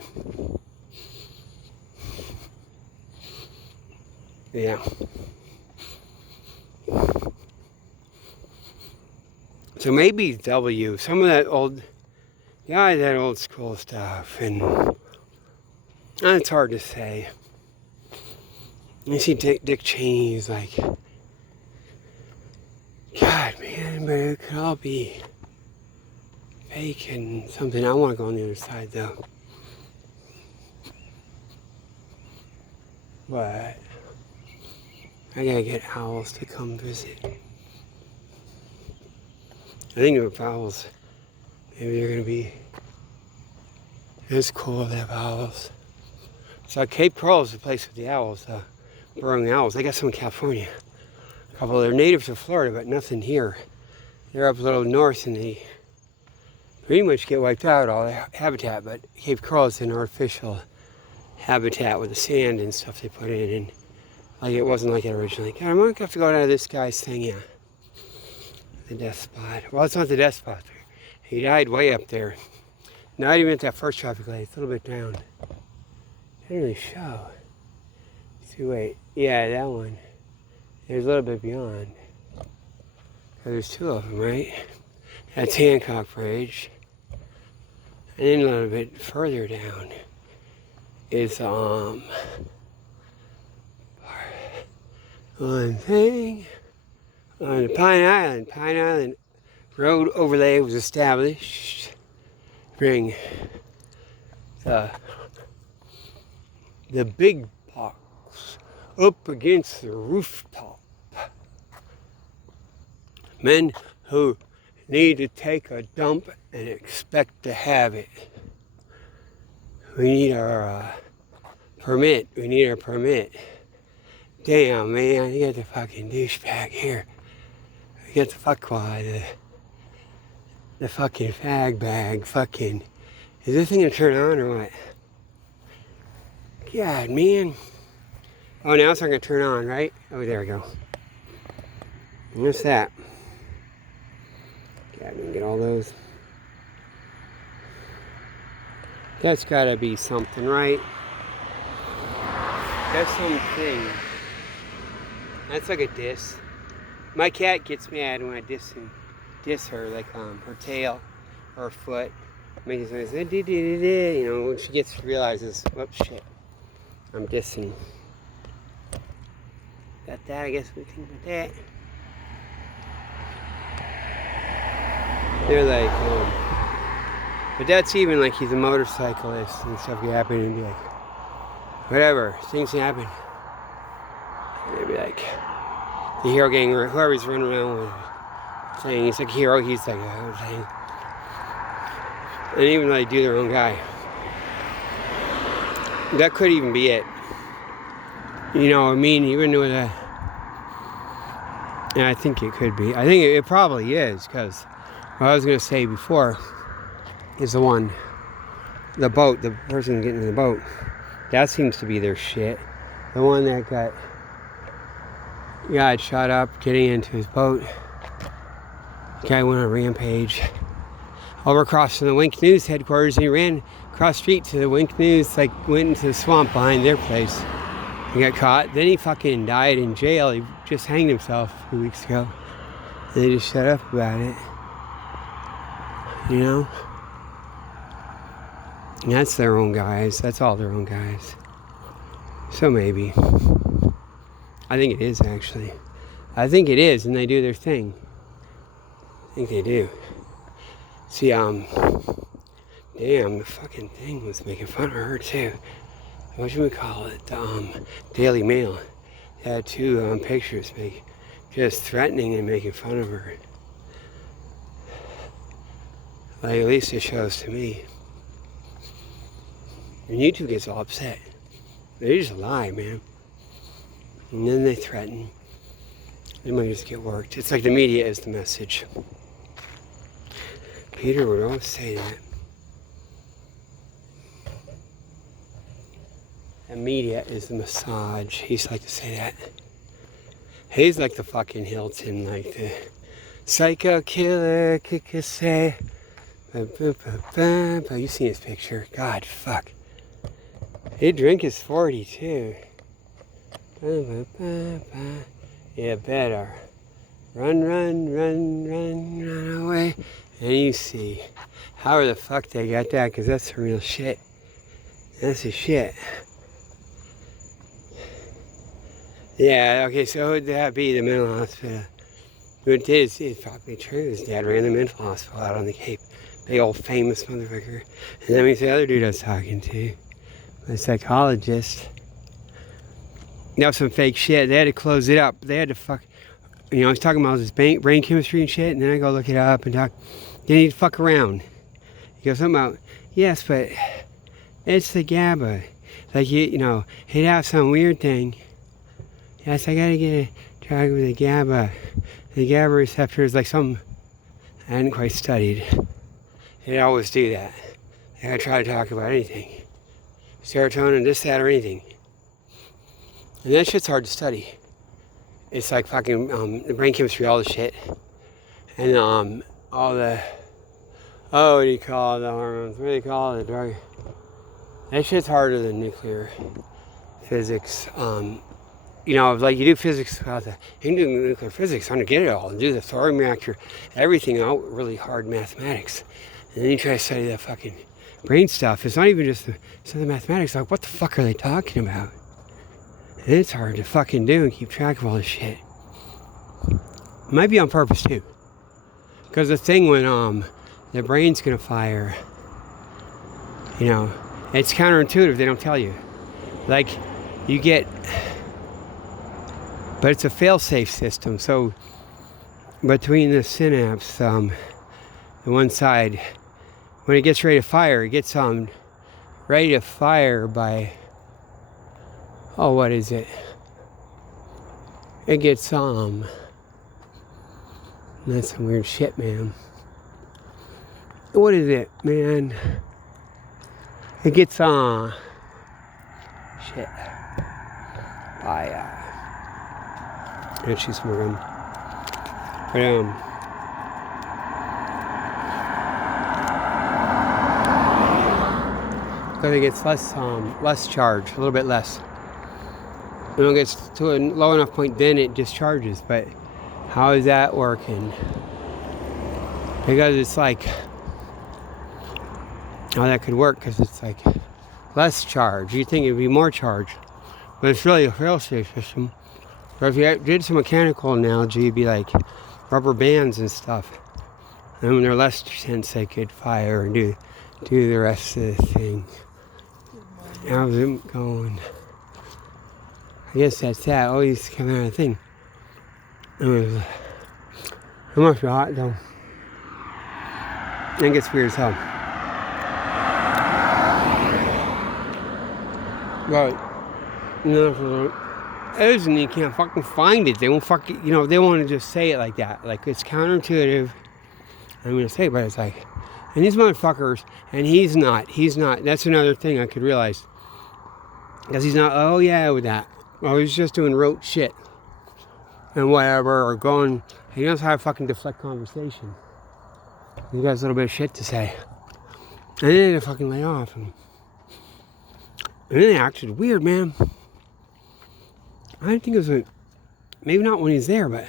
Yeah. So maybe W, some of that old, yeah, that old school stuff, and it's hard to say. You see Dick Cheney's like, God, man, but it could all be fake and something. I want to go on the other side, though. But I gotta get owls to come visit. I think the owls, maybe they're gonna be, it's cool to have owls. So Cape Coral is the place with the owls, burrowing owls. They got some in California. A couple, they're native to Florida, but nothing here. They're up a little north and they pretty much get wiped out, all the habitat, but Cape Coral is an artificial habitat with the sand and stuff they put in, and like it wasn't like it originally. God, I'm gonna have to go down to this guy's thing, yeah. The death spot. Well, it's not the death spot. He died way up there. Not even at that first traffic light, it's a little bit down. Didn't really show. See, wait, yeah, that one. There's a little bit beyond. There's two of them, right? That's Hancock Bridge. And then a little bit further down is one thing on Pine Island. Pine Island road overlay was established to bring the big box up against the rooftop. Men who need to take a dump and expect to have it. We need our permit. We need our permit. Damn, man, you got the fucking douchebag here. You got the fuckwad, the fucking fag bag, fucking. Is this thing gonna turn on or what? God, man. Oh, now it's not gonna turn on, right? Oh, there we go. What's that? God, we can get all those. That's gotta be something, right? That's something. That's like a diss. My cat gets mad when I diss her, like her tail or her foot. Makes noise, you know, when she realizes, whoops, shit, I'm dissing. Got that, I guess we think about that. They're like, but that's even like he's a motorcyclist and stuff could happen and be like, whatever, things happen. And they'd be like, the hero gang or whoever's running around with saying he's like a hero, he's like a thing. And even like do their own guy. That could even be it. You know, I mean, even with a, yeah, I think it could be. I think it probably is, because what I was going to say before is the boat, the person getting in the boat. That seems to be their shit. The one that got shot up getting into his boat. The guy went on a rampage. Over across from the Wink News headquarters, and he ran across the street to the Wink News, like went into the swamp behind their place. He got caught. Then he fucking died in jail. He just hanged himself a few weeks ago. And they just shut up about it. You know? And that's their own guys. That's all their own guys. So maybe. I think it is, actually. I think it is, and they do their thing. I think they do. See, damn, the fucking thing was making fun of her, too. What should we call it? Daily Mail. They had two pictures, just threatening and making fun of her. Like, at least it shows to me. And YouTube gets all upset. They just lie, man. And then they threaten. They might just get worked. It's like the media is the message. Peter would always say that. The media is the massage. He used to like to say that. He's like the fucking Hilton, like the psycho killer, could say. You seen his picture? God, fuck. He'd drink his 40 too. Yeah, better. Run, run, run, run, run away. And you see how the fuck they got that, because that's the real shit. That's the shit. Yeah, okay, so would that be the mental hospital? It is, it's probably true. His dad ran the mental hospital out on the Cape. Big old famous motherfucker. And then means the other dude I was talking to, the psychologist. That was some fake shit. They had to close it up. They had to fuck, I was talking about this brain chemistry and shit, and then I go look it up and talk. They need to fuck around. He goes something about, yes, but it's the GABA. Like, he'd have some weird thing. Yes, I gotta get a drug with the GABA. The GABA receptor is like something I hadn't quite studied. They always do that. They gotta try to talk about anything. Serotonin, this, that, or anything. And that shit's hard to study. It's like fucking the brain chemistry, all the shit. And all the, what do you call it, the hormones? What do you call it, the drug? That shit's harder than nuclear physics. Like you do physics about you can do nuclear physics, to get it all, and do the thorium reactor, everything out, really hard mathematics. And then you try to study that fucking brain stuff. It's not even just the mathematics, like what the fuck are they talking about? And it's hard to fucking do and keep track of all this shit. It might be on purpose too. Because the thing when the brain's gonna fire, it's counterintuitive, they don't tell you. Like you get, but it's a fail-safe system. So between the synapse, the one side, when it gets ready to fire, it gets ready to fire by, what is it? It gets that's some weird shit, man. What is it, man? It gets shit by let's see some rum. But because it gets less charge, a little bit less. When it gets to a low enough point, then it discharges. But how is that working? Because it's like, how that could work, because it's like less charge. You'd think it'd be more charge, but it's really a fail-safe system. So if you did some mechanical analogy, it'd be like rubber bands and stuff. And when they're less tense, they could fire and do the rest of the thing. How's it going? I guess that's that. Always coming out of the thing. It must be hot though. It gets weird as hell. But, and you can't fucking find it. They won't fucking, they won't just say it like that. Like, it's counterintuitive. I'm going to say it, but it's like, and these motherfuckers, and he's not. That's another thing I could realize. Because he's not, with that. He's just doing rote shit. And whatever, or going, he knows how to fucking deflect conversation. He got a little bit of shit to say. And then they fucking lay off. And then they acted weird, man. I didn't think it was maybe not when he's there, but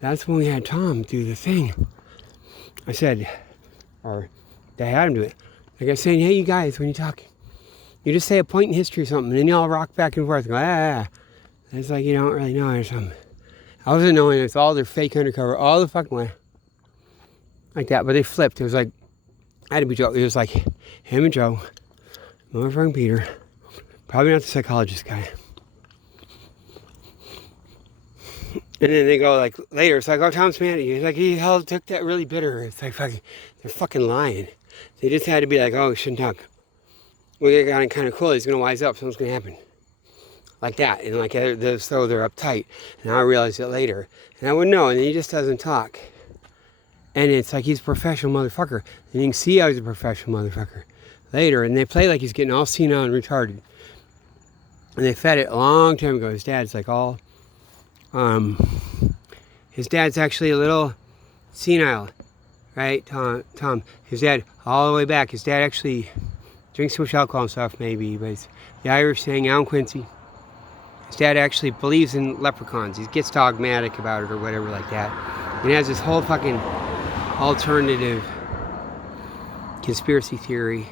that's when we had Tom do the thing. I said, or they had him do it. Like I was saying, hey, you guys, when you talk, you just say a point in history or something, and then you all rock back and forth and go, And it's like you don't really know it or something. I wasn't knowing it's all their fake undercover, all the fucking way. Like that, but they flipped. It was like, I had to be Joe. It was like him and Joe, motherfucking Peter, probably not the psychologist guy. And then they go like later, it's like, Tom's mad at you. It's like he took that really bitter. It's like fucking, they're fucking lying. They just had to be like, you shouldn't talk. Well, they got it kind of cool. He's gonna wise up. Something's gonna happen. Like that, and like so they're uptight. And I realized it later, and I wouldn't know. And he just doesn't talk. And it's like he's a professional motherfucker. And you can see how he's a professional motherfucker later. And they play like he's getting all senile and retarded. And they fed it a long time ago. His dad's like all, his dad's actually a little senile, right? Tom, his dad all the way back. His dad actually drinks too much alcohol and stuff, maybe. But it's the Irish saying, Alan Quincy. His dad actually believes in leprechauns. He gets dogmatic about it or whatever like that. And he has this whole fucking alternative conspiracy theory.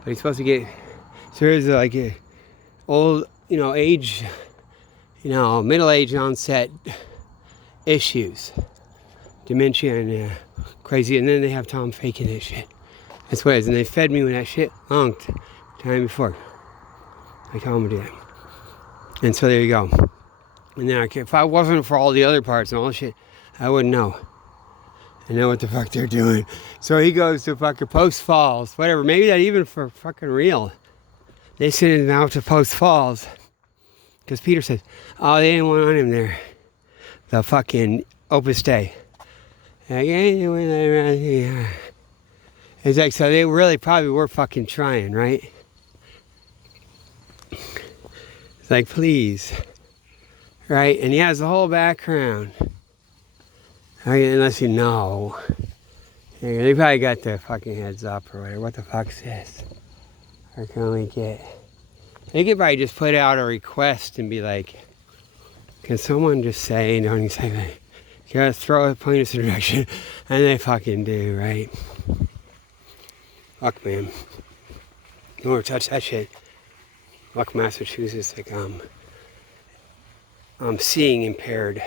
But he's supposed to get, so there's like a old, age, middle-age onset issues. Dementia and crazy. And then they have Tom faking this shit. That's what it is. And they fed me with that shit long time before. I told them to do that. And so there you go. And then if I wasn't for all the other parts and all the shit, I wouldn't know. I know what the fuck they're doing. So he goes to fucking Post Falls, whatever. Maybe that even for fucking real. They sent him out to Post Falls. Because Peter says, oh, they didn't want him there. The fucking Opus Dei. It's like, so they really probably were fucking trying, right? It's like, please. Right? And he has the whole background. Unless you know. They probably got their fucking heads up or whatever. What the fuck's this? Or can we get... They could probably just put out a request and be like, can someone just say, you gotta throw it, point us in a direction. And they fucking do, right? Fuck, man. Don't ever touch that shit. Fuck Massachusetts, like, seeing impaired.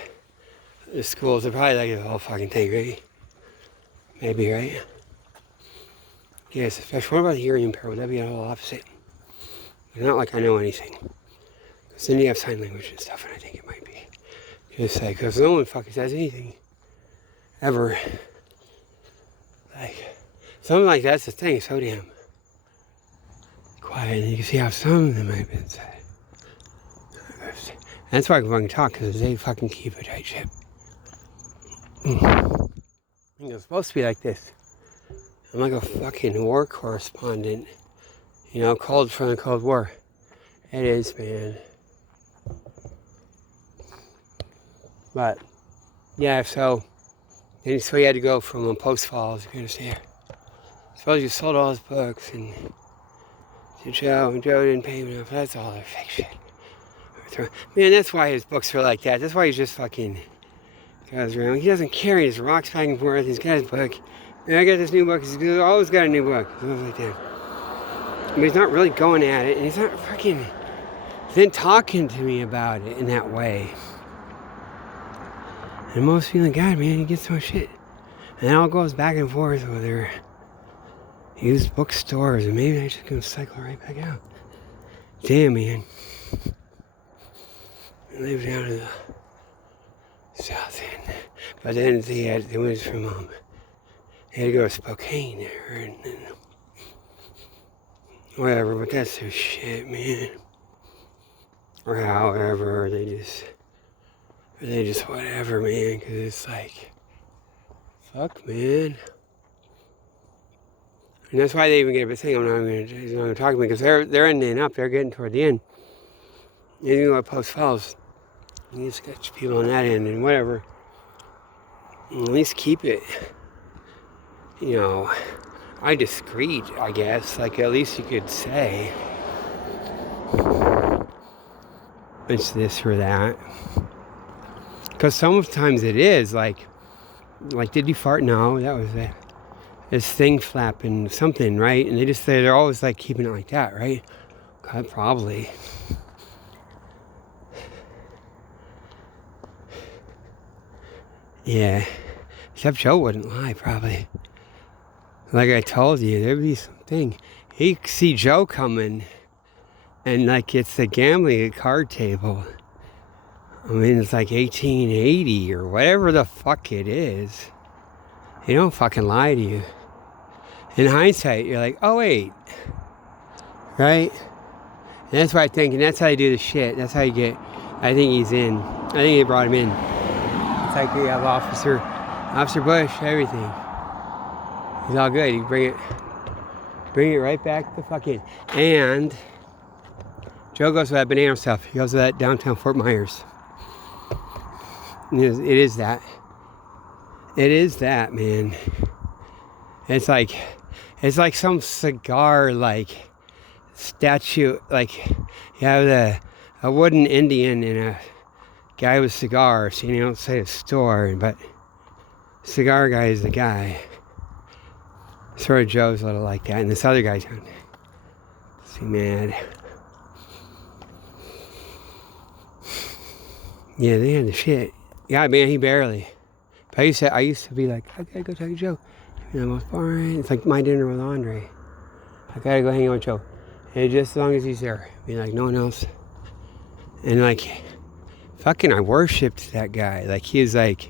The schools are probably like the whole fucking thing, right? Maybe, right? Yes, especially, what about hearing impaired? Would that be a whole opposite? It's not like I know anything. Because then you have sign language and stuff, and I think it might be. Just like, because no one fucking says anything. Ever. Like, something like that's the thing, so damn quiet, and you can see how some of them might have been said. That's why I can fucking talk, because they fucking keep a tight ship. It's supposed to be like this. I'm like a fucking war correspondent, called from the Cold War. It is, man. But, yeah, so he had to go from Post Falls to here. Suppose you sold all his books and to Joe, and Joe didn't pay him enough. That's all their fake shit. Man, that's why his books are like that. That's why he's just fucking goes around. He doesn't care. He just rocks back and forth. He's got his book. And I got this new book. He's always got a new book. Stuff like that. But he's not really going at it. And he's not fucking then talking to me about it in that way. And most feeling, God, man, he gets so much shit. And it all goes back and forth with their used bookstores. And maybe I just gonna cycle right back out. Damn, man. I live down in the south end. But then they went from, they had to go to Spokane there, and then, whatever, but that's their shit, man. Or however, or they just whatever, man, because it's like, fuck, man. And that's why they even get a big thing. He's not going to talk to me, because they're ending up, they're getting toward the end. And you know what, Post Falls, you just got people on that end and whatever. And at least keep it, discreet, I guess. Like, at least you could say it's this or that. Because sometimes it is, like, did you fart? No, that was this thing flapping something, right? And they're always, like, keeping it like that, right? God, probably. Yeah, except Joe wouldn't lie, probably. Like I told you, there'd be something. He'd see Joe coming, and like it's the gambling card table. I mean, it's like 1880 or whatever the fuck it is. He don't fucking lie to you. In hindsight, you're like, oh wait, right? And that's what I think, and that's how you do the shit. That's how you get. I think he's in. I think they brought him in. It's like you have Officer Bush, everything. He's all good. You bring it right back to fucking. And Joe goes with that banana stuff. He goes with that downtown Fort Myers. It is that. It is that, man. It's like some cigar, like, statue, like, you have a wooden Indian and a guy with cigars. You don't say a store, but cigar guy is the guy. Sort of Joe's a little like that, and this other guy's going, is he mad? Yeah, they had the shit. Yeah, man, he barely. But I used to be like, I gotta go talk to Joe. You know, most boring. It's like my dinner with Andre. I gotta go hang out with Joe. And just as long as he's there. Be like, no one else. And like, fucking, I worshipped that guy. Like, he was like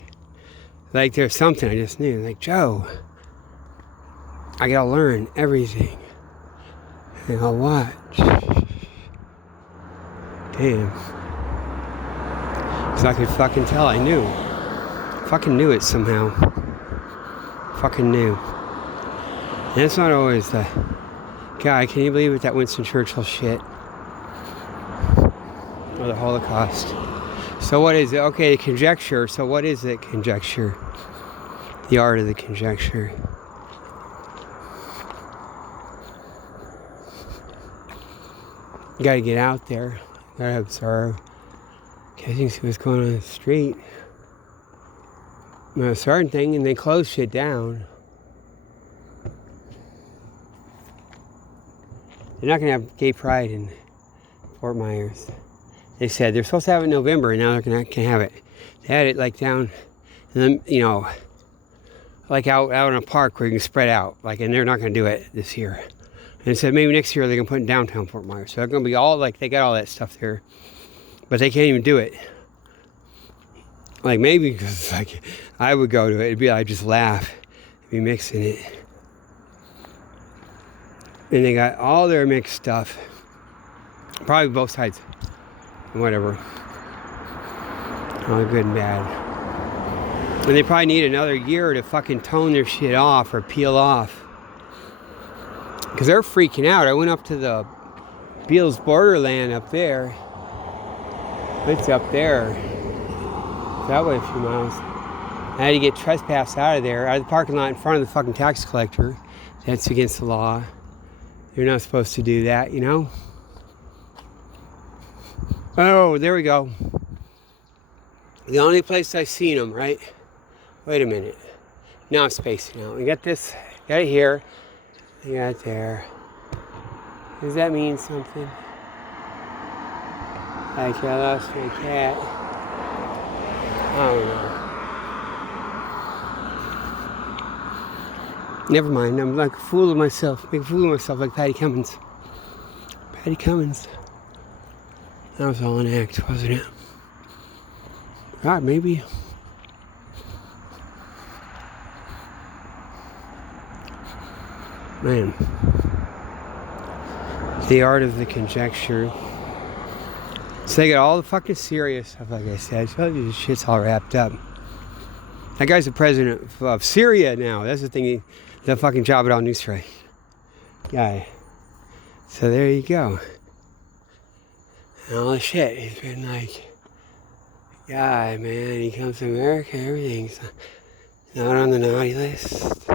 there's something I just knew. Like, Joe, I gotta learn everything. And I'll watch. Damn. So I could fucking tell I knew. Fucking knew it somehow. Fucking knew. And it's not always the guy, can you believe it, that Winston Churchill shit? Or the Holocaust. So what is it? Okay, conjecture. So what is it, conjecture? The art of the conjecture. You gotta get out there. You gotta observe. Okay, I think see what's going on in the street. A certain thing, and they close shit down. They're not gonna have gay pride in Fort Myers. They said they're supposed to have it in November, and now they're not gonna have it. They had it like down, and then like out in a park where you can spread out. Like, and they're not gonna do it this year. And they said maybe next year they're gonna put it in downtown Fort Myers. So they're gonna be all like, they got all that stuff there, but they can't even do it. Like, maybe because like I would go to it, it'd be like, just laugh, be mixing it. And they got all their mixed stuff, probably both sides, whatever, all good and bad. And they probably need another year to fucking tone their shit off or peel off, because they're freaking out. I went up to the Beals Borderland up there. It's up there. That way a few miles. I had to get trespassed out of there, out of the parking lot in front of the fucking tax collector. That's against the law. You're not supposed to do that, you know? Oh, there we go. The only place I've seen them, right? Wait a minute. Now I'm spacing out. We got this, got it here. I got it there. Does that mean something? Like I lost my cat. I don't know. Never mind. I'm like a fool of myself. Make a fool of myself like Patty Cummins. Patty Cummins. That was all an act, wasn't it? God, maybe. Man. The art of the conjecture. So they got all the fucking serious stuff, like I said. So this shit's all wrapped up. That guy's the president of Syria now. That's the thing, the fucking Jabhat al-Nusra guy. So there you go. And all the shit. He's been like, guy, man, he comes to America, everything's not on the naughty list.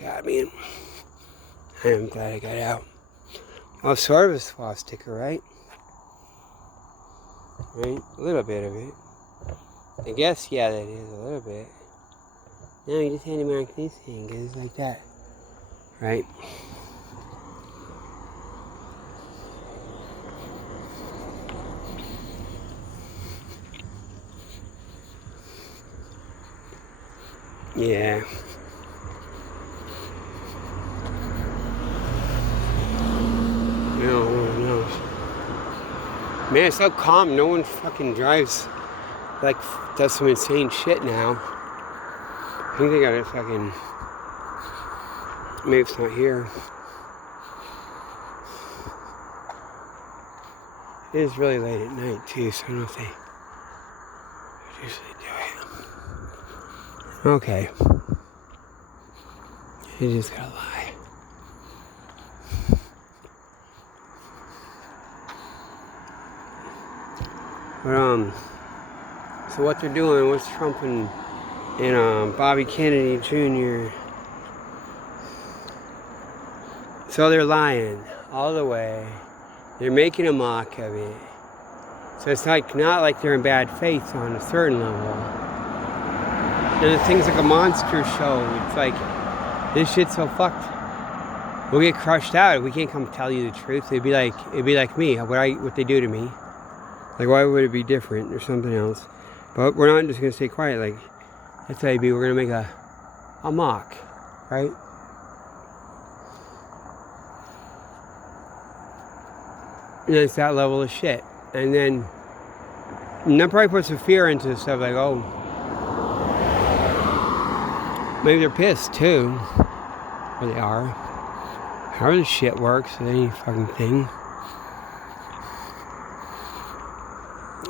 God, man. I am glad I got out. Well, sort of a swastika, right? Right? A little bit of it. I guess, yeah, that is a little bit. No, you just had to mark this thing, because it's like that. Right? Yeah. No. Man, it's so calm. No one fucking drives, like, does some insane shit now. I think they got it fucking, maybe it's not here. It is really late at night, too, so I don't know if they usually do it. Okay. You just gotta lie. But, so what they're doing, what's Trump and Bobby Kennedy Jr. So they're lying. all the way. They're making a mock of it. So it's like not like they're in bad faith on a certain level. And the thing's like a monster show. It's like, this shit's so fucked. We'll get crushed out if we can't come tell you the truth. It'd be like me, what they do to me. Like, why would it be different or something else? But we're not just gonna stay quiet. Like, that's how it'd be. We're gonna make a mock, right? And it's that level of shit. And that probably puts some fear into stuff like, oh, maybe they're pissed too. Or they are. However the shit works with any fucking thing.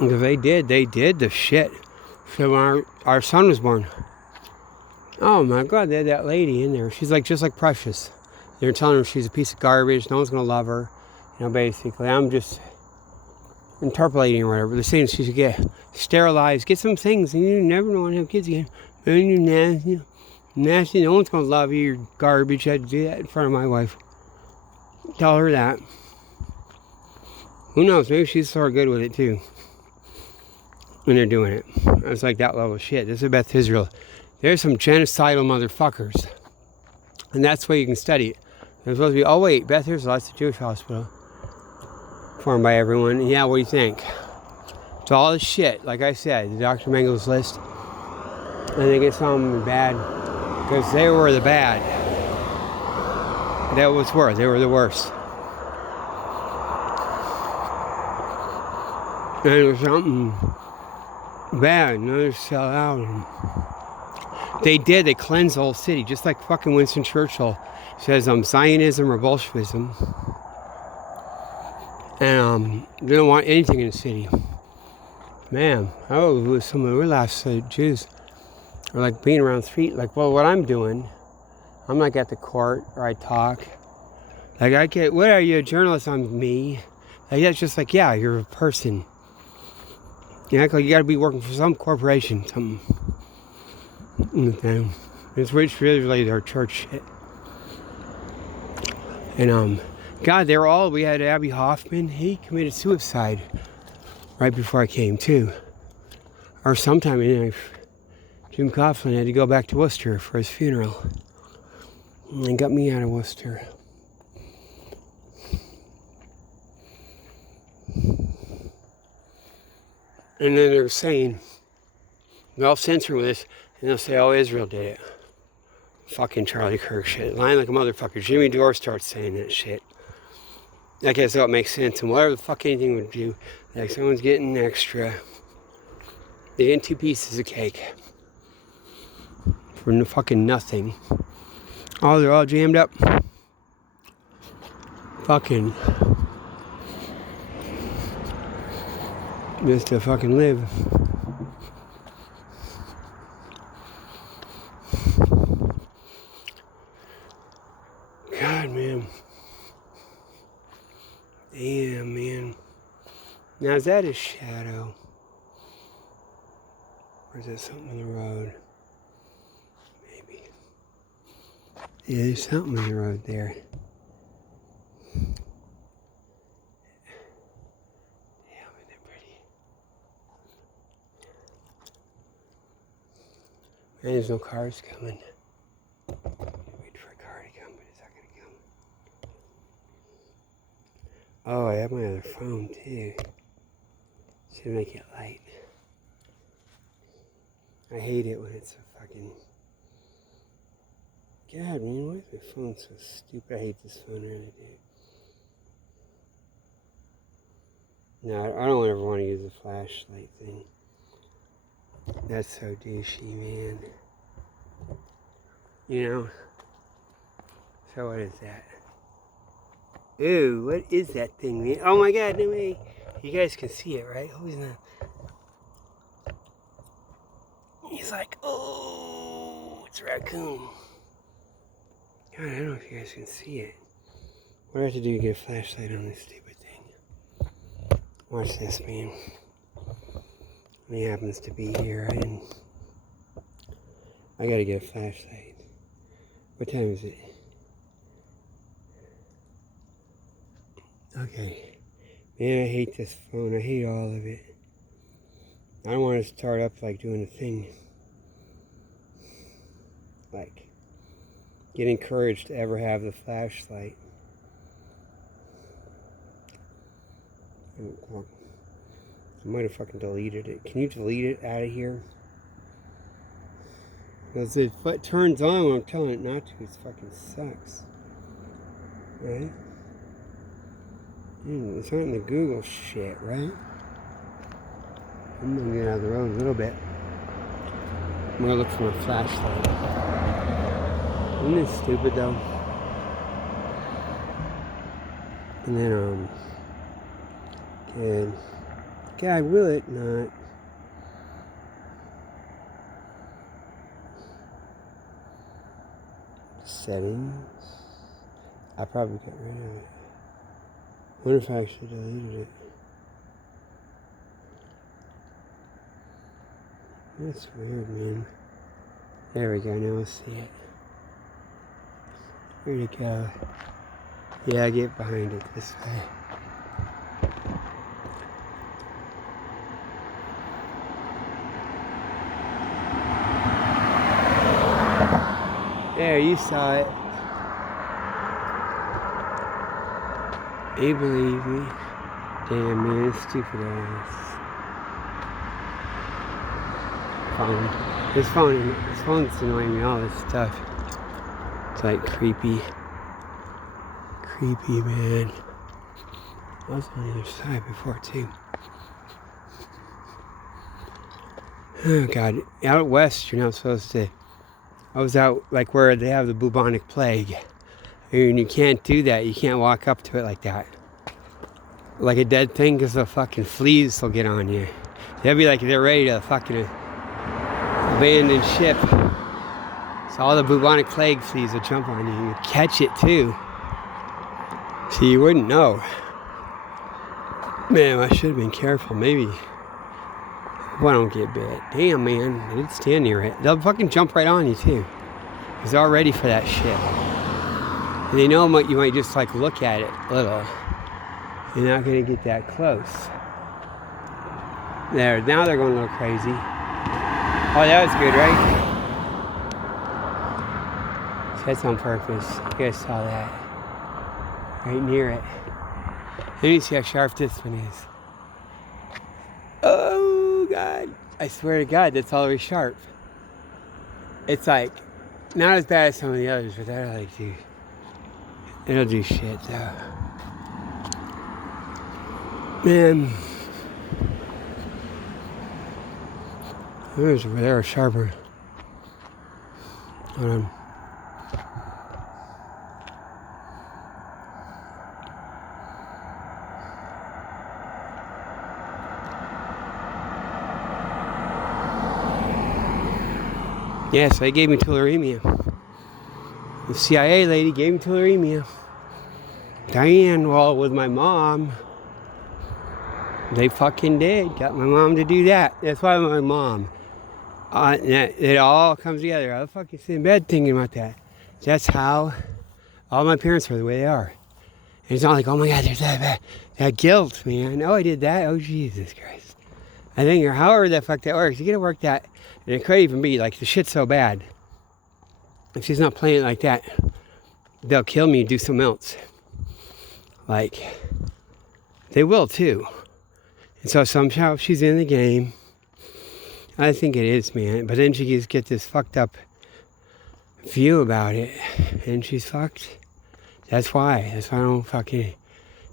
Because they did the shit. So when our son was born, oh my God, they had that lady in there. She's like just like Precious. They're telling her she's a piece of garbage. No one's gonna love her. You know, basically, I'm just interpolating or whatever. They're saying she should get sterilized, get some things, and you never want to have kids again. And you're nasty, nasty. No one's gonna love you. You're garbage. I had to do that in front of my wife. Tell her that. Who knows? Maybe she's sort of good with it too. When they're doing it, it's like that level of shit. This is Beth Israel. There's some genocidal motherfuckers, and that's why you can study it. There's supposed to be. Oh wait, Beth Israel. That's a Jewish hospital. Formed by everyone. Yeah, what do you think? It's all this shit, like I said, the Dr. Mengel's list. And they get some bad, because they were the bad. That was worse, they were the worst. And it was something bad, another sell out. They cleansed the whole city, just like fucking Winston Churchill says, Zionism or Bolshevism. And they don't want anything in the city. Man, with some of the last Jews are like being around the street. Like, well, what I'm doing, I'm like at the court or I talk. Like, I get, what are you, a journalist on me? Like, that's just like, yeah, you're a person. You act like you gotta be working for some corporation, something. Okay. It's really their church shit. And, God, we had Abby Hoffman, he committed suicide right before I came too. Or sometime in life, Jim Coughlin had to go back to Worcester for his funeral. And got me out of Worcester. And then they're saying, they'll censor this, and they'll say, oh, Israel did it. Fucking Charlie Kirk shit. Lying like a motherfucker. Jimmy Dore starts saying that shit. I guess that makes sense. And whatever the fuck anything would do, like someone's getting extra. They're getting 2 pieces of cake. For fucking nothing. Oh, they're all jammed up. Fucking. Just to fucking live. God, man. Damn, man. Now, is that a shadow? Or is that something in the road? Maybe. Yeah, there's something in the road there. Damn, isn't that pretty? Man, there's no cars coming. Wait for a car to come, but it's not gonna come. Oh, I have my other phone too. Should make it light. I hate it when it's a fucking... God, man, why is my phone so stupid? I hate this phone, I really do. No, I don't ever want to use a flashlight thing. That's so douchey, man. You know? So what is that? Ooh, what is that thing, man? Oh my God, no way. You guys can see it, right? Who's not? He's like, oh, it's a raccoon. God, I don't know if you guys can see it. What do I have to do to get a flashlight on this stupid thing? Watch this, man. He happens to be here. I gotta get a flashlight. What time is it? Okay. Man, I hate this phone. I hate all of it. I don't want to start up like doing a thing. Like, get encouraged to ever have the flashlight. I might have fucking deleted it. Can you delete it out of here? Because if it turns on when I'm telling it not to, it fucking sucks. Right? It's not in the Google shit, right? I'm gonna get out of the road a little bit. I'm gonna look for a flashlight. Isn't this stupid though? And then, good. God, will it not? Settings. I probably got rid of it. I wonder if I actually deleted it. That's weird, man. There we go, now we'll see it. Where'd it go? Yeah, get behind it this way. There, you saw it. You believe me? Damn, man, it's stupid ass. This phone's annoying me, all this stuff. It's like creepy, man. I was on the other side before too. Oh God, out west you're not supposed to. I was out like where they have the bubonic plague, and you can't do that. You can't walk up to it like that, like a dead thing, because the fucking fleas will get on you. They'll be like they're ready to fucking abandon ship. So all the bubonic plague fleas will jump on you and catch it too. So you wouldn't know. Man, I should have been careful. Maybe. Well, I don't get bit. Damn, man. They didn't stand near it. They'll fucking jump right on you too. Because they're all ready for that shit. And they know you might just like look at it a little. You're not going to get that close. There, now they're going a little crazy. Oh, that was good, right? That's on purpose. You guys saw that. Right near it. Let me see how sharp this one is. Oh, God. I swear to God, that's all very sharp. It's like, not as bad as some of the others, but that'll like do. It'll do shit, though. Man. They're sharper. Hold on. Yes, they gave me tularemia. The CIA lady gave me tularemia. Diane, well, with my mom, they fucking did. Got my mom to do that. That's why my mom. It all comes together. I was fucking sitting in bed thinking about that. That's how all my parents are the way they are. And it's not like, oh my God, there's that guilt, man. Oh, I did that. Oh, Jesus Christ. I think, however the fuck that works, you gotta work that. And it could even be like the shit's so bad. If she's not playing it like that, they'll kill me and do something else. Like, they will too. And so somehow she's in the game. I think it is, man. But then she just gets this fucked up view about it. And she's fucked. That's why. That's why I don't fucking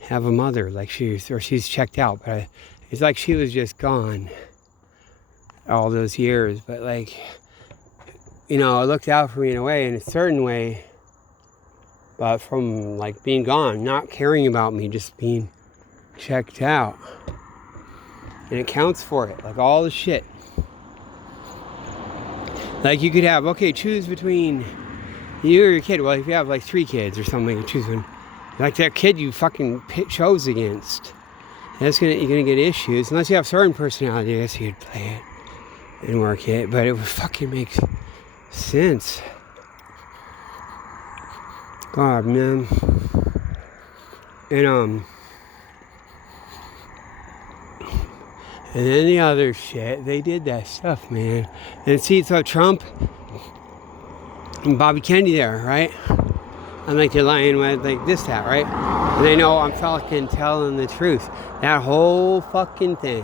have a mother. Like she's checked out. But it's like she was just gone all those years. But like, you know, it looked out for me in a way, in a certain way. But from like being gone, not caring about me, just being checked out. And it counts for it. Like all the shit. Like you could have, okay, choose between you or your kid. Well, if you have like 3 kids or something, you choose one. Like that kid you fucking chose against. You're gonna get issues. Unless you have certain personality, I guess you'd play it and work it. But it would fucking make sense. God, man. And And then the other shit, they did that stuff, man. And see, so Trump and Bobby Kennedy there, right? I'm like, they're lying with like this, that, right? And they know I'm fucking telling the truth. That whole fucking thing.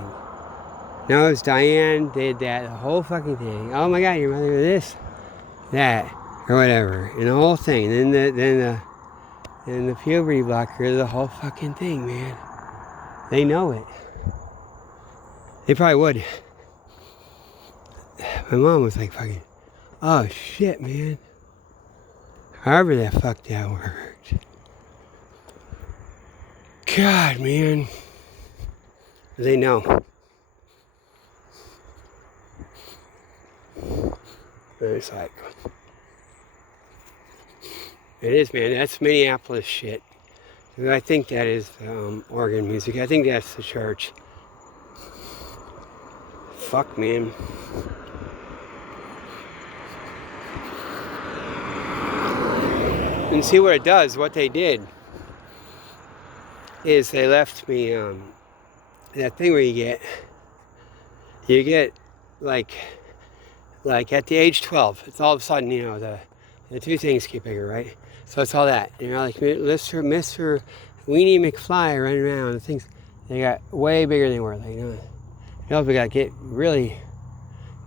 No, it was Diane did that, the whole fucking thing. Oh my God, your mother did this, that, or whatever. And the whole thing. And then the puberty blocker, the whole fucking thing, man. They know it. They probably would. My mom was like fucking, oh shit, man. However the fuck that worked. God, man. They know. And it's like, it is, man. That's Minneapolis shit. I think that is organ music. I think that's the church. Fuck, man. And see what it does, what they did is they left me that thing where you get like at the age 12, it's all of a sudden, you know, the two things get bigger, right? So it's all that. You know, like Mr. Weenie McFly running around, the things, they got way bigger than they were. Like, you know, we got to really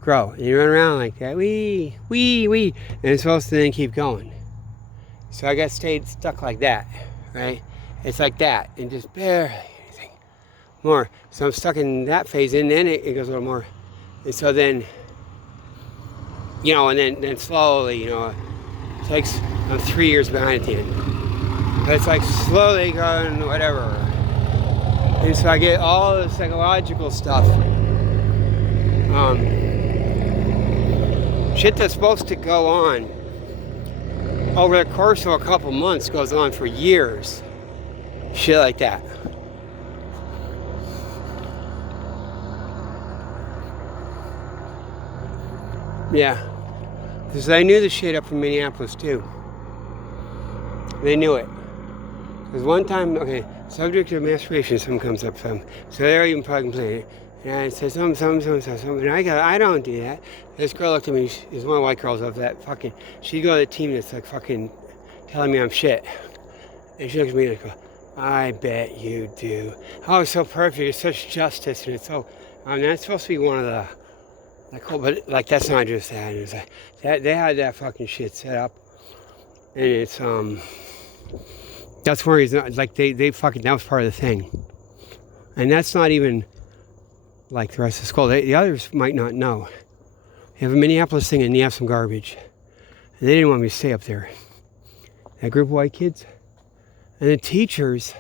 grow. And you run around like that, wee, and it's supposed to then keep going. So I got stayed stuck like that, right? It's like that, and just barely anything more. So I'm stuck in that phase, and then it goes a little more. And so then, you know, and then slowly, you know, it takes, I'm 3 years behind at the end. But it's like slowly going, whatever. And so I get all the psychological stuff. Shit that's supposed to go on over the course of a couple months goes on for years. Shit like that. Yeah. Because I knew the shit up in Minneapolis too. They knew it. Because one time, okay, subject of masturbation, something comes up, so they're even fucking playing it. And I said something, and I don't do that. This girl looked at me, she's one of the white girls of that fucking, she'd go to the team that's like fucking telling me I'm shit. And she looks at me and goes, I bet you do. Oh, it's so perfect, it's such justice, and it's so, that's supposed to be one of the, like, oh, but like that's not just that. It's like that they had that fucking shit set up, and it's that's where he's not, like they fucking, that was part of the thing, and that's not even like the rest of the school. The others might not know. You have a Minneapolis thing, and you have some garbage, and they didn't want me to stay up there. That group of white kids, and the teachers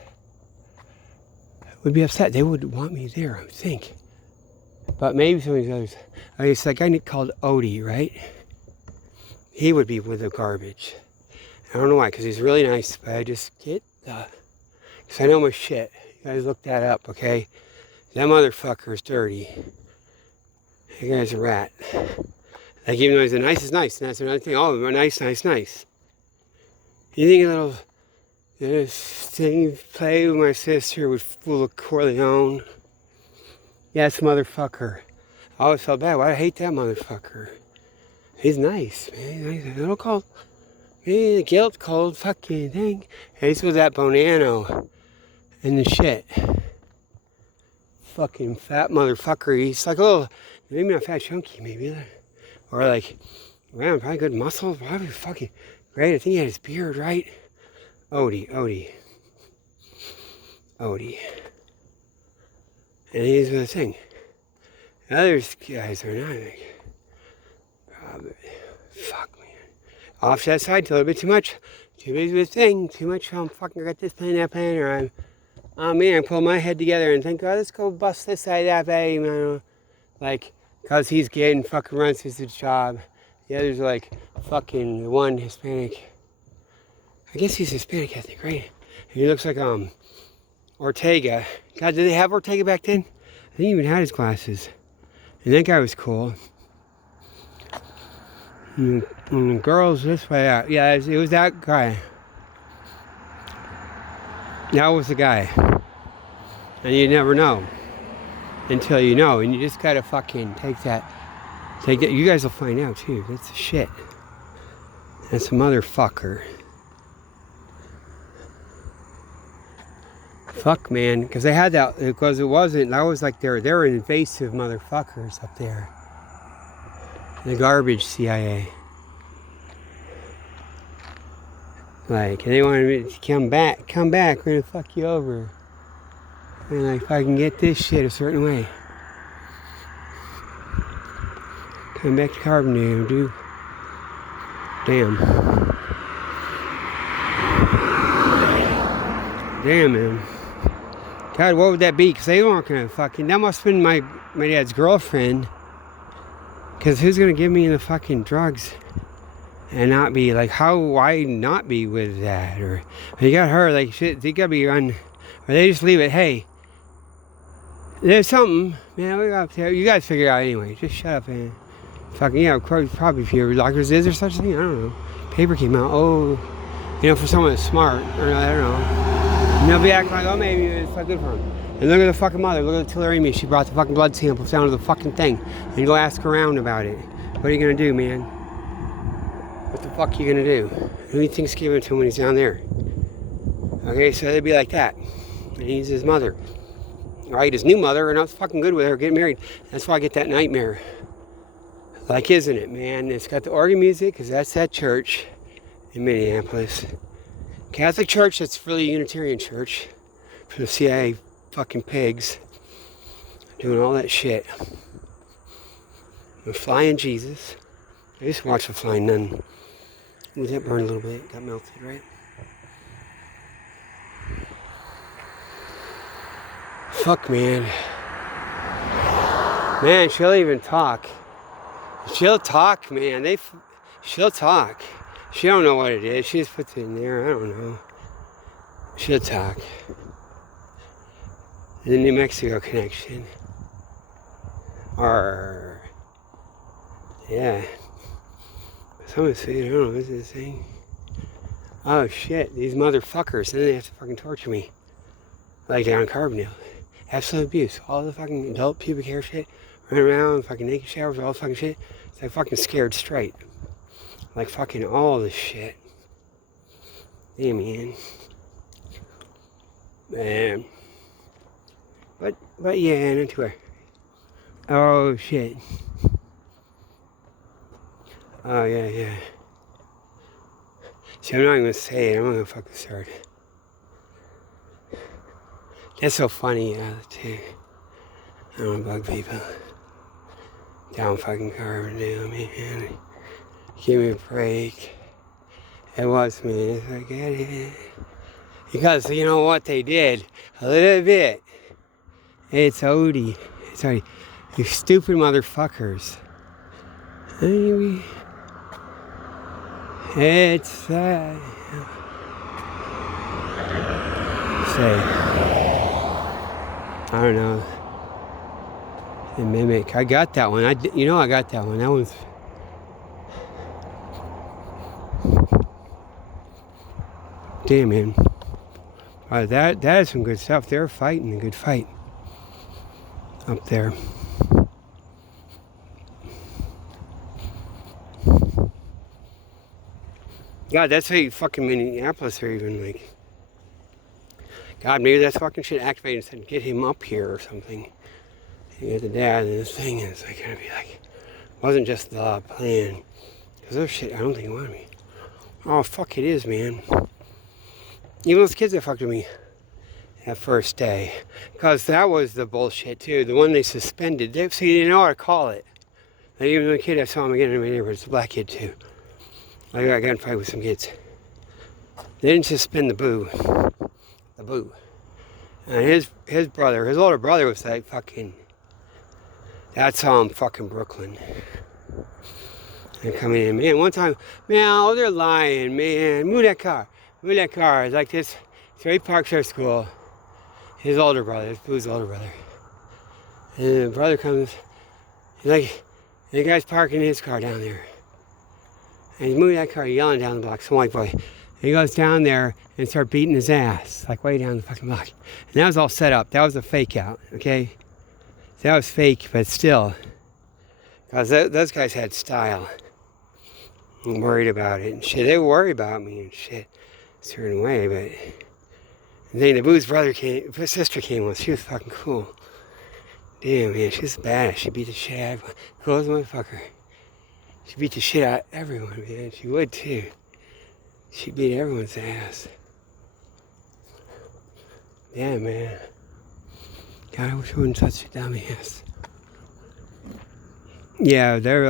would be upset. They would want me there, I would think. But maybe some of these others, I mean, it's that guy called Odie, right? He would be with the garbage. I don't know why, because he's really nice, but I just get the, because I know my shit. You guys look that up, okay? That motherfucker is dirty. That guy's a rat. Like, even though he's the nicest nice, and that's another thing. Oh, nice. You think a little, this thing, play with my sister with full of Corleone. Yes, motherfucker. I always felt bad. Why I hate that motherfucker. He's nice, man. He's nice. A little cold. Man, the guilt cold fucking thing. And he's with that Bonanno and the shit. Fucking fat motherfucker. He's like a little, maybe not fat, chunky, maybe. Or like, man, probably good muscles. Probably fucking great. I think he had his beard, right? Odie. And here's the thing. The other guys are not like, fuck, man. Off that side, a little bit too much. Too busy with thing. Too much, fucking got this plan, that plan, or I pull my head together and think, oh, let's go bust this side, that way, man. Like, cause he's getting fucking runs his job. The other's like, fucking, the one Hispanic. I guess he's Hispanic, I think, right? And he looks like, Ortega. God, did they have Ortega back then? I think he even had his glasses. And that guy was cool. And the girls this way out. Yeah, it was that guy. That was the guy. And you never know. until you know, and you just gotta fucking take that. You guys will find out too. That's the shit. That's a motherfucker. Fuck, man, because they had that, because it wasn't, that was like they were invasive motherfuckers up there. The garbage CIA. Like, and they wanted me to come back, we're gonna fuck you over. And like, if I can get this shit a certain way. Come back to Carbondale, dude. Damn. Damn, man. God, what would that be? Because they weren't gonna fucking, that must have been my dad's girlfriend. Because who's gonna give me the fucking drugs and not be like, why not be with that? Or you got her, like, shit, they gotta be on, or they just leave it, hey, there's something, man, we got up there, you guys figure it out anyway, just shut up, man. Fucking, yeah, probably if you're doctors, is there such a thing? I don't know. Paper came out, for someone that's smart, or I don't know. And they'll be acting like, oh, maybe it's not good for them. And look at the fucking mother, look at the tularemia, she brought the fucking blood samples down to the fucking thing. And you go ask around about it. What are you gonna do, man? What the fuck are you gonna do? Who do you think's giving it to him when he's down there? Okay, so they'd be like that. And he's his mother. Right, his new mother, and I was fucking good with her, getting married. That's why I get that nightmare. Like, isn't it, man? It's got the organ music, because that's that church in Minneapolis. Catholic church, that's really a Unitarian church. For the CIA fucking pigs. Doing all that shit. The Flying Jesus. I used to watch The Flying Nun. Ooh, that burned a little bit. Got melted, right? Fuck, man. Man, she'll even talk. She'll talk, man. She'll talk. She don't know what it is. She just puts it in there. I don't know. She'll talk. The New Mexico connection. Yeah. Someone said, I don't know, what's this thing? Oh shit, these motherfuckers. And then they have to fucking torture me. Like down in Carbondale. Absolute abuse. All the fucking adult pubic hair shit. Running around, fucking naked showers, all the fucking shit. It's like fucking scared straight. Like fucking all this shit. Yeah, man. But yeah, not too bad. Oh shit. Oh yeah. See, I'm not even gonna say it. I'm not gonna fucking start. That's so funny, too. I don't bug people. Down fucking Carbondale, man. Give me a break. It was me. I get it. Because you know what they did? A little bit. It's Odie. You stupid motherfuckers. Maybe. It's say. I don't know. The Mimic. I got that one. I got that one. That one's. Damn, man. That is some good stuff. They're fighting a good fight up there. God, that's how you fucking Minneapolis are even like. God, maybe that's fucking shit activated and said, get him up here or something. You get the dad and this thing, and it's like gonna be like, wasn't just the plan. Because those shit, I don't think it wanted me. Oh, fuck, it is, man. Even those kids that fucked with me that first day. Because that was the bullshit, too. The one they suspended. They didn't know how to call it. Like, even the kid, I saw him again in my neighborhood. It's a black kid, too. I got in a fight with some kids. They didn't suspend the boo. The boo. And his brother, his older brother was like fucking, that's fucking Brooklyn. They're coming in, man, one time, man, oh, they're lying, man, move that car. It's like this, so he parks our school, his older brother, Boo's older brother. And the brother comes, he's like, the guy's parking his car down there. And he's moving that car, yelling down the block, some white boy. And he goes down there and starts beating his ass, like way down the fucking block. And that was all set up. That was a fake out, okay? That was fake, but still. Because those guys had style. I'm worried about it and shit. They were worried about me and shit. A certain way, but... And then the Boo's sister came with. She was fucking cool. Damn, man, she's badass. She beat the shit out of everyone. Cool as a motherfucker. She beat the shit out of everyone, man. She would, too. She beat everyone's ass. Yeah, man. God, I wish I wouldn't touch your dumb ass. Yeah, they're,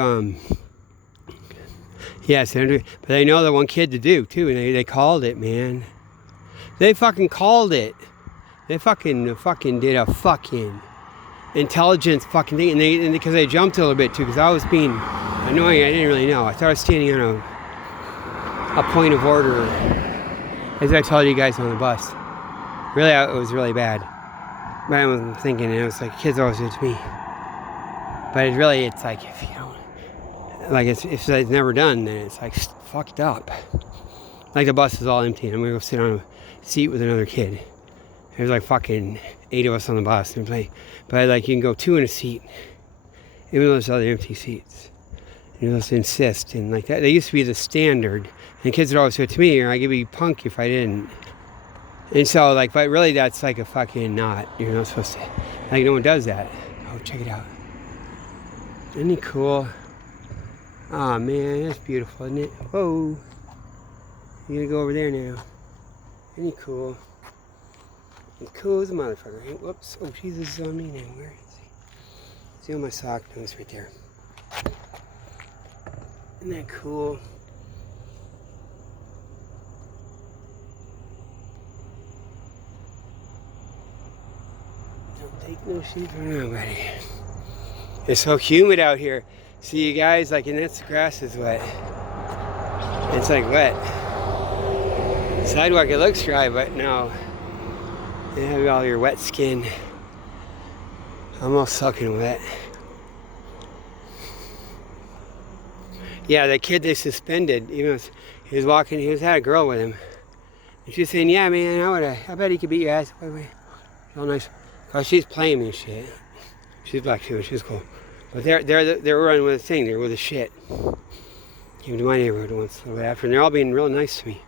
yes, but they know the one kid to do, too, and they called it, man. They fucking called it. They fucking did a fucking intelligence fucking thing, and because they jumped a little bit, too, because I was being annoying. I didn't really know. I thought I was standing on a point of order, as I told you guys on the bus. Really, it was really bad. But I wasn't thinking, and it was like, kids always do it to me. But it's like, if you don't, like, if it's never done, then it's like fucked up. Like the bus is all empty, and I'm gonna go sit on a seat with another kid. There's like fucking 8 of us on the bus, and but like you can go 2 in a seat, even though there's other empty seats. You know, just insist, and like that. They used to be the standard, and kids would always say to me, or I could be punk if I didn't. And so, like, but really that's like a fucking not. You're not supposed to, like, no one does that. Oh, check it out. Isn't he cool? Oh man, that's beautiful, isn't it? Whoa. You gotta go over there now. Isn't he cool? He's cool as a motherfucker. Whoops. Oh, Jesus is on me now. Where is he? See on my sock? No, it's right there. Isn't that cool? Don't take no shit from nobody. It's so humid out here. See you guys, like, and that's the grass is wet. It's like wet. Sidewalk, it looks dry, but no. You have all your wet skin. I'm all soaking wet. Yeah, the kid they suspended, even he was walking, had a girl with him. And she was saying, yeah, man, I bet he could beat your ass. Wait. Real nice. Cause she's playing me and shit. She's black too, she's cool. But they're running with a thing, they're with a shit. Came to my neighborhood once a little bit after, and they're all being real nice to me.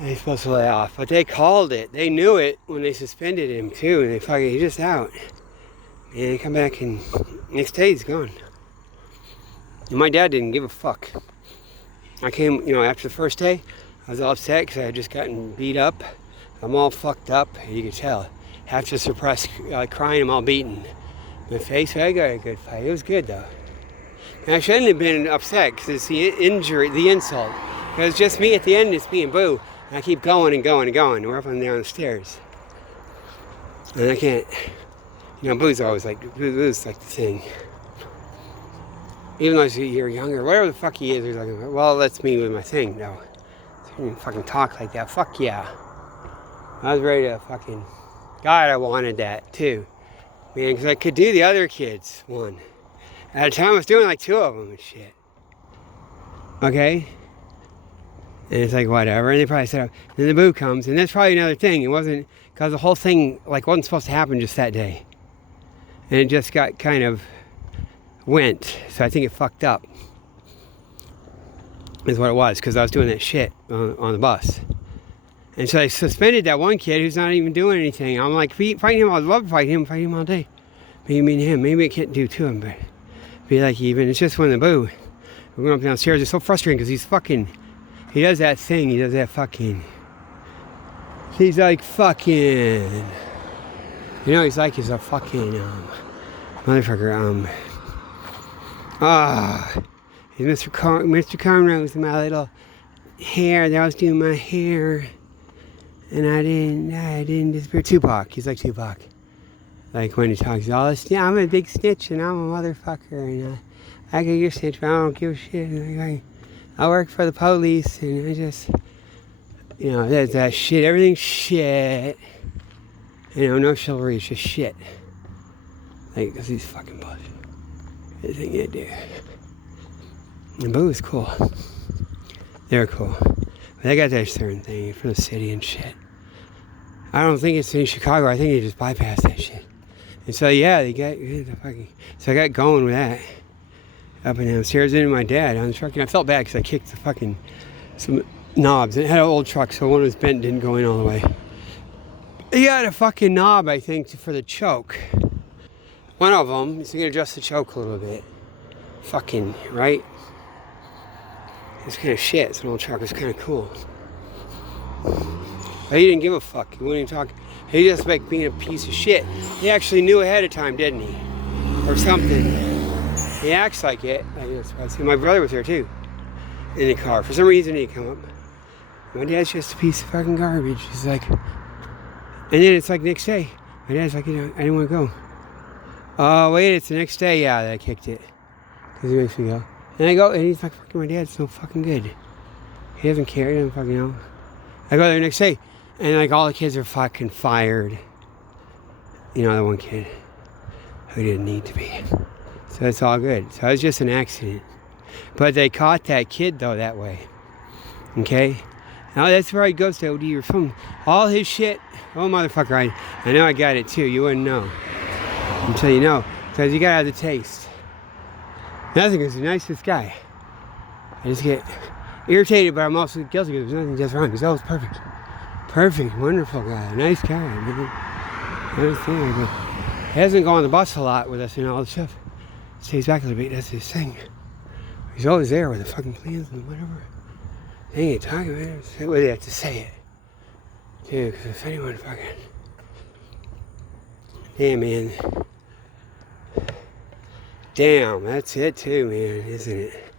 They're supposed to lay off, but they called it. They knew it when they suspended him too, and he's just out. And they come back and next day he's gone. And my dad didn't give a fuck. I came, after the first day, I was all upset because I had just gotten beat up. I'm all fucked up, you could tell. Have to suppress crying, I'm all beaten. My face, I got a good fight. It was good though. And I shouldn't have been upset because it's the injury, the insult. Because it's just me at the end, it's being Boo. And I keep going and going and going. We're up and down the stairs. And I can't, Boo's always Boo's like the thing. Even though he's a year younger, whatever the fuck he is, he's like, well, that's me with my thing, though. So you didn't fucking talk like that. Fuck yeah. I was ready to fucking, God, I wanted that too. Man, because I could do the other kids one. At a time I was doing like 2 of them and shit. Okay? And it's like, whatever. And they probably said, then the Boo comes. And that's probably another thing. It wasn't, because the whole thing, wasn't supposed to happen just that day. And it just got kind of went. So I think it fucked up. Is what it was, because I was doing that shit on the bus. And so they suspended that one kid who's not even doing anything. I'm like, fighting him, I'd love to fight him all day. Maybe me and him. Maybe I can't do 2 of them, but be like even. It's just when the Boo. We're going up downstairs. It's so frustrating because he does that thing. He does that fucking. He's like fucking. He's like a fucking motherfucker. He's Mr. Cornrows in my little hair. That I was doing my hair, and I didn't disappear. Tupac. He's like Tupac. Like when he talks all this, yeah, I'm a big snitch and I'm a motherfucker and I get your snitch, but I don't give a shit. And I work for the police and I just, there's that shit. Everything's shit. No chivalry. It's just shit. Like, cause he's fucking bullshit. Everything they do. And Boo is cool. They're cool. But they got their certain thing for the city and shit. I don't think it's in Chicago. I think they just bypassed that shit. And so yeah, so I got going with that. Up and downstairs into my dad on the truck, and I felt bad because I kicked some knobs. It had an old truck, so one was bent, didn't go in all the way. He had a fucking knob, I think, for the choke. One of them, so you can adjust the choke a little bit. Fucking, right? It's kind of shit. It's an old truck. It's kind of cool. But he didn't give a fuck. He wouldn't even talk. He just like being a piece of shit. He actually knew ahead of time, didn't he? Or something. He acts like it. My brother was there too. In the car. For some reason he come up. My dad's just a piece of fucking garbage. He's like, and then it's like next day. My dad's like, I didn't want to go. Oh, wait, it's the next day, yeah, that I kicked it. Because he makes me go. And I go, and he's like, fucking my dad's so fucking good. He doesn't care, he doesn't fucking know. I go there the next day, and like all the kids are fucking fired. The one kid who didn't need to be. So it's all good. So it was just an accident. But they caught that kid, though, that way. Okay? Now that's where he goes to OD or something. All his shit. Oh, motherfucker, I know I got it, too. You wouldn't know. Until you know. Because you gotta have the taste. Nothing is the nicest guy. I just get irritated, but I'm also guilty because there's nothing just wrong. He's always perfect. Perfect, wonderful guy. Nice guy, man. Understand, but he doesn't go on the bus a lot with us and all this stuff. Stays back a little bit, that's his thing. He's always there with the fucking plans and whatever. They ain't talking about it. What do they have to say it? Dude, because if anyone fucking... Damn, man. Damn, that's it too, man, isn't it?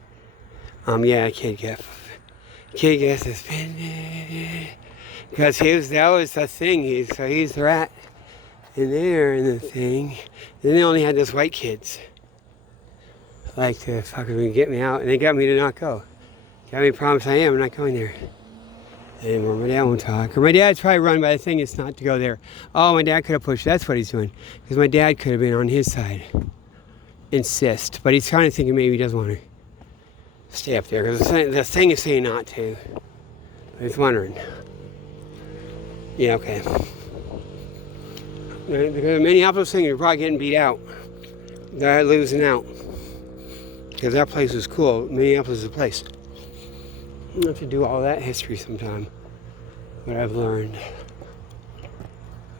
Yeah, kid got suspended. Because that was the thing. He's the rat in there in the thing. Then they only had those white kids. Like to fucking get me out, and they got me to not go. Got me to promise I'm not going there. Anymore. My dad won't talk. Or my dad's probably run by the thing is not to go there. Oh, my dad could have pushed. That's what he's doing. Because my dad could have been on his side. Insist. But he's kind of thinking maybe he doesn't want to stay up there. Because the thing is saying not to. But he's wondering. Yeah, okay. Because the Minneapolis thing, you're probably getting beat out. They're losing out. Because that place is cool. Minneapolis is a place. I have to do all that history sometime. What I've learned.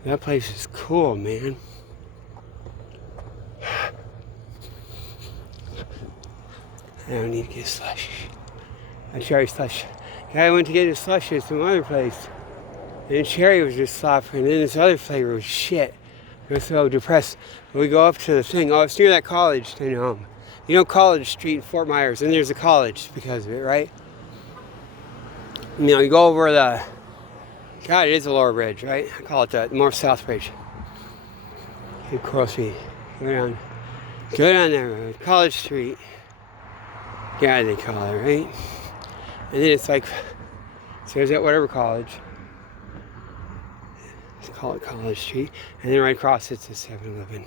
That place is cool, man. I don't need to get slush. I cherry slush. Guy went to get his slush at some other place. And cherry was just sloppy. And then this other flavor was shit. I was so depressed. We go up to the thing. Oh, it's near that college thing. College Street in Fort Myers. And there's a college because of it, right? You go over it is a lower bridge, right? I call it the North South Bridge. You cross me. Go down that road. College Street. Yeah, they call it, right? And then it's like, so there's that whatever college. Let's call it College Street. And then right across it's a 7-Eleven.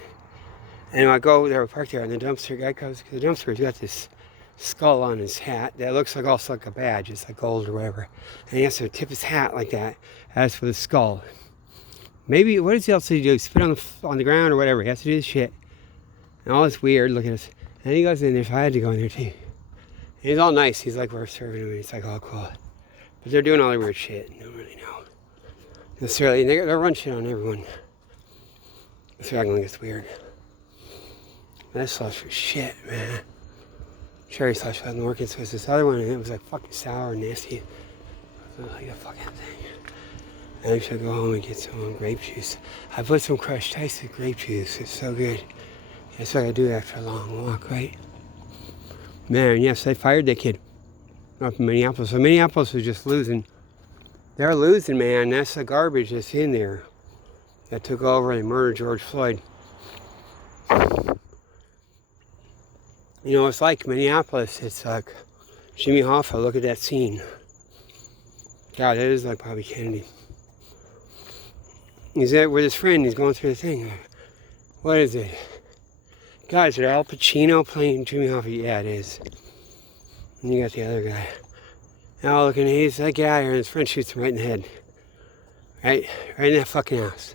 And I go there, I park there, and the dumpster guy goes, because the dumpster's got this skull on his hat that looks like also like a badge. It's like gold or whatever. And he has to tip his hat like that as for the skull. Maybe, what does he else do? Spit on the ground or whatever. He has to do this shit. And all this weird, look at this. And he goes in there, so I had to go in there too. And he's all nice. He's like, we're serving him, and he's like, all cool. But they're doing all the weird shit. You don't really know. Necessarily, they're run shit on everyone. So I think it's weird. That slush was shit, man. Cherry slush wasn't working, so it was this other one, and it was like fucking sour and nasty. It was like a fucking thing. And I should go home and get some grape juice. I put some crushed ice with grape juice. It's so good. That's what I do after a long walk, right? Man, yes, they fired that kid up in Minneapolis. So Minneapolis was just losing. They're losing, man. That's the garbage that's in there that took over and murdered George Floyd. It's like Minneapolis. It's like Jimmy Hoffa. Look at that scene. God, that is like Bobby Kennedy. He's there with his friend. He's going through the thing. What is it? God, is it Al Pacino playing Jimmy Hoffa? Yeah, it is. And you got the other guy. Now looking, he's that guy, and his friend shoots him right in the head. Right in that fucking house.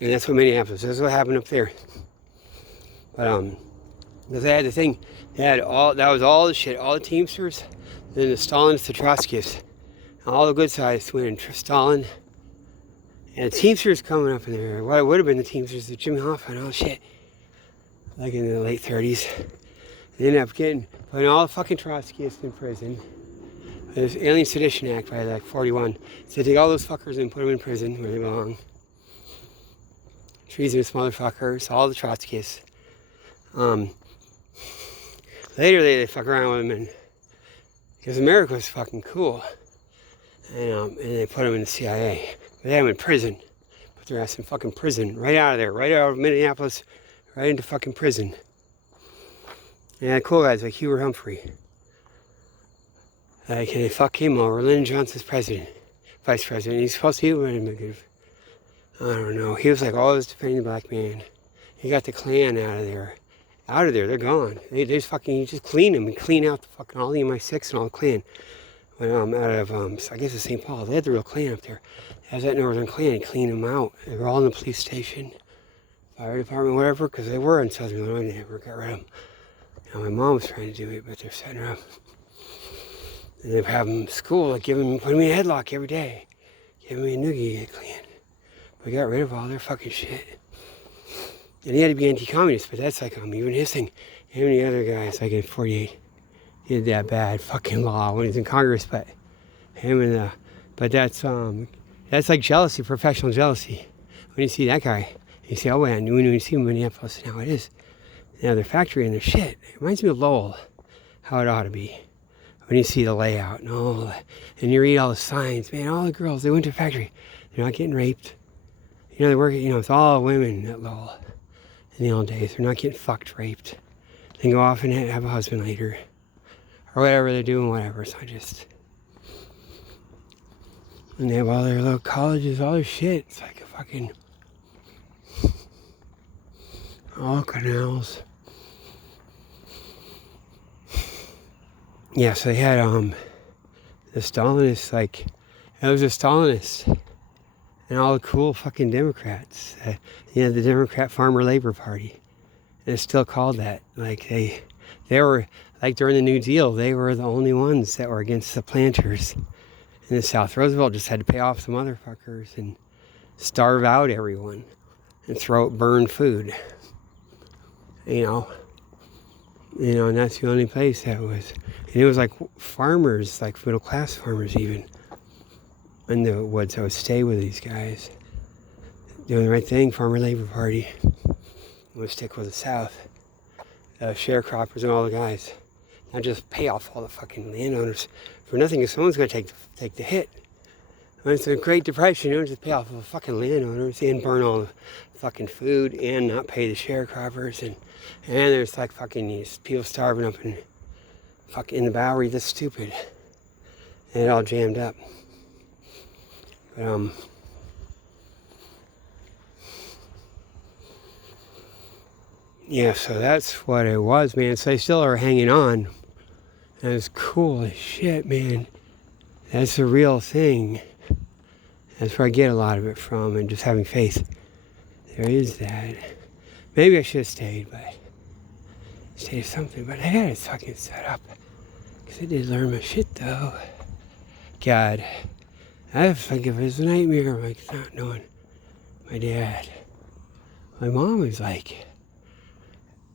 And that's what Minneapolis, that's what happened up there. But, because they had the thing, they had that was all the shit, all the Teamsters, then the Stalins, the Trotskyists, all the good sides went in Stalin, and the Teamsters coming up in there, what would have been the Teamsters, the Jimmy Hoffa and all the shit, like in the late 30s. They ended up putting all the fucking Trotskyists in prison. There's Alien Sedition Act by like 41. So they take all those fuckers and put them in prison where they belong. Treasonous motherfuckers, all the Trotskyists. Later they fuck around with them, and because America was fucking cool, and they put them in the CIA. But they had them in prison. Put their ass in fucking prison, right out of there, right out of Minneapolis, right into fucking prison. And had cool guys like Hubert Humphrey. Like, and they fuck him over. Lyndon Johnson's vice president. He's supposed to be a good, I don't know. He was like always defending the black man. He got the Klan out of there. Out of there, they're gone. They just fucking, you just clean them and clean out the fucking, all the MI6 and all the Klan. When out of, I guess it's St. Paul, they had the real Klan up there. As that Northern Klan, and clean them out. They were all in the police station, fire department, whatever, because they were in Southern Illinois, and they never got rid of them. You know, my mom was trying to do it, but they're setting her up. And they have them in school, like putting me in a headlock every day. Giving me a noogie to get clean. We got rid of all their fucking shit. And he had to be anti-communist, but that's like even his thing. Him and the other guys, like in 48, did that bad fucking law when he was in Congress, but him and but that's like jealousy, professional jealousy. When you see that guy, you say, oh man, when you see him in Minneapolis, now it is. Now their factory and their shit. It reminds me of Lowell, how it ought to be. When you see the layout and all that, and you read all the signs, man, all the girls, they went to the factory. They're not getting raped. You know, they work, you know, it's all women at Lowell. In the old days, they're not getting fucked, raped. They can go off and have a husband later. Or whatever they're doing, whatever. So and they have all their little colleges, all their shit. It's like a fucking, all canals. Yeah, so they had, the Stalinists, like, it was a Stalinist. And all the cool fucking Democrats. You know, the Democrat Farmer Labor Party. And it's still called that. Like, they were, like during the New Deal, they were the only ones that were against the planters in the South. Roosevelt just had to pay off some motherfuckers and starve out everyone and burn food. You know, and that's the only place that was. And it was like farmers, like middle class farmers even. In the woods, I would stay with these guys, doing the right thing, Farmer Labor Party. I would stick with the South, sharecroppers and all the guys. Not just pay off all the fucking landowners for nothing, because someone's going to take the hit. When it's a Great Depression, you don't just pay off the fucking landowners and burn all the fucking food and not pay the sharecroppers. And there's like fucking these people starving up in the Bowery. That's stupid. And it all jammed up. Yeah, so that's what it was, man. So they still are hanging on. And it's cool as shit, man. That's the real thing. That's where I get a lot of it from, and just having faith. There is that. Maybe I should have stayed, but stayed something. But I had it fucking set up. Because I did learn my shit, though. God. I think if it was a nightmare, like not knowing my dad. My mom was like,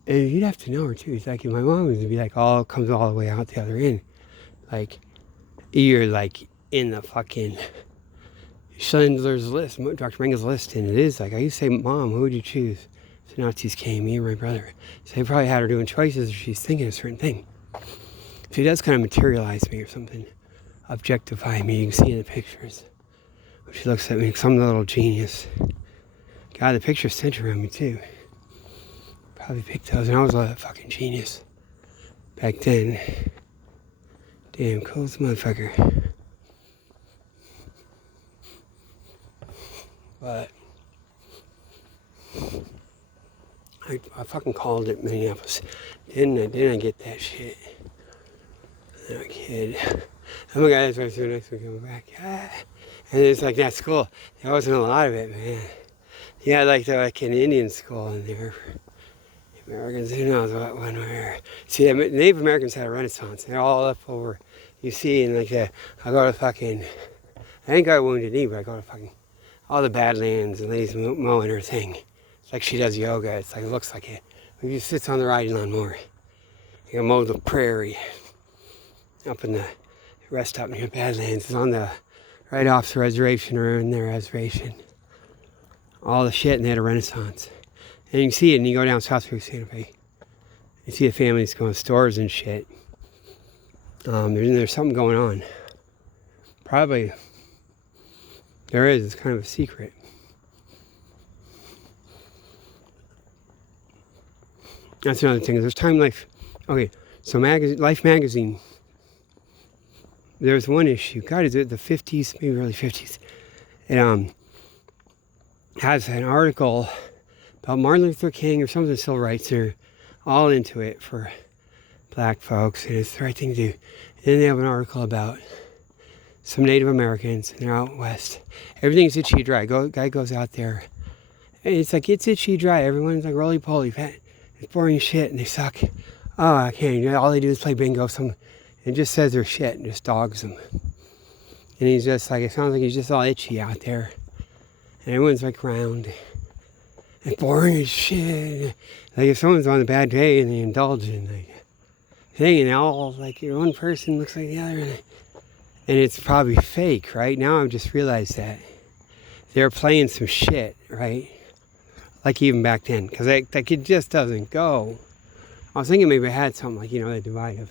and you'd have to know her too. It's like my mom would be like, comes all the way out the other end. Like, you're like in the fucking Schindler's List, Dr. Mengel's list, and it is like, I used to say, Mom, who would you choose? So Nazis came, me or my brother. So they probably had her doing choices if she's thinking a certain thing. She does kind of materialize me or something. Objectify me, you can see in the pictures. When she looks at me, because I'm the little genius. God, the picture's centered around me too. Probably picked those, and I was a fucking genius back then. Damn, cool as a motherfucker. But I fucking called it Minneapolis. Didn't I get that shit? I'm a kid. Oh my God, that's why it's so nice to come back. And it's like, that's cool. There wasn't a lot of it, man. Yeah, like they're like an Indian school in there. Americans, who knows what one where. See, the Native Americans had a renaissance. They're all up over, you see, and like I go to fucking, I ain't got a wounded knee, but I go to fucking all the Badlands and ladies mowing her thing. It's like she does yoga. It's like, it looks like it. She just sits on the riding lawnmower. You know, mow the prairie up in the rest stop near Badlands. It's on the right off the reservation or in their reservation. All the shit, and they had a renaissance. And you can see it, and you go down South Creek Santa Fe. You see the families going to stores and shit. There's something going on. Probably there is. It's kind of a secret. That's another thing. There's Time Life. Okay, so Life magazine. There's one issue. God, is it the 50s, maybe early 50s? It has an article about Martin Luther King or some of the civil rights. They're all into it for black folks, and it's the right thing to do. And then they have an article about some Native Americans, and they're out west. Everything's itchy dry. Guy goes out there, and it's like, it's itchy dry. Everyone's like roly-poly, fat. It's boring shit, and they suck. Oh, I can't. You know, all they do is play bingo. And just says their shit and just dogs them. And he's just like, it sounds like he's just all itchy out there. And everyone's like round. And boring as shit. Like if someone's on a bad day and they indulge in like thing, and all like one person looks like the other, and it's probably fake, right? Now I've just realized that they're playing some shit, right? Like even back then, because like it just doesn't go. I was thinking maybe I had something like, you know, the divide of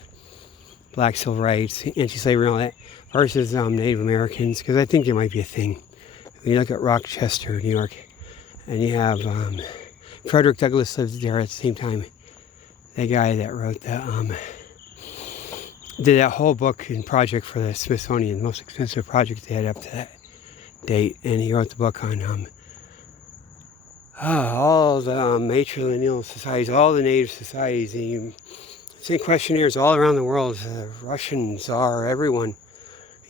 black civil rights, anti-slavery, and all that, versus Native Americans, because I think there might be a thing. When you look at Rochester, New York, and you have Frederick Douglass lives there at the same time. The guy that wrote did that whole book and project for the Smithsonian, the most expensive project they had up to that date, and he wrote the book on all the matrilineal societies, all the native societies, and you sent questionnaires all around the world, Russian Tsar, everyone,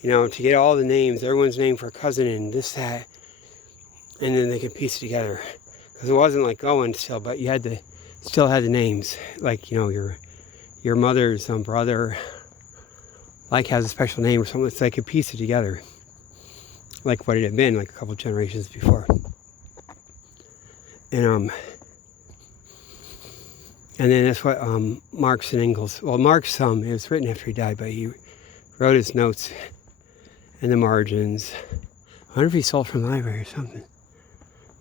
you know, to get all the names, everyone's name for a cousin and this, that, and then they could piece it together. Because it wasn't like going still, but you had still had the names, like, you know, your mother's brother, like, has a special name or something, so they could piece it together, like what it had been, like a couple generations before. And then that's what Marx and Engels, well, Marx, it was written after he died, but he wrote his notes in the margins. I wonder if he stole from the library or something.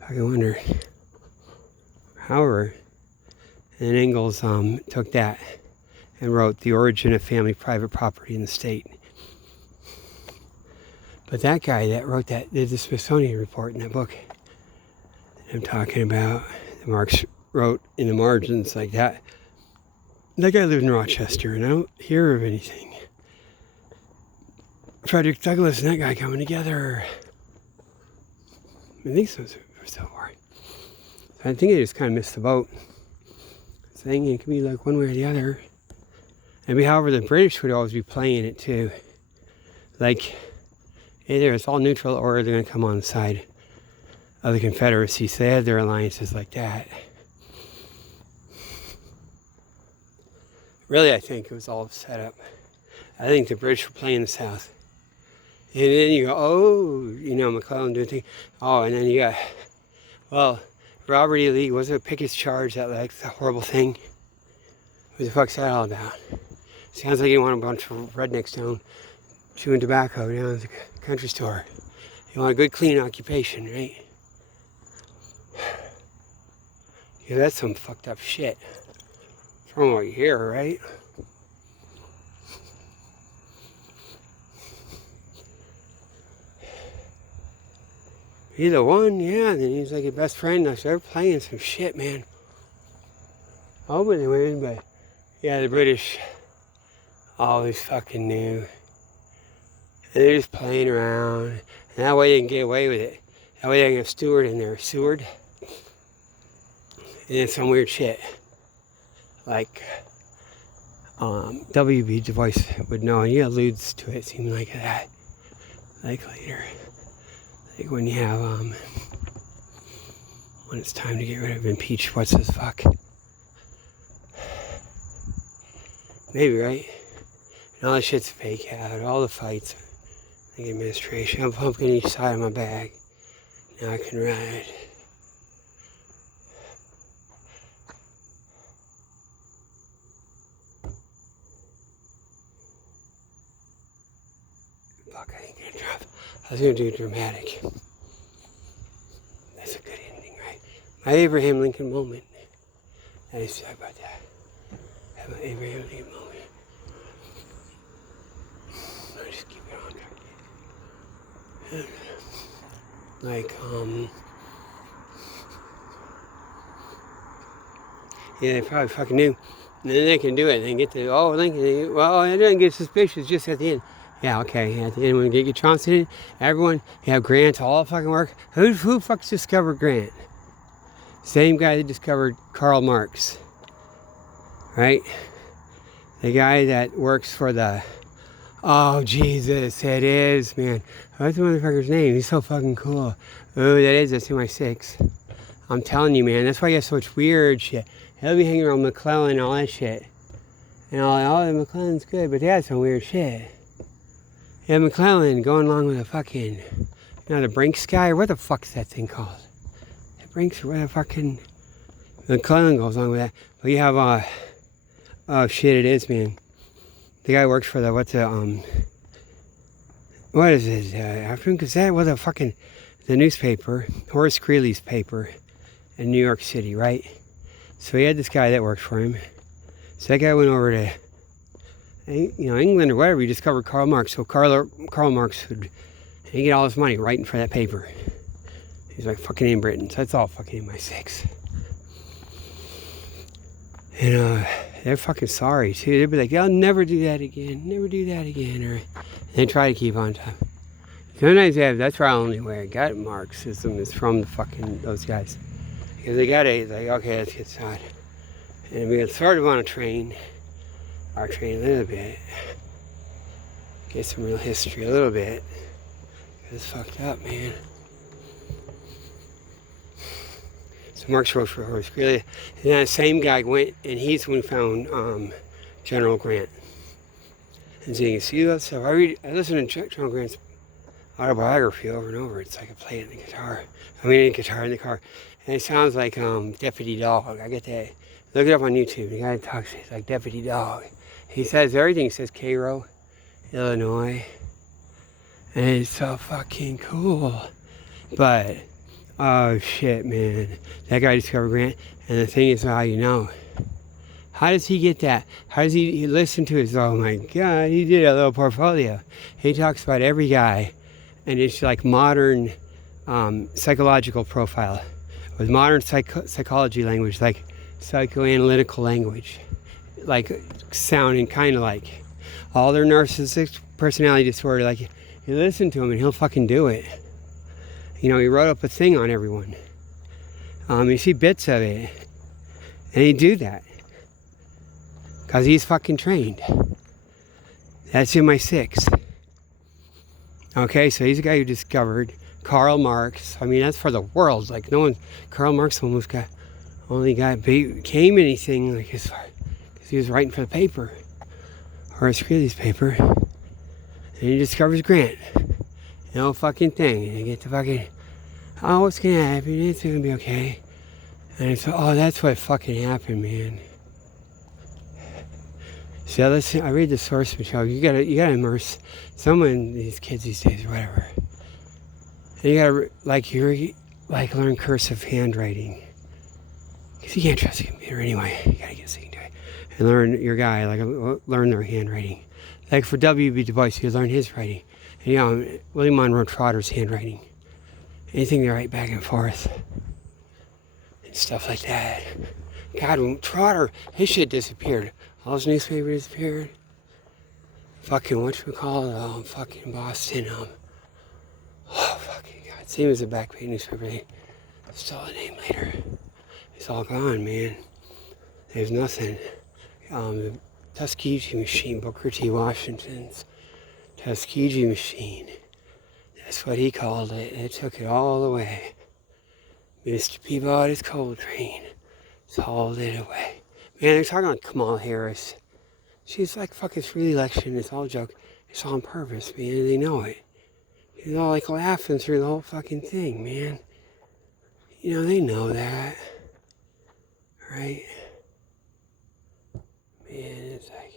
I can wonder. However, and then Engels took that and wrote The Origin of Family Private Property in the State. But that guy that wrote that did the Smithsonian report in that book I'm talking about, that Marx wrote in the margins like that. That guy lived in Rochester, and I don't hear of anything. Frederick Douglass and that guy coming together. I think so for so far. So I think I just kind of missed the boat. Saying it could be like one way or the other. And however, the British would always be playing it too. Like, either it's all neutral or they're going to come on the side of the Confederacy. So they had their alliances like that. Really, I think it was all set up. I think the British were playing the South. And then you go, oh, you know, McClellan doing things. Oh, and then you got, well, Robert E. Lee, was it Pickett's charge, that like the horrible thing? What the fuck's that all about? Sounds like you want a bunch of rednecks down chewing tobacco down at the country store. You want a good clean occupation, right? Yeah, that's some fucked up shit. From what you hear, right? Either one, yeah, and then he's like your best friend. I said, they're playing some shit, man. I hope they win, but yeah, the British always fucking knew. And they're just playing around. And that way they can get away with it. That way they can have Stewart in there. Seward. And then some weird shit. Like W.B. Du Bois would know, and he alludes to it, seeming like that. Like later. Like when you have when it's time to get rid of impeach what's his fuck. Maybe, right? And all that shit's fake out, all the fights, the administration. I'm pumping each side of my bag. Now I can ride. Fuck, I ain't gonna drop. I was gonna do dramatic. That's a good ending, right? My Abraham Lincoln moment. I used to talk about that. Have my Abraham Lincoln moment. I'll just keep it on. Like, yeah, they probably fucking knew. And then they can do it. They can get to, oh, Lincoln, well, it doesn't get suspicious just at the end. Yeah, okay, at the end when you get Johnson in, everyone, you have Grant, all fucking work. Who fucks discovered Grant? Same guy that discovered Karl Marx, right? The guy that works for the, oh, Jesus, it is, man. What's the motherfucker's name? He's so fucking cool. Oh, that's in my 6. I'm telling you, man, that's why you have so much weird shit. He'll be hanging around McClellan and all that shit. And all McClellan's good, but they had some weird shit. Yeah, McClellan going along with a fucking, the Brinks guy, or what the fuck's that thing called? The Brinks, or what the fucking, McClellan goes along with that. But you have, oh shit, it is, man. The guy works for the, what is it, Afternoon Gazette? What the fucking, the newspaper, Horace Greeley's paper in New York City, right? So he had this guy that worked for him. So that guy went over to, England or whatever. He discovered Karl Marx. So Karl Marx would, he get all his money writing for that paper. He's like fucking in Britain. So that's all fucking in my 6. And they're fucking sorry too. They'd be like, I'll never do that again. Never do that again. Or they try to keep on top. Sometimes they have, that's where I only where I got Marxism is from the fucking, those guys. Because they got it, like, okay, let's get started. And we got started on a train. Our train a little bit. Get some real history a little bit. It's fucked up, man. So Marx wrote for Horace Greeley. And that same guy went, and he's the one who found General Grant. And so you can see that stuff. I listen to General Grant's autobiography over and over. It's like I play it in the guitar. In the car. And it sounds like Deputy Dog. I get that. Look it up on YouTube. The guy talks, he's like Deputy Dog. He says everything. He says Cairo, Illinois. And it's so fucking cool. But, oh shit, man. That guy discovered Grant. And the thing is how you know. How does he get that? How does he listen to his, oh my God, he did a little portfolio. He talks about every guy. And it's like modern psychological profile. With modern psychology language, like psychoanalytical language. Like sounding kind of like all their narcissistic personality disorder. Like you listen to him and he'll fucking do it. He wrote up a thing on everyone. You see bits of it. And he'd do that. Because he's fucking trained. That's in my 6. Okay, so he's a guy who discovered Karl Marx. That's for the world. Like no one, Karl Marx almost became anything like as far because he was writing for the paper, Horace Greeley's paper, and he discovers Grant. No fucking thing. And you get the fucking, oh, what's gonna happen? It's gonna be okay. And it's, oh, that's what fucking happened, man. So listen, I read the source material. You gotta immerse someone, these kids these days, or whatever. And you gotta learn cursive handwriting. Because you can't trust a computer anyway. You gotta get something to it. And learn your guy, learn their handwriting. Like for W.B. Du Bois, you learn his writing. And William Monroe Trotter's handwriting. Anything they write back and forth. And stuff like that. God, when Trotter, his shit disappeared. All his newspapers disappeared. Fucking whatchamacallit, fucking Boston, oh fucking God. Same as the Backpage newspaper, they stole the name later. It's all gone, man. There's nothing. The Tuskegee machine, Booker T. Washington's Tuskegee machine. That's what he called it. They took it all away. Mr. Peabody's coal train. It's hauled it away. Man, they're talking about Kamala Harris. She's like, fuck, it's re-election. It's all a joke. It's all on purpose, man. They know it. She's all like laughing through the whole fucking thing, man. You know, they know that. Right? Man, it's like...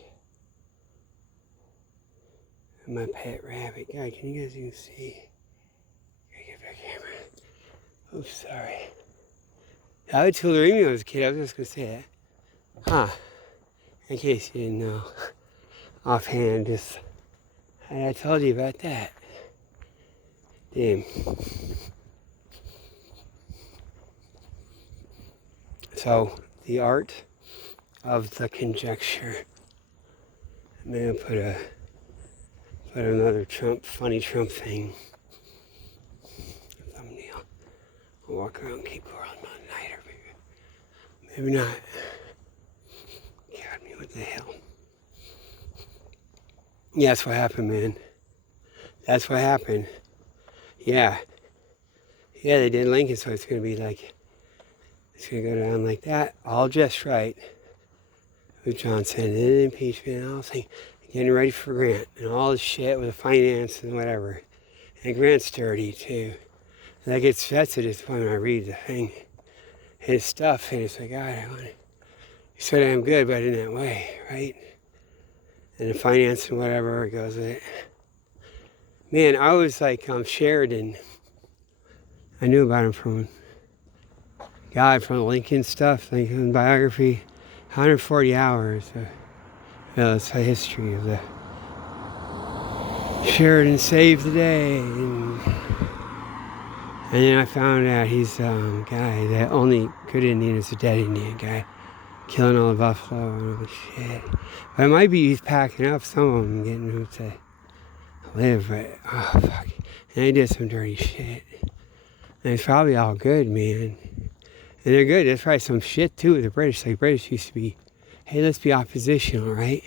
My pet rabbit. God, can you guys even see? Gotta get back camera. Oops, sorry. I would told her when I was a kid. I was just gonna say that. Huh. In case you didn't know. Offhand, just... I told you about that. Damn. So, the art of the conjecture. I'm gonna put another funny Trump thing. Thumbnail. I'll walk around and keep going all night, or maybe not. God, what the hell? Yeah, that's what happened, man. That's what happened. Yeah. Yeah, they did Lincoln, so it's gonna be like, it's gonna go down like that, all just right. With Johnson and impeachment and all this thing, getting ready for Grant and all this shit with the finance and whatever. And Grant's dirty too. And that's a disappointment when I read the thing. His stuff, and it's like, God, I want it. He's so damn good, but in that way, right? And the finance and whatever goes with it. Man, I was like Sheridan. I knew about him from the Lincoln stuff, Lincoln biography. 140 hours. It's a history of the Sheridan saved the day. And then I found out he's a guy that only good Indian is a dead Indian guy. Killing all the buffalo and all the shit. But it might be he's packing up some of them, getting them to live, but oh fuck. And they did some dirty shit. And it's probably all good, man. And they're good. There's probably some shit too with the British. Like British used to be, hey, let's be oppositional, right?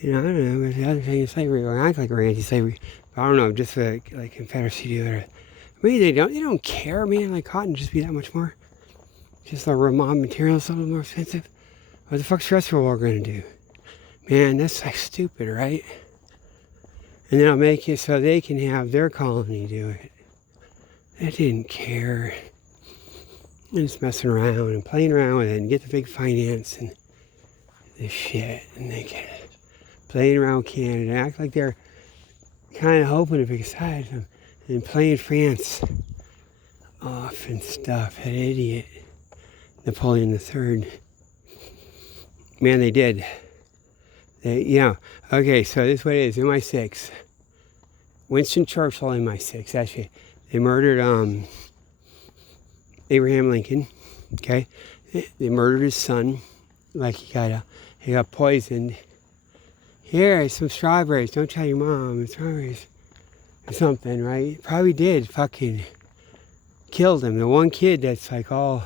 You know, I don't know. But the other thing is slavery. Or act like we're anti-slavery. But I don't know. Just like Confederacy do it. Maybe they don't care, man. Like cotton just be that much more. Just the raw materials a little more expensive. What the fuck's the rest of the world gonna do? Man, that's like stupid, right? And then I'll make it so they can have their colony do it. They didn't care. And just messing around and playing around with it and get the big finance and this shit. And they can playing around with Canada, act like they're kind of hoping to pick a side and playing France off and stuff. That idiot. Napoleon III. Man, they did. Okay, so this is what it is. MI6. Winston Churchill, MI6, actually. They murdered Abraham Lincoln, okay? They murdered his son, like he got poisoned. Here, some strawberries. Don't tell your mom. Strawberries. Or something, right? Probably did fucking killed him. The one kid that's like all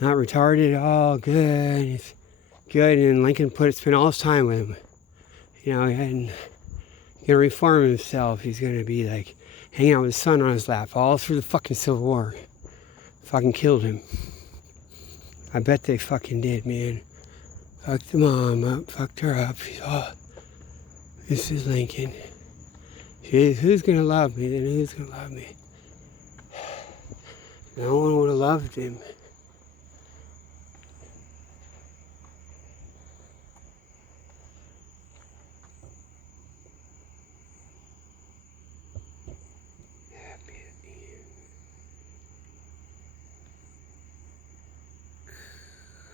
not retarded, all good. It's good. And Lincoln spent all his time with him. You know, he's gonna reform himself. He's gonna be like hanging out with his son on his lap all through the fucking Civil War. Fucking killed him. I bet they fucking did, man. Fucked the mom up, fucked her up. She's this is Lincoln. Who's gonna love me? Then who's gonna love me? No one would have loved him.